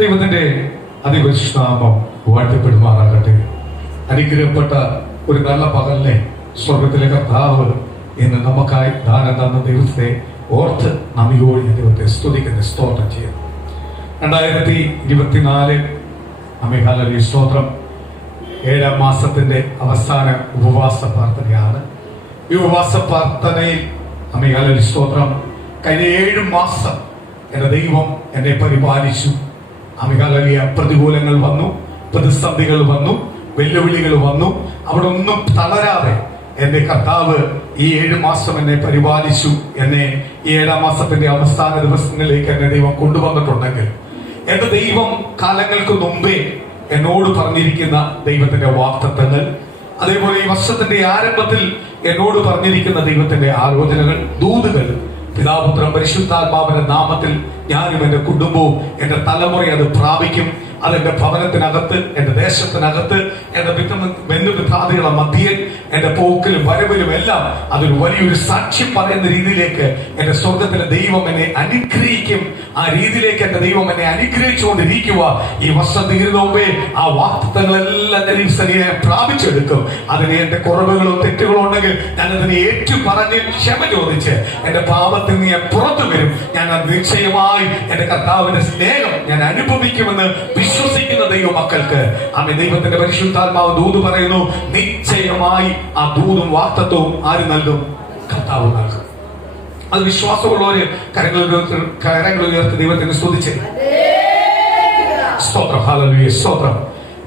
ദൈവത്തിന്റെ അതിപരിശുദ്ധനാമം വാഴ്ത്തപ്പെടുമാറാകട്ടെ. അനുഗ്രഹപ്പെട്ട ഒരു നല്ല പകലിനെ സ്വർഗത്തിലെ കർത്താവ് ഇന്ന് നമുക്കായി ദാനം തന്ന ദൈവത്തെ ഓർത്ത് നന്ദിയോടെ ദൈവത്തെ സ്തുതിക്കുന്ന സ്തോത്രം ചെയ്യുന്നു. 2024 അമേഘാലി സ്തോത്രം 7ാം മാസത്തിന്റെ അവസാന ഉപവാസ പ്രാർത്ഥനയാണ്. ഈ ഉപവാസ പ്രാർത്ഥനയിൽ അമേഘാലി സ്തോത്രം കഴിഞ്ഞ 7 മാസം എന്റെ ദൈവം എന്നെ പരിപാലിച്ചു. അമേഘാലയ പ്രതികൂലങ്ങൾ വന്നു, പ്രതിസന്ധികൾ വന്നു, വെല്ലുവിളികൾ വന്നു. അവിടെ ഒന്നും തളരാതെ എന്റെ കർത്താവ് ഈ 7 മാസം എന്നെ പരിപാലിച്ചു. എന്നെ ഈ 7ാം മാസത്തിന്റെ അവസാന ദിവസങ്ങളിലേക്ക് എന്നെ ദൈവം കൊണ്ടുവന്നിട്ടുണ്ടെങ്കിൽ എന്റെ ദൈവം കാലങ്ങൾക്ക് മുമ്പേ എന്നോട് പറഞ്ഞിരിക്കുന്ന ദൈവത്തിന്റെ വാഗ്ദത്തങ്ങൾ, അതേപോലെ ഈ വർഷത്തിന്റെ ആരംഭത്തിൽ എന്നോട് പറഞ്ഞിരിക്കുന്ന ദൈവത്തിന്റെ ആലോചനകൾ, ദൂതുകൾ, പിതാപുത്രൻ പരിശുദ്ധാത്മാവിന്റെ നാമത്തിൽ ഞാനും എന്റെ കുടുംബവും എന്റെ തലമുറ അത് പ്രാപിക്കും. അതെന്റെ ഭവനത്തിനകത്ത്, എന്റെ ദേശത്തിനകത്ത്, എന്റെ ബന്ധുമിത്രാദികളുടെ മധ്യയിൽ, എന്റെ പോക്കിലും വരവിലും എല്ലാം അതൊരു വലിയൊരു സാക്ഷ്യം പറയുന്ന രീതിയിലേക്ക് എന്റെ സ്വർഗത്തിലെ ദൈവം എന്നെ അനുഗ്രഹിക്കും. ആ രീതിയിലേക്ക് എന്റെ ദൈവം എന്നെ അനുഗ്രഹിച്ചുകൊണ്ടിരിക്കുക. ഈ വർഷം തീരുന്ന മുമ്പേ ആ വാഗ്ദത്തങ്ങളെല്ലാം ഞാൻ പ്രാപിച്ചെടുക്കും. അതിന് എന്റെ കുറവുകളോ തെറ്റുകളോ ഉണ്ടെങ്കിൽ ഞാൻ അതിനെ ഏറ്റു പറഞ്ഞ് ക്ഷമ ചോദിച്ച് എന്റെ പാപത്തിൽ നിന്ന് ഞാൻ പുറത്തു വരും. ഞാൻ നിശ്ചയമായി എന്റെ കർത്താവിന്റെ സ്നേഹം ഞാൻ അനുഭവിക്കുമെന്ന് വിശ്വസിക്കുന്ന ദൈവ മക്കൾക്ക് ആമേൻ. ദൈവത്തിന്റെ പരിശുദ്ധാത്മാവ് ദൂത് പറയുന്നു, നിശ്ചയമായി ആ ദൂതും വാഗ്ദത്തവും ആര് നൽകും? കർത്താവ് നൽകും. അത് വിശ്വാസമുള്ളവര് കരങ്ങൾ ഉയർത്തി ദൈവത്തിന് സ്തുതിച്ച് സ്തോത്രം. ഹല്ലേലൂയ, സ്തോത്രം.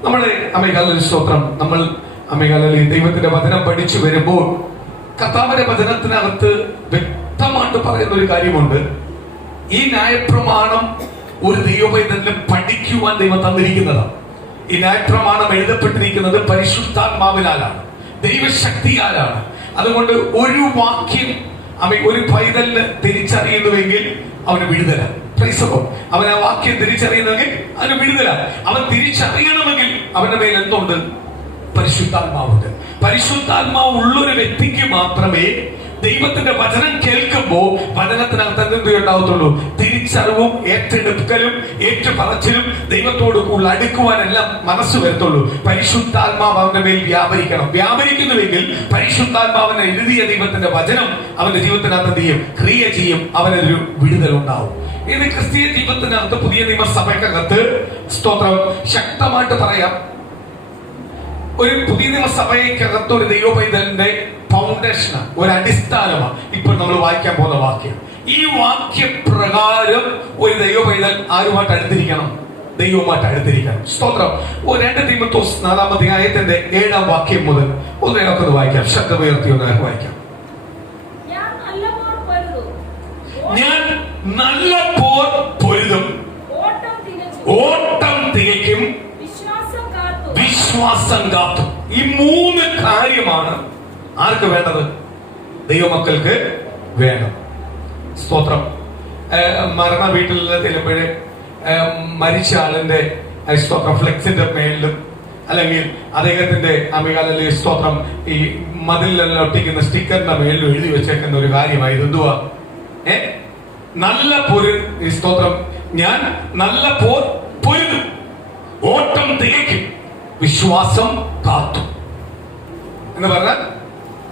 നമ്മുടെ അമേഘാലി സ്തോത്രം. നമ്മൾ അമേഘാലി ദൈവത്തിന്റെ വചനം പഠിച്ചു വരുമ്പോൾ കർത്താവിന്റെ വചനത്തിനകത്ത് വ്യക്തമായിട്ട് പറയുന്ന ഒരു കാര്യമുണ്ട്. ഈ ന്യായപ്രമാണം ഒരു ദൈവപൈതലിനും പഠിക്കുവാൻ ദൈവം തന്നിരിക്കുന്നതാണ്. ഈ ന്യായപ്രമാണം എഴുതപ്പെട്ടിരിക്കുന്നത് പരിശുദ്ധാത്മാവിനാലാണ്, ദൈവശക്തിയാലാണ്. അതുകൊണ്ട് ഒരു വാക്യം ഒരു പൈതലിന് തിരിച്ചറിയുന്നുവെങ്കിൽ അവന് വിടുതല. അവൻ ആ വാക്യം തിരിച്ചറിയുന്നെങ്കിൽ അവന് വിടുതല. അവൻ തിരിച്ചറിയണമെങ്കിൽ അവന്റെ മേൽ എന്തുണ്ട്? പരിശുദ്ധാത്മാവുണ്ട്. പരിശുദ്ധാത്മാവ് ഉള്ളൊരു വ്യക്തിക്ക് മാത്രമേ ദൈവത്തിന്റെ വചനം കേൾക്കുമ്പോൾ വചനത്തിനകത്ത് എന്ത് ഉണ്ടാവത്തുള്ളൂ? തിരിച്ചറിവും ഏറ്റെടുക്കലും ഏറ്റുപറച്ചിലും ദൈവത്തോട് കൂടുതൽ അടുക്കുവാനെല്ലാം മനസ്സ് വരത്തുള്ളൂ. പരിശുദ്ധാത്മാവ് അവന്റെ മേൽ വ്യാപരിക്കണം. വ്യാപരിക്കുന്നുവെങ്കിൽ പരിശുദ്ധാത്മാവിനെ എഴുതിയ ദൈവത്തിന്റെ വചനം അവന്റെ ജീവിതത്തിനകത്ത് എന്ത് ചെയ്യും? ക്രിയ ചെയ്യും. അവനൊരു വിടുതൽ ഉണ്ടാവും. ഇത് ക്രിസ്തീയ ജീവിതത്തിനകത്ത്, പുതിയ നിയമസഭയ്ക്കകത്ത് സ്തോത്രം ശക്തമായിട്ട് പറയാം, ഒരു പുതിയ നിയമസഭയ്ക്കകത്ത് ഒരു ദൈവപൈതലിന്റെ ഫൗണ്ടേഷനാണ്, ഒരു അടിസ്ഥാനമാണ് ഇപ്പോൾ നമ്മൾ വായിക്കാൻ പോകുന്ന വാക്യം. ഈ വാക്യപ്രകാരം ഒരു ദൈവപൈതൽ ആരുമായിട്ട് അടുത്തിരിക്കണം? ദൈവവുമായിട്ട് അടുത്തിരിക്കണം. സ്തോത്രം. 2 തീമോഥെയോസ് 4-ാം അധ്യായത്തിന്റെ 7-ാം വാക്യം മുതൽ ഒന്ന് വായിക്കാം. ശബ്ദമുയർത്തി ഒന്ന് വായിക്കാം. ഞാൻ നല്ല പോർ പൊരുതും, ഓട്ടം തികയ്ക്കും, വിശ്വാസം കാത്തും. ഈ 3 കാര്യമാണ് ആർക്ക് വേണ്ടത്? ദൈവമക്കൾക്ക് വേണം. സ്തോത്രം. മരണ വീട്ടിൽ ചെല്ലുമ്പോഴേ മരിച്ച ആളിന്റെ സ്തോത്രം ഫ്ലെക്സിന്റെ മേളിലും അല്ലെങ്കിൽ അദ്ദേഹത്തിന്റെ അമികാലിലെ സ്തോത്രം ഈ മതിലെല്ലാം ഒട്ടിക്കുന്ന സ്റ്റിക്കറിന്റെ മേളിലും എഴുതി വെച്ചേക്കുന്ന ഒരു കാര്യമായി. എന്തുവാ? നല്ല ഈ സ്തോത്രം. ഞാൻ നല്ല പോർ പൊരുതും, ഓട്ടം തികയ്ക്കും, വിശ്വാസം കാത്തു എന്ന് പറഞ്ഞാൽ,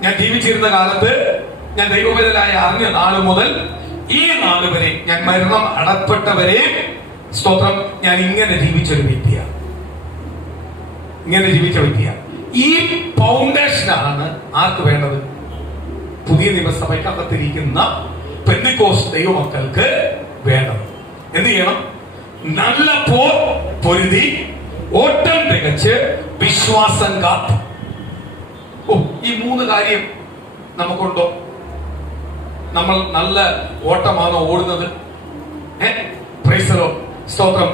ഞാൻ ജീവിച്ചിരുന്ന കാലത്ത്, ഞാൻ ദൈവവേദനായി അറിഞ്ഞ നാള് മുതൽ ഈ നാള് വരെ, ഞാൻ മരണം അടപ്പെട്ടവരെ സ്തോത്രം, ഞാൻ ഇങ്ങനെ ജീവിച്ചൊരു വ്യക്തിയാണ്. ഇങ്ങനെ ജീവിച്ച വ്യക്തിയാണ്. ഈ ഫൗണ്ടേഷനാണ് ആർക്ക് വേണ്ടത്? പുതിയ നിയമസഭയ്ക്കകത്തിരിക്കുന്ന പെന്തക്കോസ്ത് ദൈവമക്കൾക്ക് വേണ്ടത്. എന്ത് ചെയ്യണം? നല്ല പോർ പൊരുതി, ഓട്ടം തികച്ച്, വിശ്വാസം കാത്തു. ഈ 3 കാര്യം നമുക്കുണ്ടോ? നമ്മൾ നല്ല ഓട്ടമാണോ ഓടുന്നത്? സ്തോത്രം,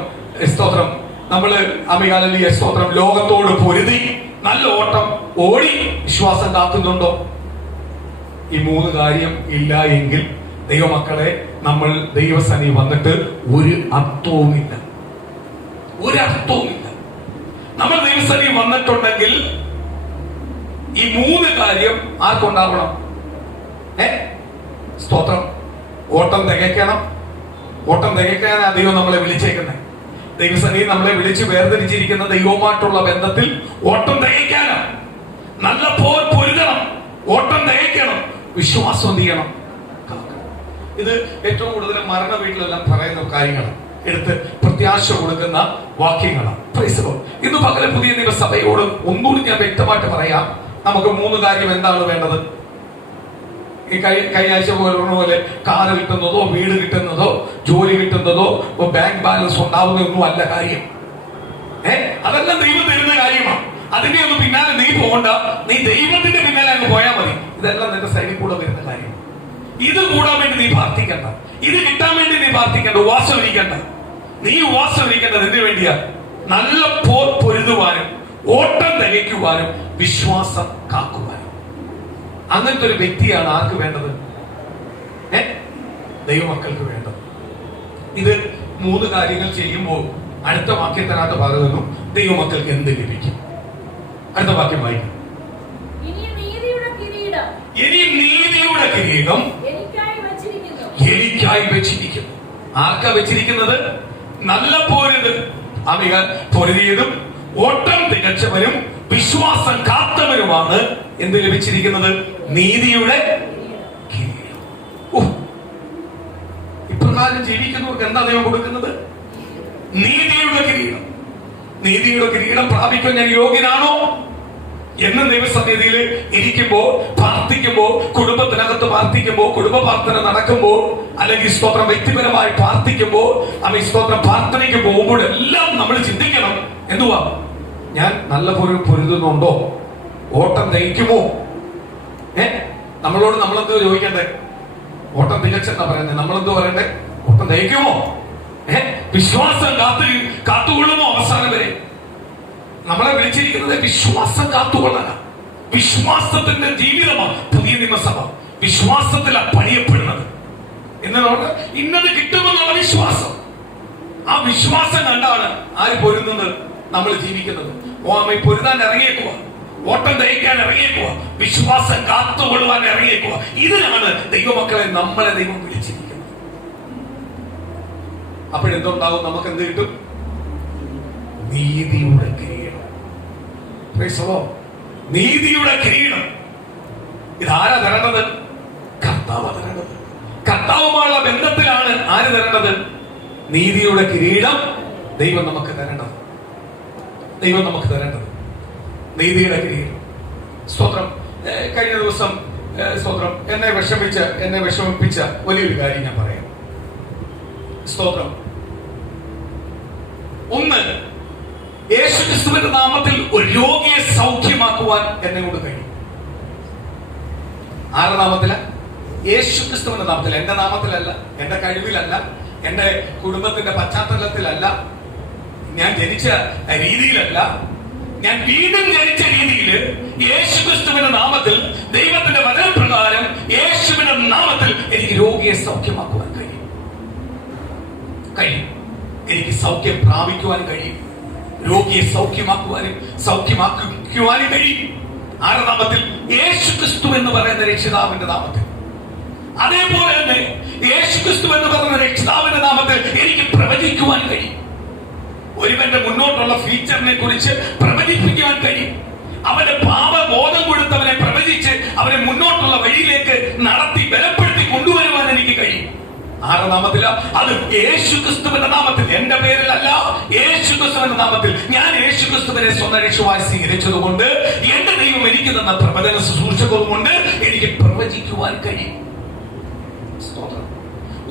സ്തോത്രം. നമ്മള് അമികാലിയ സ്തോത്രം ലോകത്തോട് പൊരുതി നല്ല ഓട്ടം ഓടി വിശ്വാസം കാക്കുന്നുണ്ടോ? ഈ 3 കാര്യം ഇല്ല എങ്കിൽ ദൈവമക്കളെ, നമ്മൾ ദൈവസന്നിധി വന്നിട്ട് ഒരു അർത്ഥവുമില്ല. ഒരർത്ഥവുമില്ല. നമ്മൾ ദൈവസന്നിധി വന്നിട്ടുണ്ടെങ്കിൽ ഈ 3 കാര്യം ആർക്കുണ്ടാവണം? സ്തോത്രം. ഓട്ടം തികയ്ക്കണം. ഓട്ടം തികയ്ക്കാനാണ് ദൈവം നമ്മളെ വിളിച്ചേക്കുന്നത്. ദൈവസന്നിധി നമ്മളെ വിളിച്ച് വേർതിരിച്ചിരിക്കുന്ന ദൈവവുമായിട്ടുള്ള ബന്ധത്തിൽ ഓട്ടം തികയ്ക്കാനാണ്. നല്ല പോർ പൊരുതണം, ഓട്ടം തികയ്ക്കണം, വിശ്വാസം എന്ത് ചെയ്യണം? ഇത് ഏറ്റവും കൂടുതൽ മരണ വീട്ടിലെല്ലാം പറയുന്ന കാര്യങ്ങളാണ്, എടുത്ത് പ്രത്യാശ കൊടുക്കുന്ന വാക്യങ്ങളാണ്. ഇന്ന് പകരം പുതിയ നിയമസഭയോട് ഒന്നുകൂടി ഞാൻ വ്യക്തമായിട്ട് പറയാം. നമുക്ക് 3 കാര്യം എന്താണ് വേണ്ടത്? ഈ കഴിഞ്ഞ ആഴ്ച പോലെ കാറ് കിട്ടുന്നതോ, വീട് കിട്ടുന്നതോ, ജോലി കിട്ടുന്നതോ, ബാങ്ക് ബാലൻസ് ഉണ്ടാവുന്നതൊന്നും അല്ല കാര്യം. അതെല്ലാം ദൈവം തരുന്ന കാര്യമാണ്. അതിന്റെ ഒന്നും പിന്നാലെ നീ പോകണ്ട, നീ ദൈവത്തിന്റെ പിന്നാലെ അങ്ങ് പോയാൽ മതി. ഇതെല്ലാം നിന്റെ സൈഡിൽ കൂടെ വരുന്ന കാര്യം. ഇത് കൂടാൻ വേണ്ടി നീ പ്രാർത്ഥിക്കണ്ട, ഇത് കിട്ടാൻ വേണ്ടി നീ പ്രാർത്ഥിക്കണ്ട, ഉപവാസം ഇരിക്കണ്ട. നീ ഉപവാസം ഇരിക്കേണ്ടത് എന്തിനു വേണ്ടിയാ? നല്ല പോർ പൊരുതുവാനും ഓട്ടം തികയ്ക്കുവാനും വിശ്വാസം കാക്കുവാനും. അങ്ങനത്തെ ഒരു വ്യക്തിയാണ് ആർക്ക് വേണ്ടത്? ദൈവമക്കൾക്ക് വേണ്ടത്. ഇത് 3 കാര്യങ്ങൾ ചെയ്യുമ്പോൾ അടുത്ത വാക്യത്തിനകത്ത് പറയുന്നു ദൈവമക്കൾക്ക് എന്ത് ലഭിക്കും. അടുത്ത വാക്യം വായിക്കും. ഇനി നീതിയുടെ കിരീടം എനിക്കായി വെച്ചിരിക്കുന്നു. ആർക്കാ വെച്ചിരിക്കുന്നത്? നല്ല പൊരുതിയതും ഓട്ടം തികച്ചവരും വിശ്വാസം കാത്തവരുമാണ് എന്ത് ലഭിച്ചിരിക്കുന്നത്? നീതിയുടെ കിരീടം. ഇപ്രകാരം ജീവിക്കുന്നവർക്ക് എന്താ ദൈവം കൊടുക്കുന്നത്? നീതിയുടെ കിരീടം. നീതിയുടെ കിരീടം പ്രാപിക്കാൻ ഞാൻ യോഗ്യനാണോ എന്ന് ദൈവസന്നിധിയിൽ ഇരിക്കുമ്പോൾ, പ്രാർത്ഥിക്കുമ്പോൾ, കുടുംബത്തിനകത്ത് പ്രാർത്ഥിക്കുമ്പോൾ, കുടുംബ പ്രാർത്ഥന നടക്കുമ്പോൾ, അല്ലെങ്കിൽ സ്തോത്രം വ്യക്തിപരമായി പ്രാർത്ഥിക്കുമ്പോൾ, സ്തോത്രം പ്രാർത്ഥനയ്ക്ക് പോകുമ്പോഴെല്ലാം നമ്മൾ ചിന്തിക്കണം, എന്തുവാ ഞാൻ നല്ല പൊരുതുന്നുണ്ടോ? ഓട്ടം തികയ്ക്കുമോ? നമ്മളെന്തോ ചോദിക്കണ്ടേ? ഓട്ടം തികച്ചെന്നാ പറയുന്നത്. നമ്മളെന്തോ പറയണ്ടേ? ഓട്ടം തികയ്ക്കുമോ? വിശ്വാസം കാത്തുകൊള്ളുമോ അവസാനം വരെ? നമ്മളെ വിളിച്ചിരിക്കുന്നത് വിശ്വാസം കാത്തുകൊള്ളാനാ. വിശ്വാസത്തിന്റെ ജീവിതമാണ് പുതിയ നിയമസഭ. വിശ്വാസത്തിലാണ് പണിയപ്പെടുന്നത്. എന്നോട് ഇന്നത് കിട്ടുമെന്നുള്ള വിശ്വാസം. ആ വിശ്വാസം കണ്ടാണ് ആര് പൊരുന്നത്? നമ്മൾ ജീവിക്കുന്നത്. പൊരുതാൻ ഇറങ്ങിയേക്കുക, ഓട്ടം തയ്ക്കാൻ ഇറങ്ങിയേക്കുക, വിശ്വാസം കാത്തുകൊള്ളുവാൻ ഇറങ്ങിയേക്കുക. ഇതിനാണ് ദൈവമക്കളെ നമ്മളെ ദൈവം വിളിച്ചിരിക്കുന്നത്. അപ്പോഴെന്തുണ്ടാവും? നമുക്ക് എന്ത് കിട്ടും? നീതിയുടെ കിരീടം. നീതിയുടെ കിരീടം. ഇതാരാ തരേണ്ടത്? കർത്താവ് തരേണ്ടത്. കർത്താവുമായുള്ള ബന്ധത്തിലാണ് ആര് തരേണ്ടത്? നീതിയുടെ കിരീടം ദൈവം നമുക്ക് തരേണ്ടത്. ദൈവം നമുക്ക് തരേണ്ടത് നീതിയുടെ കിരീടം. സ്തോത്രം. കഴിഞ്ഞ ദിവസം സ്തോത്രം എന്നെ വിഷമിപ്പിച്ച വലിയൊരു കാര്യം ഞാൻ പറയാം. സ്തോത്രം. ഒന്ന്, യേശുക്രിസ്തുവിന്റെ നാമത്തിൽ ഒരു രോഗിയെ സൗഖ്യമാക്കുവാൻ എന്നെ കൊണ്ട് കഴിയും. ആരുടെ നാമത്തില? യേശുക്രിസ്തുവിന്റെ നാമത്തിൽ. എന്റെ നാമത്തിലല്ല, എന്റെ കഴിവിലല്ല, എന്റെ കുടുംബത്തിന്റെ പശ്ചാത്തലത്തിലല്ല, ഞാൻ ജനിച്ച രീതിയിലല്ല, ഞാൻ വീണ്ടും ജനിച്ച രീതിയിൽ യേശുക്രിസ്തുവിന്റെ നാമത്തിൽ, ദൈവത്തിന്റെ വചനപ്രകാരം യേശുവിന്റെ നാമത്തിൽ എനിക്ക് രോഗിയെ സൗഖ്യമാക്കുവാൻ കഴിയും. എനിക്ക് സൗഖ്യം പ്രാപിക്കുവാൻ കഴിയും. രോഗിയെ സൗഖ്യമാക്കുവാനും കഴിയും. ആരുടെ നാമത്തിൽ? യേശുക്രിസ്തു എന്ന് പറയുന്ന രക്ഷിതാവിന്റെ നാമത്തിൽ. അതേപോലെ തന്നെ യേശുക്രിസ്തു എന്ന് പറയുന്ന രക്ഷിതാവിന്റെ നാമത്തിൽ എനിക്ക് പ്രവചിക്കുവാൻ കഴിയും. ഒരുവന്റെ മുന്നോട്ടുള്ള ഫ്യൂച്ചറിനെ കുറിച്ച് പ്രവചിപ്പിക്കുവാൻ കഴിയും. അവന്റെ പാപബോധം കൊടുത്തവനെ പ്രവചിച്ച് അവനെ മുന്നോട്ടുള്ള വഴിയിലേക്ക് നടത്തി ബലപ്പെടുത്തി കൊണ്ടുവരുവാൻ എനിക്ക് കഴിയും. ആരുടെ നാമത്തില? അത് യേശുക്രിസ്തുവിന്റെ നാമത്തിൽ. എന്റെ പേരിലല്ല, യേശുക്രിസ്തുവിന്റെ നാമത്തിൽ. ഞാൻ യേശുക്രിസ്തുവിനെ സ്വന്തം രക്ഷമായി സ്വീകരിച്ചതുകൊണ്ട്, എന്റെ ദൈവം എനിക്ക് തന്ന പ്രവചന ശുശ്രൂഷകളുകൊണ്ട് എനിക്ക് പ്രവചിക്കുവാൻ കഴിയും.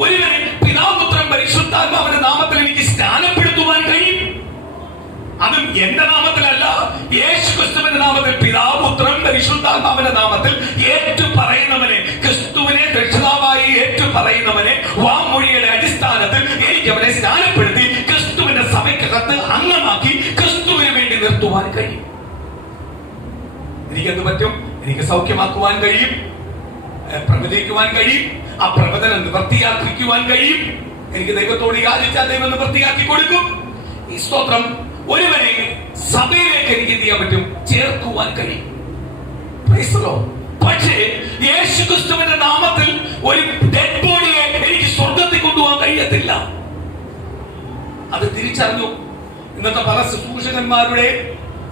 ഒരുവനെ പിതാവ് പുത്രൻ പരിശുദ്ധാത്മാവിന്റെ നാമത്തിൽ എനിക്ക് സ്നാനപ്പെടുത്തുവാൻ കഴിയും. അതും എന്റെ നാമത്തിലല്ല, യേശുക്രിസ്തുവിന്റെ നാമത്തിൽ. പിതാവ് പുത്രൻ പരിശുദ്ധാത്മാവിന്റെ നാമത്തിൽ ഏറ്റുപറയുന്നവനെ, ക്രിസ്തുവിനെ രക്ഷിതാവായി ഏറ്റുപറയുന്നവനെ വാമൊഴിയുടെ അടിസ്ഥാനത്തിൽ എനിക്ക് അവനെ സ്നാനപ്പെടുത്തി ക്രിസ്തുവിന്റെ സഭയ്ക്കകത്ത് അംഗമാക്കി ക്രിസ്തുവിന് വേണ്ടി നിർത്തുവാൻ കഴിയും. എനിക്കെന്ത് പറ്റും? എനിക്ക് സൗഖ്യമാക്കുവാൻ കഴിയും, പ്രവചിക്കുവാൻ കഴിയും, ആ പ്രവചനം നിവൃത്തിയാക്കിക്കുവാൻ കഴിയും. എനിക്ക് ദൈവത്തോട് യാചിച്ചാൽ ദൈവം നിവൃത്തിയാക്കി കൊടുക്കും. ഈ സ്തോത്രം. ഒരുവനെ സഭയിലേക്ക് എനിക്ക് എന്ത് ചെയ്യാൻ പറ്റും? ചേർക്കുവാൻ കഴിയും. പക്ഷേ യേശുക്രിസ്തുവിന്റെ നാമത്തിൽ ഒരു ഡെഡ് ബോഡിയെ എനിക്ക് സ്വർഗത്തിൽ കൊണ്ടുപോകാൻ കഴിയത്തില്ല. അത് തിരിച്ചറിഞ്ഞു. ഇന്നത്തെ പല ശുശ്രൂഷകന്മാരുടെ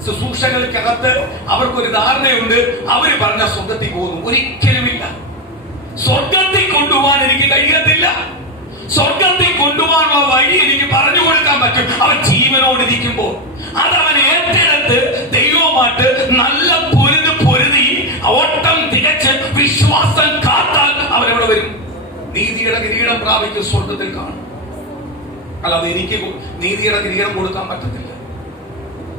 ശുശ്രൂഷകൾക്കകത്ത് അവർക്കൊരു ധാരണയുണ്ട്, അവര് പറഞ്ഞ സ്വർഗത്തിൽ പോകുന്നു. ഒരിക്കലുമില്ല. സ്വർഗത്തിൽ കൊണ്ടുപോകാൻ എനിക്ക് കഴിയത്തില്ല. സ്വർഗത്തിൽ കൊണ്ടുപോകാനുള്ള വഴി എനിക്ക് പറഞ്ഞു കൊടുക്കാൻ പറ്റും അവൻ ജീവനോടിരിക്കുമ്പോൾ. അതവൻ ഏറ്റെടുത്ത് ദൈവമായിട്ട് നല്ല പൊരുതി ഓട്ടം തികച്ച് വിശ്വാസം കാത്താൽ അവരവിടെ വരും. നീതിയുടെ കിരീടം പ്രാപിക്കും, സ്വർഗത്തിൽ കാണും. അല്ലാതെ എനിക്ക് നീതിയുടെ കിരീടം കൊടുക്കാൻ പറ്റത്തില്ല.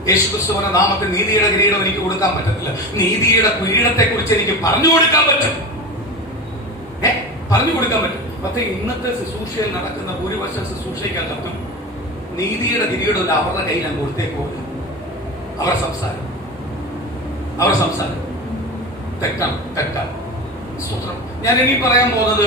യേശുക്രിസ്തുവിന്റെ നാമത്തിൽ നീതിയുടെ കിരീടം എനിക്ക് കൊടുക്കാൻ പറ്റത്തില്ല. നീതിയുടെ കിരീടത്തെ കുറിച്ച് എനിക്ക് പറഞ്ഞു കൊടുക്കാൻ പറ്റും. പറഞ്ഞു കൊടുക്കാൻ പറ്റും. പക്ഷേ ഇന്നത്തെ ശുശ്രൂഷയിൽ നടക്കുന്ന ഭൂരിപക്ഷം ശുശ്രൂഷയ്ക്കകത്തും നീതിയുടെ കിരീടം അവരുടെ കയ്യിൽ അങ്ങ് കൊടുത്തേക്കോല്ല. അവരുടെ സംസാരം തെറ്റാണ്. സ്തോത്രം. ഞാൻ ഇനി പറയാൻ പോകുന്നത്,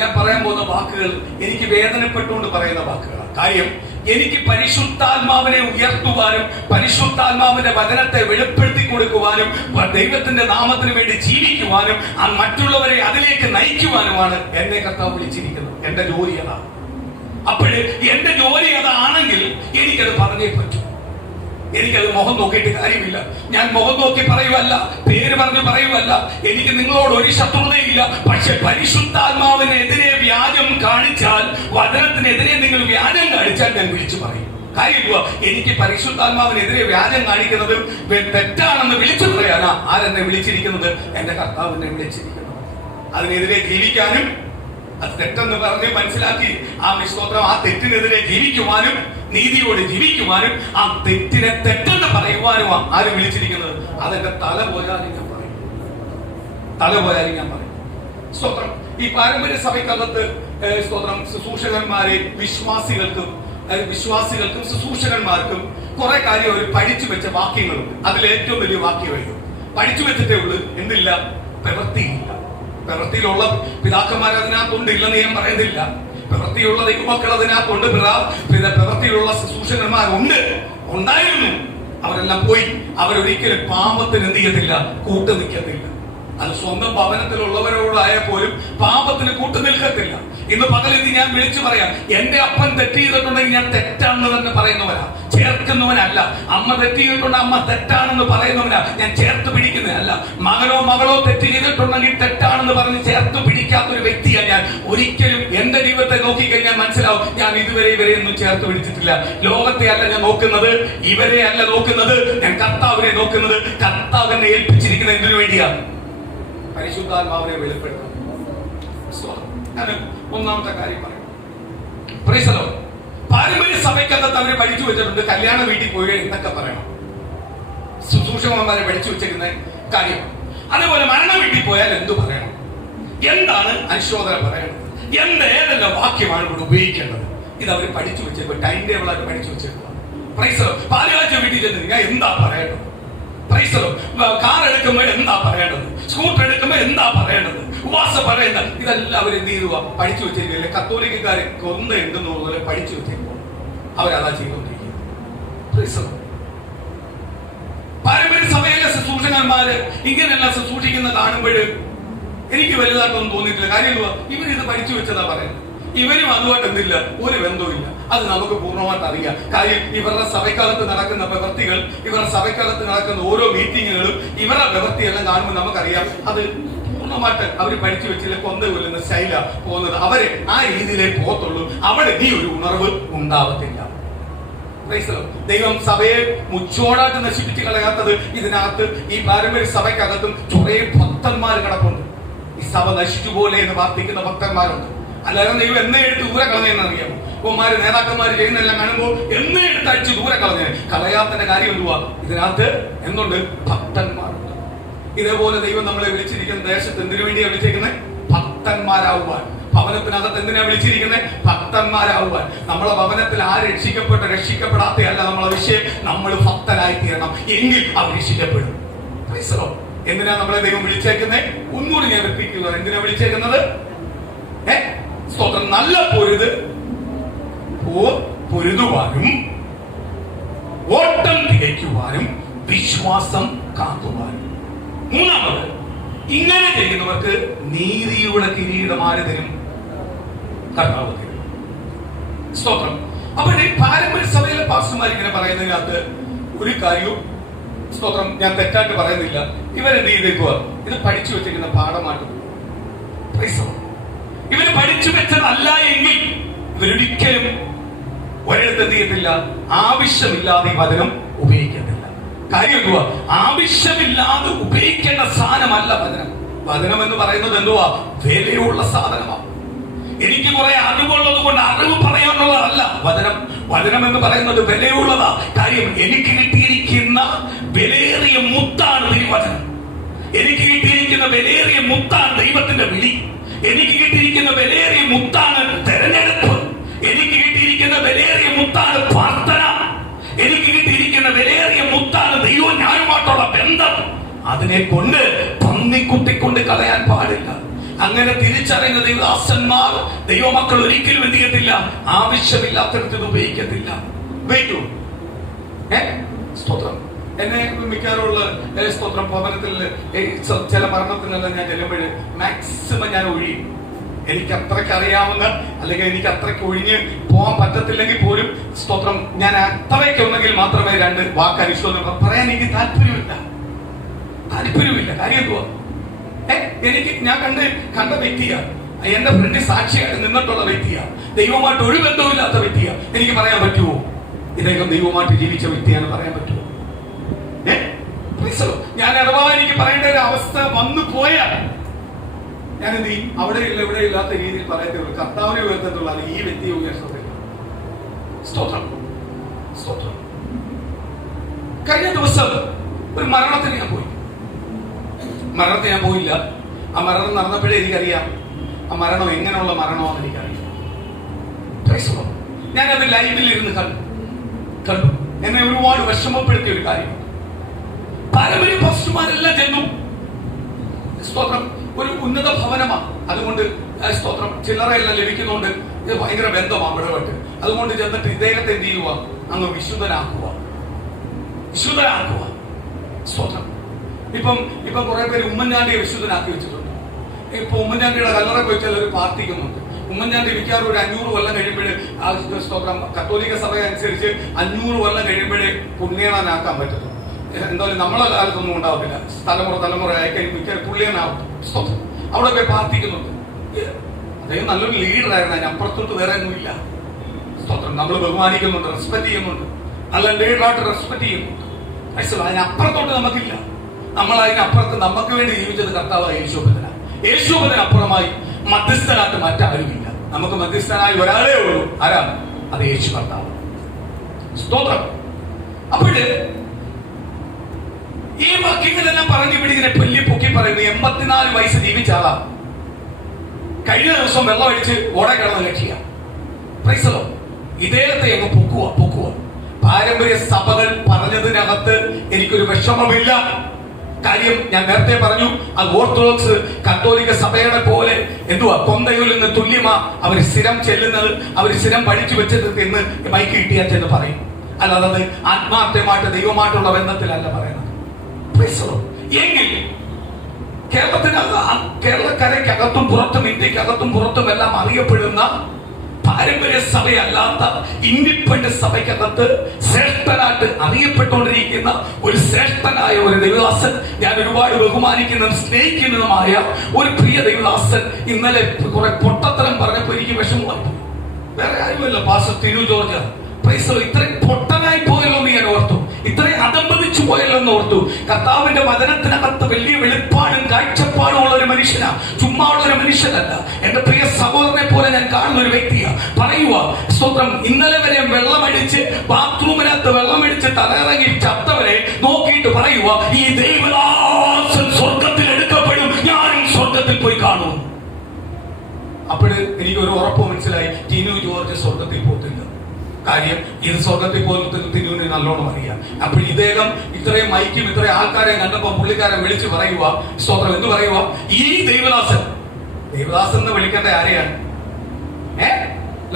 ഞാൻ പറയാൻ പോകുന്ന വാക്കുകൾ എനിക്ക് വേദനപ്പെട്ടുകൊണ്ട് പറയുന്ന വാക്കുകളാണ്. കാര്യം, എനിക്ക് പരിശുദ്ധാത്മാവിനെ ഉയർത്തുവാനും പരിശുദ്ധാത്മാവിന്റെ വചനത്തെ വെളിപ്പെടുത്തി കൊടുക്കുവാനും ദൈവത്തിന്റെ നാമത്തിന് വേണ്ടി ജീവിക്കുവാനും മറ്റുള്ളവരെ അതിലേക്ക് നയിക്കുവാനുമാണ് എന്നെ കർത്താവ് വിളിച്ചിരിക്കുന്നത്. എന്റെ ജോലി അതാണ്. അപ്പോഴ് എന്റെ ജോലി അതാണെങ്കിൽ എനിക്കത് പറഞ്ഞേ പറ്റൂ. എനിക്കത് മുഖം നോക്കിയിട്ട് കാര്യമില്ല. ഞാൻ മുഖം നോക്കി പറയുവല്ല, പേര് പറഞ്ഞു പറയുവല്ല. എനിക്ക് നിങ്ങളോട് ഒരു ശത്രുതയില്ല. പക്ഷെ പരിശുദ്ധാത്മാവിനെതിരെ വ്യാജം കാണിച്ചാൽ, വചനത്തിനെതിരെ നിങ്ങൾ വ്യാജം കാണിച്ചാൽ ഞാൻ വിളിച്ചു പറയും. കാര്യം, എനിക്ക് പരിശുദ്ധാത്മാവിനെതിരെ വ്യാജം കാണിക്കുന്നത് തെറ്റാണെന്ന് വിളിച്ചു പറയാനാ ആരെന്നെ വിളിച്ചിരിക്കുന്നത്? എന്റെ കർത്താവിനെ വിളിച്ചിരിക്കുന്നത്. അതിനെതിരെ ജീവിക്കാനും അത് തെറ്റെന്ന് പറഞ്ഞ് മനസ്സിലാക്കി ആ തെറ്റിനെതിരെ ജീവിക്കുവാനും നീതിയോടെ ജീവിക്കുവാനും ആ തെറ്റിനെ തെറ്റെന്ന് പറയുവാനുമാണ് ആരും വിളിച്ചിരിക്കുന്നത്. അതെന്റെ തല പോയാലും ഞാൻ പറയും. സ്തോത്രം. ഈ പാരമ്പര്യ സഭയ്ക്കകത്ത് സ്തോത്രം ശുശ്രൂഷകന്മാരെ വിശ്വാസികൾക്കും ശുശ്രൂഷകന്മാർക്കും കുറെ കാര്യം അവർ പഠിച്ചു വെച്ച വാക്യങ്ങളുണ്ട്. അതിൽ ഏറ്റവും വലിയ വാക്യമായിരുന്നു പഠിച്ചു വെച്ചിട്ടേ ഉള്ളൂ. എന്തില്ല? പ്രവൃത്തിയില്ല. പ്രവൃത്തിയിലുള്ള പിതാക്കന്മാർ അതിനകത്തുണ്ട്, ഇല്ലെന്ന് ഞാൻ പറയുന്നില്ല. പ്രവൃത്തിയുള്ള ദൈവമക്കൾ അതിനകത്തുണ്ട്, പ്രവൃത്തിയിലുള്ള ശുശ്രൂഷകന്മാരുണ്ട്, ഉണ്ടായിരുന്നു. അവരെല്ലാം പോയി. അവരൊരിക്കലും പാപത്തിന് എന്ത് ചെയ്യത്തില്ല? കൂട്ടു നിൽക്കത്തില്ല. അത് സ്വന്തം ഭവനത്തിലുള്ളവരോടായ പോലും പാപത്തിന് കൂട്ടു നിൽക്കത്തില്ല. ഇന്ന് പകലിന്ന് ഞാൻ വിളിച്ചു പറയാം, എന്റെ അപ്പൻ തെറ്റ് ചെയ്തിട്ടുണ്ടെങ്കിൽ ഞാൻ തെറ്റാണെന്ന് തന്നെ പറയുന്നവനാ, ചേർക്കുന്നവനല്ല. അമ്മ തെറ്റ് ചെയ്തിട്ടുണ്ട്, അമ്മ തെറ്റാണെന്ന് പറയുന്നവനാ, ഞാൻ ചേർത്ത് പിടിക്കുന്നതല്ല. മകളോ തെറ്റ് ചെയ്തിട്ടുണ്ടെങ്കിൽ തെറ്റാണെന്ന് പറഞ്ഞ് ചേർത്ത് പിടിക്കാത്തൊരു വ്യക്തിയാണ് ഞാൻ. ഒരിക്കലും എന്റെ ജീവിതത്തെ നോക്കിക്കഴിഞ്ഞാൽ മനസ്സിലാവും, ഞാൻ ഇവരെ ഒന്നും ചേർത്ത് പിടിച്ചിട്ടില്ല. ലോകത്തെ അല്ല ഞാൻ നോക്കുന്നത്, ഇവരെ അല്ല നോക്കുന്നത്, ഞാൻ കർത്താവിനെ നോക്കുന്നത്. കർത്താവിനെ ഏൽപ്പിച്ചിരിക്കുന്നത് എന്തിനു വേണ്ടിയാണ്? പരിശുദ്ധാത്മാവിനെ വെളിപ്പെടുത്തുന്നത്. ഞാൻ ഒന്നാമത്തെ കാര്യം പറയാം. പാരമ്പര്യ സഭയ്ക്കകത്ത് അവരെ പഠിച്ചു വെച്ചിട്ടുണ്ട്. കല്യാണ വീട്ടിൽ പോയി എന്തൊക്കെ പറയണം, ശുശ്രൂഷകന്മാരെ പഠിച്ചു വെച്ചിരിക്കുന്ന കാര്യം. അതേപോലെ മരണ വീട്ടിൽ പോയാൽ എന്തു പറയണം, എന്താണ് അനുശോചന പറയണത്, ഏതെല്ലാം വാക്യമാണ് ഇവിടെ ഉപയോഗിക്കേണ്ടത്, ഇത് അവർ പഠിച്ചു വെച്ചേക്കും. ടൈം ടേബിൾ ആയിട്ട് പഠിച്ചു വെച്ചേക്കുക. പാലുകാഴ്ച വീട്ടിൽ ചെന്ന് എന്താ പറയേണ്ടത്, കാർ എടുക്കുമ്പോൾ എന്താ പറയേണ്ടത്, സ്കൂട്ടർ എടുക്കുമ്പോൾ എന്താ പറയേണ്ടത്, ഉപവാസം പറയേണ്ടത്, ഇതെല്ലാം അവർ എന്ത് ചെയ്യുക? പഠിച്ചു വെച്ചിരിക്കില്ല. കത്തോലിക്കാരെ കൊന്ത ഉണ്ടെന്ന് പോലെ പഠിച്ചു വെച്ചിരിക്കുക. അവരതാ ചെയ്തുകൊണ്ടിരിക്കുക. പാരമ്പര്യ സഭയിലെ ശുശ്രൂഷകന്മാര് ഇങ്ങനെയെല്ലാം ശുശ്രൂഷിക്കുന്ന കാണുമ്പോൾ എനിക്ക് വലുതായിട്ടൊന്നും തോന്നിയിട്ടില്ല. കാര്യം എന്തുവാ? ഇവരിത് പഠിച്ചു വെച്ചതാ പറയുന്നത്. ഇവരും അതുമായിട്ട് എന്തില്ല, ഒരു ബന്ധവുമില്ല. അത് നമുക്ക് പൂർണ്ണമായിട്ട് അറിയാം. കാര്യം ഇവരുടെ സഭയ്ക്കകത്ത് നടക്കുന്ന പ്രവൃത്തികൾ, ഇവരുടെ സഭയ്ക്കകത്ത് നടക്കുന്ന ഓരോ മീറ്റിങ്ങുകളും, ഇവരുടെ പ്രവൃത്തിയെല്ലാം കാണുമ്പോൾ നമുക്കറിയാം അത് പൂർണ്ണമായിട്ട് അവർ പഠിച്ചു വെച്ചില്ല. കൊന്ത കൊല്ലുന്ന ശൈല പോകുന്നത് അവരെ ആ രീതിയിലേ പോകത്തുള്ളൂ. അവിടെ ഈ ഒരു ഉണർവ് ഉണ്ടാവത്തില്ല. ദൈവം സഭയെ മുച്ചോടായിട്ട് നശിപ്പിച്ച് കളയാത്തത് ഇതിനകത്ത് ഈ പാരമ്പര്യ സഭയ്ക്കകത്തും കുറെ ഭക്തന്മാർ കിടപ്പുണ്ട്. ഈ സഭ നശിച്ചു പോലെ എന്ന് പ്രാർത്ഥിക്കുന്ന ഭക്തന്മാരുണ്ട്. അല്ലാതെ ദൈവം എന്നെ എടുത്ത് ദൂരെ കളഞ്ഞെന്ന് അറിയാമോ? ഉപ്പമാര് നേതാക്കന്മാര് ചെയ്യുന്നതെല്ലാം കാണുമ്പോൾ എന്നെ എടുത്തടിച്ച് ദൂരെ കളയാത്തന്റെ കാര്യം എന്തുവാ? ഇതിനകത്ത് എന്തുണ്ട്? ഭക്തന്മാരുണ്ട്. ഇതേപോലെ ദൈവം നമ്മളെ വിളിച്ചിരിക്കുന്ന ദേശത്ത് എന്തിനു വേണ്ടിയാണ് വിളിച്ചിരിക്കുന്നത്? ഭക്തന്മാരാവുവാൻ. ഭവനത്തിനകത്ത് എന്തിനാ വിളിച്ചിരിക്കുന്നത്? ഭക്തന്മാരാവുവാൻ. നമ്മളെ ഭവനത്തിൽ ആര് രക്ഷിക്കപ്പെടാത്തയല്ല നമ്മളെ വിഷയം. നമ്മൾ ഭക്തനായി തീരണം, എങ്കിൽ അവർ രക്ഷിക്കപ്പെടും. എന്തിനാ നമ്മളെ ദൈവം വിളിച്ചേക്കുന്നത്? ഒന്നുകൂടി ഞാൻ റിപ്പീറ്റ് ചെയ്യുക. എന്തിനാ വിളിച്ചേക്കുന്നത്? സ്തോത്രം. നല്ല പൊരുതുവാനും ഓട്ടം തികയ്ക്കുവാനും വിശ്വാസം കാക്കുവാനും. മൂന്നാമത്, ഇങ്ങനെ ചെയ്യുന്നവർക്ക് നീതിയുടെ കിരീടം ആര് തരും? കർത്താവ് തരും. സ്തോത്രം. അപ്പോൾ പാരമ്പര്യ സഭയിലെ പാസ്റ്റർമാർ ഇങ്ങനെ പറയുന്നതിനകത്ത് ഒരു കാര്യവും സ്തോത്രം ഞാൻ തെറ്റായിട്ട് പറയുന്നില്ല. ഇവരെന്ത് ചെയ്തേക്കുക, ഇത് പഠിച്ചു വെച്ചിരിക്കുന്ന പാഠമായിട്ട്. ഇവര് പഠിച്ചു വെച്ചതല്ല എങ്കിൽ ഇവരൊരിക്കലും ഒരിടത്ത് എന്ത് ചെയ്യത്തില്ല, ആവശ്യമില്ലാതെ ഈ വചനം ഉപയോഗിക്കത്തില്ല. കാര്യം എന്തുവാ, ആവശ്യമില്ലാതെ ഉപയോഗിക്കേണ്ട സാധനമല്ല വചനം. വചനം എന്ന് പറയുന്നത് എന്തുവാ, വിലയുള്ള സാധനമാണ്. എനിക്ക് കുറെ അറിവുള്ളത് കൊണ്ട് അറിവ് പറയാനുള്ളതല്ല വചനം. വചനം എന്ന് പറയുന്നത് വിലയുള്ളതാ. കാര്യം എനിക്ക് കിട്ടിയിരിക്കുന്ന വിലയേറിയ മുത്താണ് ദൈവവചനം. എനിക്ക് കിട്ടിയിരിക്കുന്ന വിലയേറിയ മുത്താണ് ദൈവത്തിന്റെ വിളി. എനിക്ക് കിട്ടിയിരിക്കുന്ന വിലയേറിയ മുത്താണ് തെരഞ്ഞെടുപ്പ്. എനിക്ക് കിട്ടിയിരിക്കുന്ന വിലയേറിയ മുത്താണ് പ്രാർത്ഥന. എനിക്ക് കിട്ടിയിരിക്കുന്ന വിലയേറിയ മുത്താണ് ദൈവം ഞാനുമായിട്ടുള്ള ബന്ധം. അതിനെ കൊണ്ട് പന്നിക്കുത്തിക്കൊണ്ട് കളയാൻ പാടില്ല. അങ്ങനെ തിരിച്ചറിയുന്ന ദൈവദാസന്മാർ, ദൈവമക്കൾ ഒരിക്കലും എന്ത് ചെയ്യത്തില്ല, ആവശ്യമില്ലാത്തടത്ത് ഉപയോഗിക്കത്തില്ല. ഉപയോഗിക്കൂ. സ്തോത്രം. എന്നെ മിക്കാറുള്ള സ്തോത്രം ഭവനത്തിൽ ചില മരണത്തിനെല്ലാം ഞാൻ ചെല്ലുമ്പോൾ മാക്സിമം ഞാൻ ഒഴിയും. എനിക്ക് അത്രയ്ക്ക് അറിയാവുന്ന, അല്ലെങ്കിൽ എനിക്ക് അത്രയ്ക്ക് ഒഴിഞ്ഞ് പോകാൻ പറ്റത്തില്ലെങ്കിൽ പോലും സ്തോത്രം ഞാൻ അത്രയ്ക്ക് ഒന്നെങ്കിൽ മാത്രമേ രണ്ട് വാക്ക് അനുഷ്ഠിച്ചു പറയാൻ എനിക്ക് താല്പര്യമില്ല. കാര്യം എന്തുവാ, ഞാൻ കണ്ട വ്യക്തിയാ, എന്റെ ഫ്രണ്ട് സാക്ഷിയായിട്ട് നിന്നിട്ടുള്ള വ്യക്തിയാ, ദൈവമായിട്ട് ഒരു ബന്ധവുമില്ലാത്ത വ്യക്തിയാ. എനിക്ക് പറയാൻ പറ്റുമോ ഇദ്ദേഹം ദൈവമായിട്ട് ജീവിച്ച വ്യക്തിയാണ് പറയാൻ പറ്റുമോ? ഞാൻ അഥവാ എനിക്ക് പറയേണ്ട ഒരു അവസ്ഥ വന്നു പോയാൽ ഞാൻ എന്ത് ചെയ്യും? അവിടെ ഇല്ല ഇവിടെ ഇല്ലാത്ത രീതിയിൽ പറയത്തുള്ളൂ. കർത്താവിനെ ഉയർത്തത്തുള്ള ഈ വ്യക്തിയെ ഉയർത്തത്തില്ല. സ്തോത്രം. കഴിഞ്ഞ ദിവസം ഒരു മരണത്തിന് ഞാൻ പോയില്ല. ആ മരണം നടന്നപ്പോഴേ എനിക്കറിയാം ആ മരണം എങ്ങനെയുള്ള മരണമാണെന്ന് എനിക്കറിയാം. ഞാനത് ലൈവിൽ ഇരുന്ന് കണ്ടു. എന്നെ ഒരുപാട് വിഷമപ്പെടുത്തിയ ഒരു കാര്യം. പാരമ്പര്യ പോസ്റ്റർമാരെല്ലാം ചെന്നു. സ്തോത്രം. ഒരു ഉന്നത ഭവനമാണ്. അതുകൊണ്ട് സ്തോത്രം ചില്ലറയെല്ലാം ലഭിക്കുന്നുണ്ട്. ഇത് ഭയങ്കര ബന്ധമാണ് ഇടപെട്ട്. അതുകൊണ്ട് ചെന്നിട്ട് ഇദ്ദേഹത്തെ എന്ത് ചെയ്യുക, അങ്ങ് വിശുദ്ധനാക്കുക. സ്തോത്രം. ഇപ്പം കുറെ പേര് ഉമ്മൻചാണ്ടിയെ വിശുദ്ധനാക്കി വെച്ചിട്ടുണ്ട്. ഇപ്പൊ ഉമ്മൻചാണ്ടിയുടെ കല്ലറ പോയി ചിലർ പ്രാർത്ഥിക്കുന്നുണ്ട്. ഉമ്മൻചാണ്ടി മിക്കവാറും ഒരു 500 കൊല്ലം കഴിയുമ്പോഴേ സ്തോത്രം കത്തോലിക്ക സഭ അനുസരിച്ച് 500 കൊല്ലം കഴിയുമ്പോഴേ പുണ്യനാക്കാൻ പറ്റുന്നു. എന്തായാലും നമ്മളെ കാലത്തൊന്നും ഉണ്ടാവത്തില്ല. തലമുറ ആയിക്കഴിഞ്ഞ് മിക്ക പുള്ളിയനാവും. സ്തോത്രം. അവിടെ പോയി പ്രാർത്ഥിക്കുന്നുണ്ട്. അദ്ദേഹം നല്ലൊരു ലീഡറായിരുന്നു. അതിനപ്പുറത്തോട്ട് വേറെ ഒന്നുമില്ല. സ്തോത്രം. നമ്മൾ ബഹുമാനിക്കുന്നുണ്ട്, റെസ്പെക്ട് ചെയ്യുന്നുണ്ട്. നല്ല ലീഡറായിട്ട് റെസ്പെക്ട് ചെയ്യുന്നുണ്ട്. അതിനപ്പുറത്തോട്ട് നമുക്കില്ല. നമ്മൾ അതിനപ്പുറത്ത് നമുക്ക് വേണ്ടി ജീവിച്ചത് കർത്താവായ യേശുവിനപ്പുറമായി മധ്യസ്ഥനായിട്ട് മറ്റാരുമില്ല. നമുക്ക് മധ്യസ്ഥനായി ഒരാളേ ഉള്ളൂ. ആരാണ്? അത് യേശു കർത്താവ്. സ്തോത്രം. അപ്പോഴ് ഈ വാക്യങ്ങളെല്ലാം പറഞ്ഞു പിടിക്കുന്ന പെല്ലി പൊക്കി പറയുന്നത് 84 വയസ്സ് ജീവിച്ച ആളാ. കഴിഞ്ഞ ദിവസം വെള്ളം അടിച്ച് ഓടെ കിടന്ന് ലക്ഷ്യ. ഇദ്ദേഹത്തെ അങ്ങ് പൊക്കുക. പാരമ്പര്യ സഭകൾ പറഞ്ഞതിനകത്ത് എനിക്കൊരു വിഷമമില്ല. കാര്യം ഞാൻ നേരത്തെ പറഞ്ഞു, അത് ഓർത്തഡോക്സ് കത്തോലിക്ക സഭയുടെ പോലെ കൊന്തയൂരിൽ തുല്യമാ. അവർ സ്ഥിരം ചെല്ലുന്നത്, അവർ സ്ഥിരം പഠിച്ചു വെച്ചത് എന്ന് മൈക്ക് കിട്ടിയാൽ ചെന്ന് പറയും. അല്ലാതെ അത് ആത്മാർത്ഥമായിട്ട് ദൈവമായിട്ടുള്ള ബന്ധത്തിലല്ല പറയുന്നത്. എങ്കിൽ കേരളക്കരയ്ക്കകത്തും പുറത്തും ഇന്ത്യക്കകത്തും പുറത്തും എല്ലാം അറിയപ്പെടുന്ന പാരമ്പര്യ സഭയല്ലാത്ത ഇൻഡിപെൻഡന്റ് സഭയ്ക്കകത്ത് ശ്രേഷ്ഠനായിട്ട് അറിയപ്പെട്ടുകൊണ്ടിരിക്കുന്ന ഒരു ശ്രേഷ്ഠനായ ഒരു ദൈവദാസൻ, ഞാൻ ഒരുപാട് ബഹുമാനിക്കുന്നതും സ്നേഹിക്കുന്നതുമായ ഒരു പ്രിയ ദൈവദാസൻ ഇന്നലെ കുറെ പൊട്ടത്തരം പറഞ്ഞപ്പോ എനിക്ക് വിഷമമായി. വേറെ ആരുമല്ല, പാസ്റ്റർ തിരു ജോർജ്. ഇത്രയും പൊട്ടനായി പോയല്ലോ എന്ന് ഞാൻ ഓർത്തു. ഇത്രയും അതമ്പതിച്ചു പോയല്ലോ എന്ന് ഓർത്തു. കർത്താവിന്റെ വചനത്തിനകത്ത് വലിയ വെളിപ്പാടും കാഴ്ചപ്പാടും ഉള്ള ഒരു മനുഷ്യനാ, ചുമ്മാ ഉള്ള ഒരു മനുഷ്യനല്ല. എന്റെ പ്രിയ സഹോദരനെ പോലെ ഞാൻ കാണുന്ന ഒരു വ്യക്തിയാ. പറയുക സ്തോത്രം. ഇന്നലെ വരെ വെള്ളമടിച്ച് ബാത്റൂമിനകത്ത് വെള്ളമടിച്ച് തലയിറങ്ങി ചത്തവരെ നോക്കിയിട്ട് പറയുക, ഈ ദൈവദാസൻ സ്വർഗത്തിൽ എടുക്കപ്പെടും, ഞാനും സ്വർഗത്തിൽ പോയി കാണും. അപ്പോഴ് എനിക്കൊരു ഉറപ്പ് മനസ്സിലായി, ടിനു ജോർജ് സ്വർഗത്തിൽ പോകത്തില്ല. കാര്യം ഇത് സ്വർഗത്തിൽ പോകുന്നത് തിരുവിനെ നല്ലോണം അറിയാം. അപ്പോൾ ഇദ്ദേഹം ഇത്രയും മൈക്കും ഇത്രയും ആൾക്കാരെ കണ്ടപ്പോൾ പുള്ളിക്കാരൻ വിളിച്ച് പറയുക, സ്തോത്രം, എന്ത് പറയുക, ഈ ദൈവദാസൻ എന്ന് വിളിക്കേണ്ട ആരെയാണ്?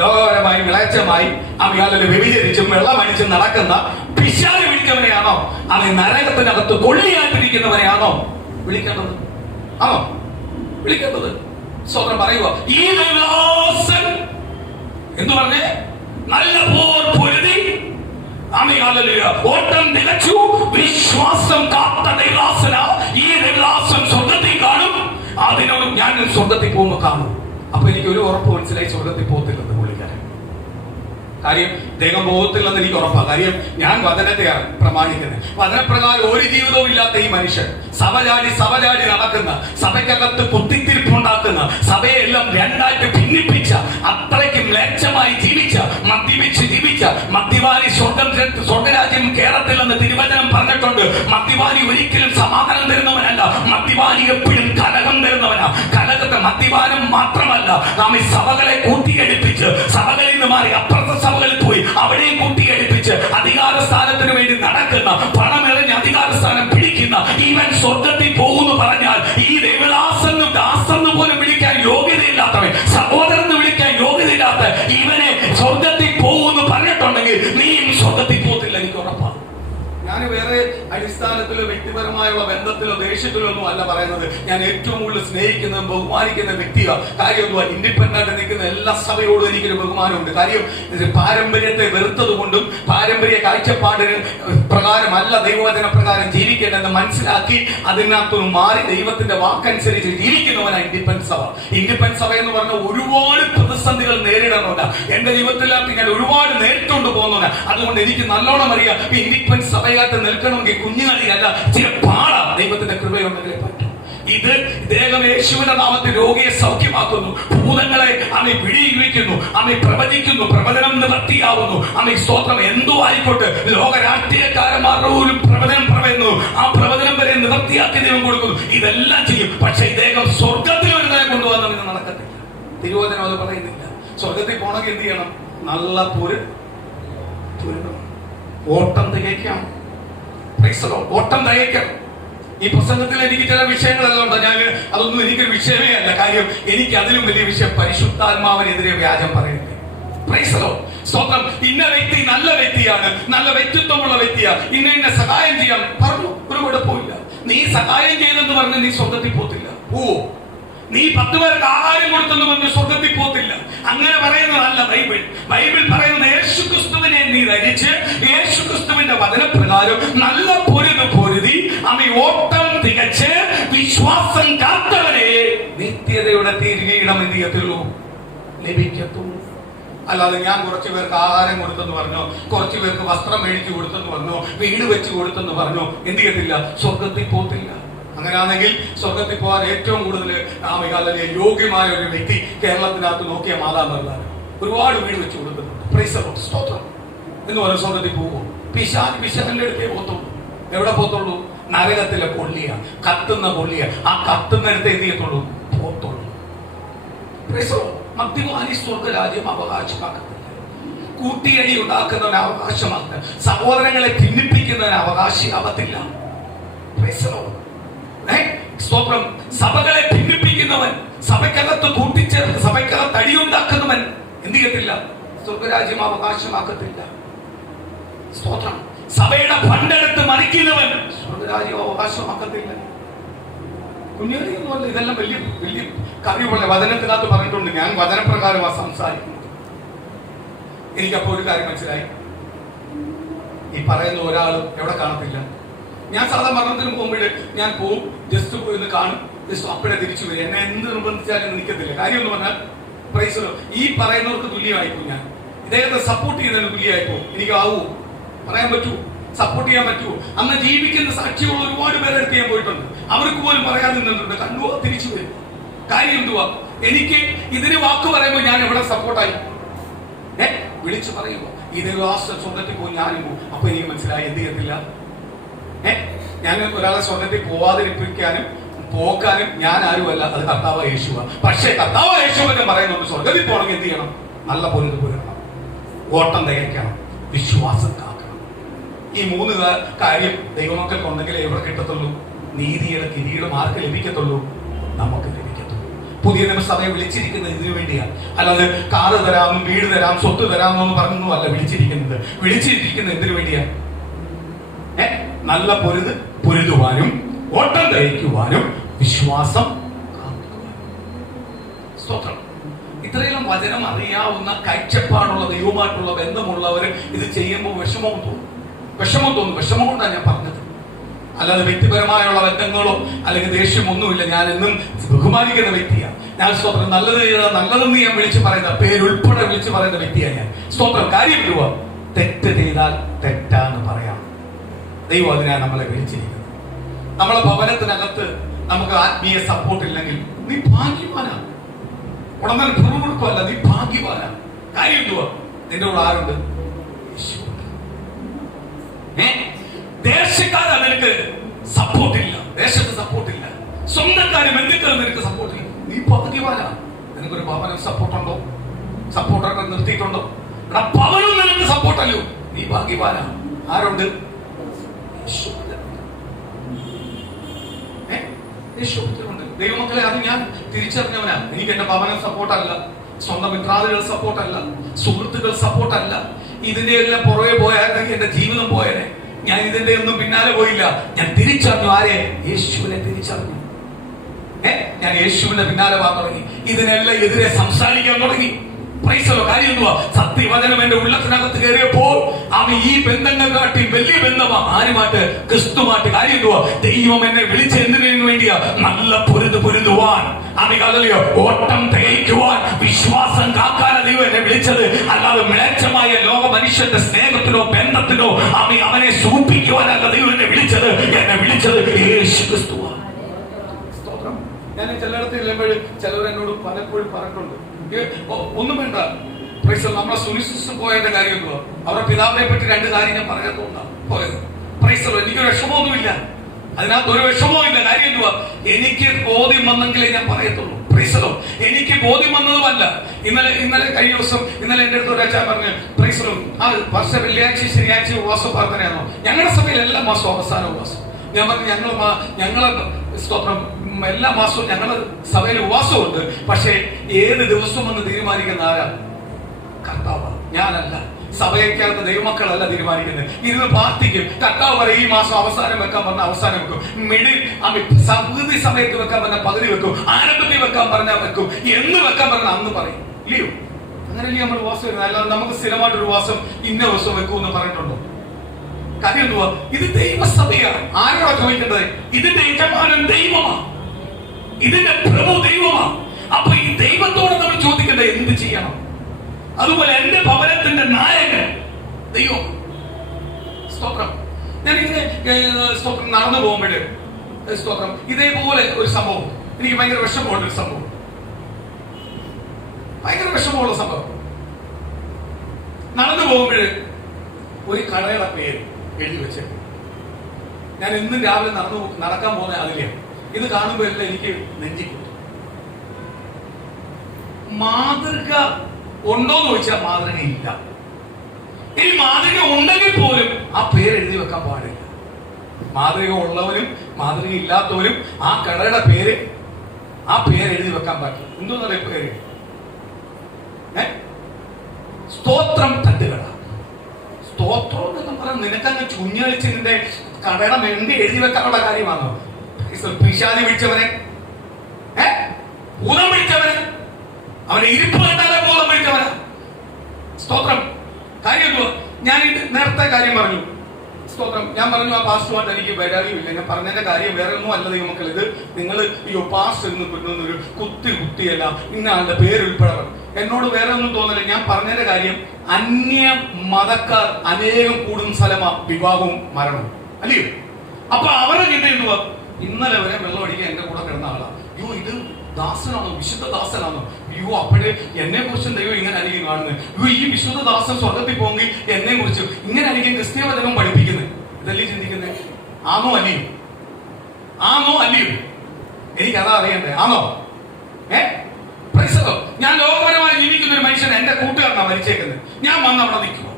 ലോകപരമായി വിളച്ചമായി അയാളിൽ വ്യഭിചരിച്ചും വെള്ളമടിച്ചും നടക്കുന്ന പിശാച് വിളിച്ചവനെയാണോ? അവൻ നരകത്തിനകത്ത് കൊള്ളിയായിട്ടിരിക്കുന്നവനെയാണോ വിളിക്കേണ്ടത്? ആണോ വിളിക്കേണ്ടത്? സ്തോത്രം പറയുക, ഈ ദൈവദാസൻ എന്ന് പറഞ്ഞേ നല്ല പോർ പൊരുതി ഓട്ടം തികച്ചു, വിശ്വാസം കാത്ത ദൈവദാസന ഈ ദൈവദാസൻ സ്വർഗത്തിൽ കാണും. അതിനോട് ഞാൻ സ്വർഗത്തിൽ പോകുമ്പോൾ കാണും. അപ്പൊ എനിക്ക് ഒരു ഉറപ്പ് മനസ്സിലായി, സ്വർഗത്തിൽ പോകത്തില്ലെന്ന് പുള്ളിക്കാരൻ. കാര്യം ദൈവം പോകത്തില്ലെന്ന് എനിക്ക് ഉറപ്പാണ്. കാര്യം ഞാൻ വചനത്തെയാണ് പ്രമാണിക്കുന്നത്. വചനപ്രകാരം ഒരു ജീവിതവും ഇല്ലാത്ത ഈ മനുഷ്യൻ സഭചാടി നടക്കുന്ന, സഭയ്ക്കകത്ത് കുത്തിത്തിരിപ്പുണ്ടാക്കുന്ന, സഭയെല്ലാം രണ്ടായിട്ട് ഭിന്നിപ്പിച്ച, അത്രയ്ക്ക് മ്ലേച്ഛമായി ജീവിച്ച, മദ്യപിച്ച് ജീവിച്ച മദ്യപാനി സ്വർഗരാജ്യം കേരളത്തിലെന്ന് തിരുവചനം പറഞ്ഞിട്ടുണ്ട്. മദ്യപാനി ഒരിക്കലും സമാധാനം തരുന്നവനല്ല, മദ്യപാനി എപ്പോഴും കലകം തരുന്നവനാ. കലകത്തെ മദ്യപാനം മാത്രമല്ല, നാം ഈ സഭകളെ കൂട്ടിയടിപ്പിച്ച്, സഭകളിൽ നിന്ന് മാറി അപ്പുറത്തെ സഭകളിൽ പോയി അവിടെയും കൂട്ടിയടിപ്പിച്ച് അധികാര സ്ഥാനത്തിന് വേണ്ടി നടക്കുന്ന, പണമെറിഞ്ഞ് അധികാര സ്ഥാനം പിടിക്കുന്ന ഇവൻ സ്വർഗത്തിൽ പോകുന്നു പറഞ്ഞാൽ ഈ ദൈവദാസെന്നും ദാസെന്ന് പോലും വിളിക്കാൻ യോഗ്യതയില്ലാത്തവൻ, സഹോദരൻ വിളിക്കാൻ യോഗ്യതയില്ലാത്ത ഇവനെ സ്വർഗത്തിൽ പോകുന്നു പറഞ്ഞിട്ടുണ്ടെങ്കിൽ നീയും സ്വർഗത്തിൽ പോകത്തില്ല, എനിക്ക് ഉറപ്പാണ്. ഞാൻ വേറെ അടിസ്ഥാനത്തിലോ വ്യക്തിപരമായുള്ള ബന്ധത്തിലോ ദേഷ്യത്തിലോ ഒന്നും അല്ല പറയുന്നത്. ഞാൻ ഏറ്റവും കൂടുതൽ സ്നേഹിക്കുന്നതും ബഹുമാനിക്കുന്ന വ്യക്തിയാണ്. കാര്യം ഇൻഡിപെൻഡന്റ് ആയിട്ട് നിൽക്കുന്ന എല്ലാ സഭയോടും എനിക്കൊരു ബഹുമാനമുണ്ട്. കാര്യം പാരമ്പര്യത്തെ വെറുത്തത് കൊണ്ടും പാരമ്പര്യ കാഴ്ചപ്പാടിന് പ്രകാരമല്ല ദൈവവചന പ്രകാരം ജീവിക്കേണ്ടതെന്ന് മനസ്സിലാക്കി അതിനകത്തൊന്നും മാറി ദൈവത്തിന്റെ വാക്കനുസരിച്ച് ജീവിക്കുന്നവനാണ് ഇൻഡിപെൻഡന്റ് സഭ. ഇൻഡിപെൻഡന്റ് സഭ എന്ന് പറഞ്ഞാൽ ഒരുപാട് പ്രതിസന്ധികൾ നേരിടണമെന്ന് എന്റെ ജീവിതത്തിലാക്കി ഞാൻ ഒരുപാട് നേരിട്ടുകൊണ്ട് പോകുന്നവനാണ്. അതുകൊണ്ട് എനിക്ക് നല്ലോണം അറിയാം, ഇൻഡിപെൻഡന്റ് സഭയായിട്ട് നിൽക്കണമെങ്കിൽ കുഞ്ഞുകളിയല്ല, ചില പാടാ ദൈവത്തിന്റെ കൃപയുണ്ടെങ്കിലേ പറ്റും. ഇത് ഇദ്ദേഹം യേശുവിന്റെ നാമത്തിൽ രോഗിയെ സൗഖ്യമാക്കുന്നു, ഭൂതങ്ങളെ അമ്മ പിടിയിരിക്കുന്നു, അമ്മ പ്രവചിക്കുന്നു, പ്രവചനം നിവർത്തിയാവുന്നു. അമ്മ സ്തോത്രം എന്തോ ആയിക്കോട്ടെ, ലോക രാഷ്ട്രീയക്കാരന്മാരുടെ പോലും പ്രവചനം പറയുന്നു, ആ പ്രവചനം വരെ നിവർത്തിയാക്കി ദൈവം കൊടുക്കുന്നു. ഇതെല്ലാം ചെയ്യും. പക്ഷെ ഇദ്ദേഹം സ്വർഗത്തിൽ ഒരുതരം കൊണ്ടുവന്നാൽ ഇത് നടക്കത്തില്ല. തിരുവചനം അത് പറയുന്നില്ല. സ്വർഗത്തിൽ പോണെങ്കിൽ എന്ത് ചെയ്യണം? നല്ല ഓട്ടം തികയ്ക്കാം. ഓട്ടം തികയ്ക്കാം. ഈ പ്രസംഗത്തിൽ എനിക്ക് ചില വിഷയങ്ങളെല്ലാം ഉണ്ട്. ഞാൻ അതൊന്നും എനിക്കൊരു വിഷയമേ അല്ല. കാര്യം എനിക്ക് അതിലും വലിയ വിഷയം പരിശുദ്ധാത്മാവിനെതിരെ വ്യാജം പറയുന്നത്. സ്തോത്രം. ഇന്ന വ്യക്തി നല്ല വ്യക്തിയാണ്, നല്ല വ്യക്തിത്വമുള്ള വ്യക്തിയാണ്, ഇന്ന സഹായം ചെയ്യാൻ പറഞ്ഞു, ഒരു കുഴപ്പമില്ല. നീ സഹായം ചെയ്തെന്ന് പറഞ്ഞ് നീ സ്വർഗത്തിൽ പോത്തില്ല. നീ 10 പേർക്ക് ആഹാരം കൊടുത്തെന്ന് പറഞ്ഞ് സ്വർഗത്തിൽ പോത്തില്ല. അങ്ങനെ പറയുന്നതല്ല ബൈബിൾ. ബൈബിൾ പറയുന്നത് യേശുക്രിസ്തുവിനെ നീ ധരിച്ച് യേശുക്രിസ്തുവിന്റെ വചനപ്രകാരം നല്ല പൊരുതി അമ്മ ഓട്ടം തികച്ച് വിശ്വാസം കാത്തവനെ നിത്യതയുടെ കിരീടം എന്ത് ചെയ്യത്തുള്ളൂ? ലഭിക്കത്തുള്ളൂ. അല്ലാതെ ഞാൻ കുറച്ചു പേർക്ക് ആഹാരം കൊടുത്തെന്ന് പറഞ്ഞോ, കുറച്ചു പേർക്ക് വസ്ത്രം മേടിച്ചു കൊടുത്തെന്ന് പറഞ്ഞോ, വീട് വെച്ച് കൊടുത്തെന്ന് പറഞ്ഞോ എന്ത് ചെയ്യത്തില്ല? സ്വർഗത്തിൽ പോത്തില്ല. അങ്ങനെയാണെങ്കിൽ സ്വർഗത്തിൽ പോകാൻ ഏറ്റവും കൂടുതൽ യോഗ്യമായ ഒരു വ്യക്തി കേരളത്തിനകത്ത് നോക്കിയ മാതാപിതാക്കളാണ്. ഒരുപാട് വീട് വെച്ച് കൊടുക്കുന്നുണ്ട്. സ്തോത്രം എന്ന് പറഞ്ഞ സ്വർഗത്തിൽ പോകുമോ? പിശാചിന്റെ അടുത്തേ പോത്തുള്ളൂ. എവിടെ പോത്തുള്ളൂ? നരകത്തിലെ കൊള്ളിയ, കത്തുന്ന കൊള്ളിയ. ആ കത്തുന്നിടത്ത് എന്ത് ചെയ്യത്തുള്ളൂ? പോത്തുള്ളൂ. മദ്യപാനി സ്വർഗരാജ്യം അവകാശമാക്കത്തില്ല. കൂട്ടിയടി ഉണ്ടാക്കുന്നവന് അവകാശമാക്കുക, സഹോദരങ്ങളെ ഭിന്നിപ്പിക്കുന്നവന് അവകാശിയാവത്തില്ല. സ്തോത്രം. സഭകളെ ഭിന്നിപ്പിക്കുന്നവൻ, സഭയ്ക്കകത്ത് കൂട്ടിച്ചേർത്ത് സഭയ്ക്കകത്ത് അടിയുണ്ടാക്കുന്നവൻ എന്ത് ചെയ്യത്തില്ല? സ്വർഗരാജ്യം അവകാശമാക്കത്തില്ല. സ്തോത്രം. സഭയുടെ ഫണ്ടെടുത്ത് മറിക്കുന്നവൻ സ്വർഗരാജ്യം അവകാശമാക്കത്തില്ല. കുഞ്ഞുങ്ങളിയൊന്നുമല്ല, ഇതെല്ലാം വലിയ വലിയ കാര്യമുള്ള വചനത്തിനകത്ത് പറഞ്ഞിട്ടുണ്ട്. ഞാൻ വചനപ്രകാരമാണ് സംസാരിക്കുന്നത്. എനിക്കപ്പോൾ ഒരു കാര്യം മനസ്സിലായി, ഈ പറയുന്ന ഒരാളും എവിടെ കാണത്തില്ല. ഞാൻ സാധാരണ മരണത്തിന് പോകുമ്പോൾ ഞാൻ പോവും, ജസ്റ്റ് പോയി ഒന്ന് കാണും, ജസ്റ്റ് അപ്പോഴേ തിരിച്ചു വരും. എന്നെ എന്ത് നിർബന്ധിച്ചാലും നിൽക്കത്തില്ല. കാര്യം എന്ന് പറഞ്ഞാൽ പ്രൈസലോ ഈ പറയുന്നവർക്ക് തുല്യമായിപ്പോ ഞാൻ ഇദ്ദേഹത്തെ സപ്പോർട്ട് ചെയ്യുന്നതിന് തുല്യമായിപ്പോ എനിക്ക് ആവുമോ? പറയാൻ പറ്റുമോ? സപ്പോർട്ട് ചെയ്യാൻ പറ്റുമോ? അന്ന് ജീവിക്കുന്ന സാക്ഷികൾ ഒരുപാട് പേരെടുത്ത് ഞാൻ പോയിട്ടുണ്ട്. അവർക്ക് പോലും പറയാതെ നിന്നിട്ടുണ്ട്. കണ്ടുവോ തിരിച്ചു വരും. കാര്യം എന്തുവാ? എനിക്ക് ഇതിന് വാക്ക് പറയുമ്പോൾ ഞാൻ എവിടെ സപ്പോർട്ടായി വിളിച്ചു പറയുമോ? ഇത് സ്വർഗത്തിൽ പോയി ഞാനും പോകും. അപ്പൊ എനിക്ക് മനസ്സിലായി എന്ത് ചെയ്യത്തില്ല. ഞാൻ ഒരാളെ സ്വർഗത്തിൽ പോവാതിരിപ്പിക്കാനും പോക്കാനും ഞാൻ ആരുമല്ല, അത് കർത്താവ് യേശുവ. പക്ഷേ കർത്താവ് യേശുവിനെ പറയുന്നുണ്ട്, സ്വർഗത്തിൽ പോകണമെങ്കിൽ എന്ത് ചെയ്യണം? നല്ല പൊരുതണം, ഓട്ടം തികയ്ക്കണം, വിശ്വാസം കാക്കണം. ഈ 3 കാര്യം ദൈവമക്കൾക്ക് ഉണ്ടെങ്കിൽ എവിടെ കിട്ടത്തുള്ളൂ? നീതിയുടെ കിരീടം ആർക്ക് ലഭിക്കത്തുള്ളൂ? നമുക്ക് ലഭിക്കത്തുള്ളൂ. പുതിയ നിയമസഭയെ വിളിച്ചിരിക്കുന്നത് ഇതിനു വേണ്ടിയാണ്. അല്ലാതെ കാറ് തരാം, വീട് തരാം, സ്വത്ത് തരാമെന്നൊന്നും പറഞ്ഞൊന്നുമല്ല വിളിച്ചിരിക്കുന്നത്. വിളിച്ചിരിക്കുന്നത് എന്തിനു വേണ്ടിയാണ്? നല്ല പൊരുതുവാനും ഓട്ടം തികയ്ക്കുവാനും വിശ്വാസം കാത്തുവാനും. സ്തോത്രം. ഇത്രയും വചനം അറിയാവുന്ന കാഴ്ചപ്പാടുള്ള ദൈവമായിട്ടുള്ള ബന്ധമുള്ളവർ ഇത് ചെയ്യുമ്പോൾ വിഷമം തോന്നും. വിഷമം കൊണ്ടാണ് ഞാൻ പറഞ്ഞത്. അല്ലാതെ വ്യക്തിപരമായുള്ള ബന്ധങ്ങളോ അല്ലെങ്കിൽ ദേഷ്യമൊന്നുമില്ല. ഞാൻ എന്നും ബഹുമാനിക്കുന്ന വ്യക്തിയാണ് ഞാൻ. സ്തോത്രം. നല്ലത് ചെയ്താൽ നല്ലതെന്ന് ഞാൻ വിളിച്ചു പറയുന്ന, പേരുൾപ്പെടെ വിളിച്ചു പറയുന്ന വ്യക്തിയാണ് ഞാൻ. സ്തോത്രം. കാര്യം ഇടുക, തെറ്റ് ചെയ്താൽ തെറ്റാന്ന് പറയാം. ദൈവം അതിനാണ് നമ്മളെ വിളിച്ചിരിക്കുന്നത്. നമ്മളെ ഭവനത്തിനകത്ത് നമുക്ക് ആത്മീയ സപ്പോർട്ട് ഇല്ലെങ്കിൽ നീ ഭാഗ്യവാനാ. ഉടനെ ഭൂമുടുക്കമല്ല, നീ ഭാഗ്യവാനാ. കാര്യം ഇടുക, നിന്റെ കൂടെ ആരുണ്ട്? ദേശക്കാരാ നിനക്ക് സപ്പോർട്ടില്ല, ദേശത്ത് സപ്പോർട്ടില്ല, സ്വന്തക്കാരും ബന്ധുക്കളും നിനക്ക് സപ്പോർട്ടില്ല, നീ ഭാഗ്യവാനാ. നിനക്കൊരു ഭവനം സപ്പോർട്ടുണ്ടോ? സപ്പോർട്ടൊക്കെ നിർത്തിയിട്ടുണ്ടോ? ഭവനം നിനക്ക് സപ്പോർട്ടല്ലോ, നീ ഭാഗ്യവാനാ. ആരുണ്ട്? യേശുണ്ട്. ദൈവമക്കളെ, അത് ഞാൻ തിരിച്ചറിഞ്ഞവനാ. എനിക്ക് എന്റെ ഭവനം സപ്പോർട്ടല്ല, സ്വന്തം മിത്രാദികൾ സപ്പോർട്ടല്ല, സുഹൃത്തുക്കൾ സപ്പോർട്ടല്ല. ഇതിന്റെ എല്ലാം പുറകെ പോയായിരുന്നെങ്കിൽ എന്റെ ജീവിതം പോയേനെ. ഞാൻ ഇതിന്റെ ഒന്നും പിന്നാലെ പോയില്ല. ഞാൻ തിരിച്ചറിഞ്ഞു. ആരെ? യേശുവിനെ തിരിച്ചറിഞ്ഞു. ഞാൻ യേശുവിന്റെ പിന്നാലെ പോകാൻ തുടങ്ങി. ഇതിനെല്ലാം എതിരെ സംസാരിക്കാൻ തുടങ്ങി. കാര്യം എന്തുവാ? സത്യവചനം എന്റെ ഉള്ളത്തിനകത്ത് കയറിയപ്പോൾ അവൻ ഈ ബന്ധങ്ങൾ കാട്ടി വലിയ ബന്ധമാ. ആരുമായിട്ട്? ക്രിസ്തുമായിട്ട്. കാര്യം എന്തുവാ? ദൈവം എന്നെ വിളിച്ച് എന്തിനു വേണ്ടിയാ? നല്ല പൊരുതുവാൻ, അധികയോ ഓട്ടം തികയ്ക്കുവാൻ, വിശ്വാസം കാക്കാൻ ദൈവം എന്നെ വിളിച്ചത്. അല്ലാതെ മിളച്ചമായ ലോക മനുഷ്യന്റെ സ്നേഹത്തിനോ ബന്ധത്തിനോ അവനെ സൂപ്പിക്കുവാനല്ല ദൈവം എന്നെ വിളിച്ചത്. എന്നെ വിളിച്ചത് യേശു ക്രിസ്തുവാണ്. ഞാൻ ചിലയിടത്ത് ചെല്ലുമ്പോൾ ചിലവർ എന്നോട് പലപ്പോഴും പറഞ്ഞിട്ടുണ്ട്, ഒന്നും വേണ്ട, നമ്മളെ സുനിശ്ചിച്ച് പോയതിന്റെ കാര്യം എന്തുവാ? അവരുടെ പിതാവിനെ പറ്റി 2 കാര്യം ഞാൻ പറഞ്ഞതുകൊണ്ടാണ് പോയത്. എനിക്കൊരു വിഷമമൊന്നുമില്ല, അതിനകത്ത് ഒരു വിഷമവും ഇല്ല. കാര്യം എന്തുവാ? എനിക്ക് ബോധ്യം വന്നെങ്കിലേ ഞാൻ പറയത്തുള്ളൂ. എനിക്ക് ബോധ്യം വന്നതുമല്ല. ഇന്നലെ കഴിഞ്ഞ ദിവസം എന്റെ അടുത്ത് ഒരു അച്ഛൻ പറഞ്ഞു, ആ വർഷ വെള്ളിയാഴ്ച ശനിയാഴ്ച ഉപവാസ പ്രാർത്ഥനയാണോ? ഞങ്ങളുടെ സഭയിൽ എല്ലാ മാസവും അവസാന ഉപവാസം. ഞാൻ പറഞ്ഞു, ഞങ്ങള് സ്തോത്രം എല്ലാ മാസവും ഞങ്ങള് സഭയിൽ ഉപവാസമുണ്ട്. പക്ഷെ ഏത് ദിവസം എന്ന് തീരുമാനിക്കുന്ന ആരാ? കർത്താവ്, ഞാനല്ല. സഭയ്ക്കകത്ത് ദൈവമക്കളല്ല തീരുമാനിക്കുന്നത്. ഇരുന്ന് പ്രാർത്ഥിക്കും. കർത്താവ് പറയും ഈ മാസം അവസാനം വെക്കാൻ പറഞ്ഞാൽ അവസാനം വെക്കും, പകുതി സമയത്ത് വെക്കാൻ പറഞ്ഞാൽ പകുതി വെക്കും, ആരംഭത്തിൽ വെക്കാൻ പറഞ്ഞാൽ വെക്കും, എന്ന് വെക്കാൻ പറഞ്ഞാൽ അന്ന് പറയും. ഇല്ലയോ? അങ്ങനെയല്ലേ നമ്മൾ ഉപവാസം വരുന്നത്. അല്ലാതെ നമുക്ക് സ്ഥിരമായിട്ടൊരു ഉപവാസം ഇന്ന ദിവസം വെക്കൂ എന്ന് പറഞ്ഞിട്ടുണ്ടോ? കാര്യം എന്തുവാ? ഇത് ദൈവസഭയാണ്. ആരോടാ ചോദിക്കേണ്ടത്? ഇതിന്റെ യജമാനൻ ദൈവമാണ്, ഇതിന്റെ പ്രഭു ദൈവമാണ്. അപ്പൊ ഈ ദൈവത്തോട് നമ്മൾ ചോദിക്കേണ്ടത് എന്ത് ചെയ്യണം? അതുപോലെ എന്റെ ഭവനത്തിന്റെ നായകൻ ദൈവം. സ്തോത്രം. ഞാനിങ്ങനെ സ്തോത്രം നടന്നു പോകുമ്പോഴേ സ്തോത്രം ഇതേപോലെ ഒരു സംഭവം എനിക്ക് ഭയങ്കര വിഷമമുള്ള ഒരു സംഭവം, ഭയങ്കര വിഷമമുള്ള സംഭവം. നടന്നു പോകുമ്പോഴ് ഒരു കടയുടെ പേര് എഴുതി വെച്ച് ഞാൻ എന്നും രാവിലെ നടക്കാൻ പോകുന്ന അതിലെ ഇത് കാണുമ്പോൾ എല്ലാം എനിക്ക് നെഞ്ചിക്കും. മാതൃക ഉണ്ടോന്ന് ചോദിച്ചാൽ മാതൃകയില്ല. ഇനി മാതൃക ഉണ്ടെങ്കിൽ പോലും ആ പേര് എഴുതി വെക്കാൻ പാടില്ല. മാതൃക ഉള്ളവരും മാതൃക ഇല്ലാത്തവരും ആ കടയുടെ പേര് എഴുതി വെക്കാൻ പാടില്ല. എന്തോന്നറിയ പേര്? സ്തോത്രം തട്ടുകട. സ്തോത്രം എന്ന് പറഞ്ഞാൽ നിനക്കങ്ങ് ചുഞ്ഞളിച്ച് നിന്റെ കടയുടെ വേണ്ടി എഴുതി വെക്കാനുള്ള കാര്യമാണോ? പിശാചി പിടിച്ചവനെ, ഭൂതം പിടിച്ചവനെ, അവനെ ഇരിപ്പ് കണ്ടാലേ ഭൂതം പിടിച്ചവനാ. സ്തോത്രം. കാര്യം എന്തുവാ? ഞാൻ നേരത്തെ കാര്യം പറഞ്ഞു. സ്തോത്രം. ഞാൻ പറഞ്ഞു ആ പാസ്റ്റുമായിട്ട് എനിക്ക് വരാറിയില്ല. ഞാൻ പറഞ്ഞതിന്റെ കാര്യം വേറെ ഒന്നും അല്ല ദൈവമക്കൾ. ഇത് നിങ്ങൾ ഈ പാസ്റ്റ് എന്ന് ഒരു കുത്തിയല്ല, ഇന്ന ആളുടെ പേരുൾപ്പെടെ എന്നോട് വേറെ ഒന്നും തോന്നില്ല. ഞാൻ പറഞ്ഞതിന്റെ കാര്യം അന്യ മതക്കാർ അനേകം കൂടുന്ന സ്ഥലമാ വിവാഹവും മരണവും, അല്ലയോ? അപ്പൊ അവരുടെ ചിന്ത എന്തുവാ? ഇന്നലെ വരെ വെള്ളം അടിക്കാൻ എന്റെ കൂടെ കിടന്ന ആളാ. അയ്യോ ഇത് ദാസനാണോ, വിശുദ്ധ ദാസനാണോ? അയ്യോ അപ്പോഴേ എന്നെ കുറിച്ചും ദൈവം ഇങ്ങനെ ആയിരിക്കും കാണുന്നത്. അയ്യോ ഈ വിശുദ്ധ ദാസൻ സ്വർഗത്തിൽ പോകി എന്നെ കുറിച്ച് ഇങ്ങനെ ആയിരിക്കും ക്രിസ്ത്യവചനം പഠിപ്പിക്കുന്നത്. ഇതല്ലേ ചിന്തിക്കുന്നത്? ആണോ അല്ലയോ? എനിക്കതാ അറിയണ്ടേ. ആണോ? ഞാൻ ലോകപരമായി ജീവിക്കുന്ന ഒരു മനുഷ്യൻ എന്റെ കൂട്ടുകാരനാ മരിച്ചേക്കുന്നത്. ഞാൻ വന്ന് അവിടെ നിൽക്കുക.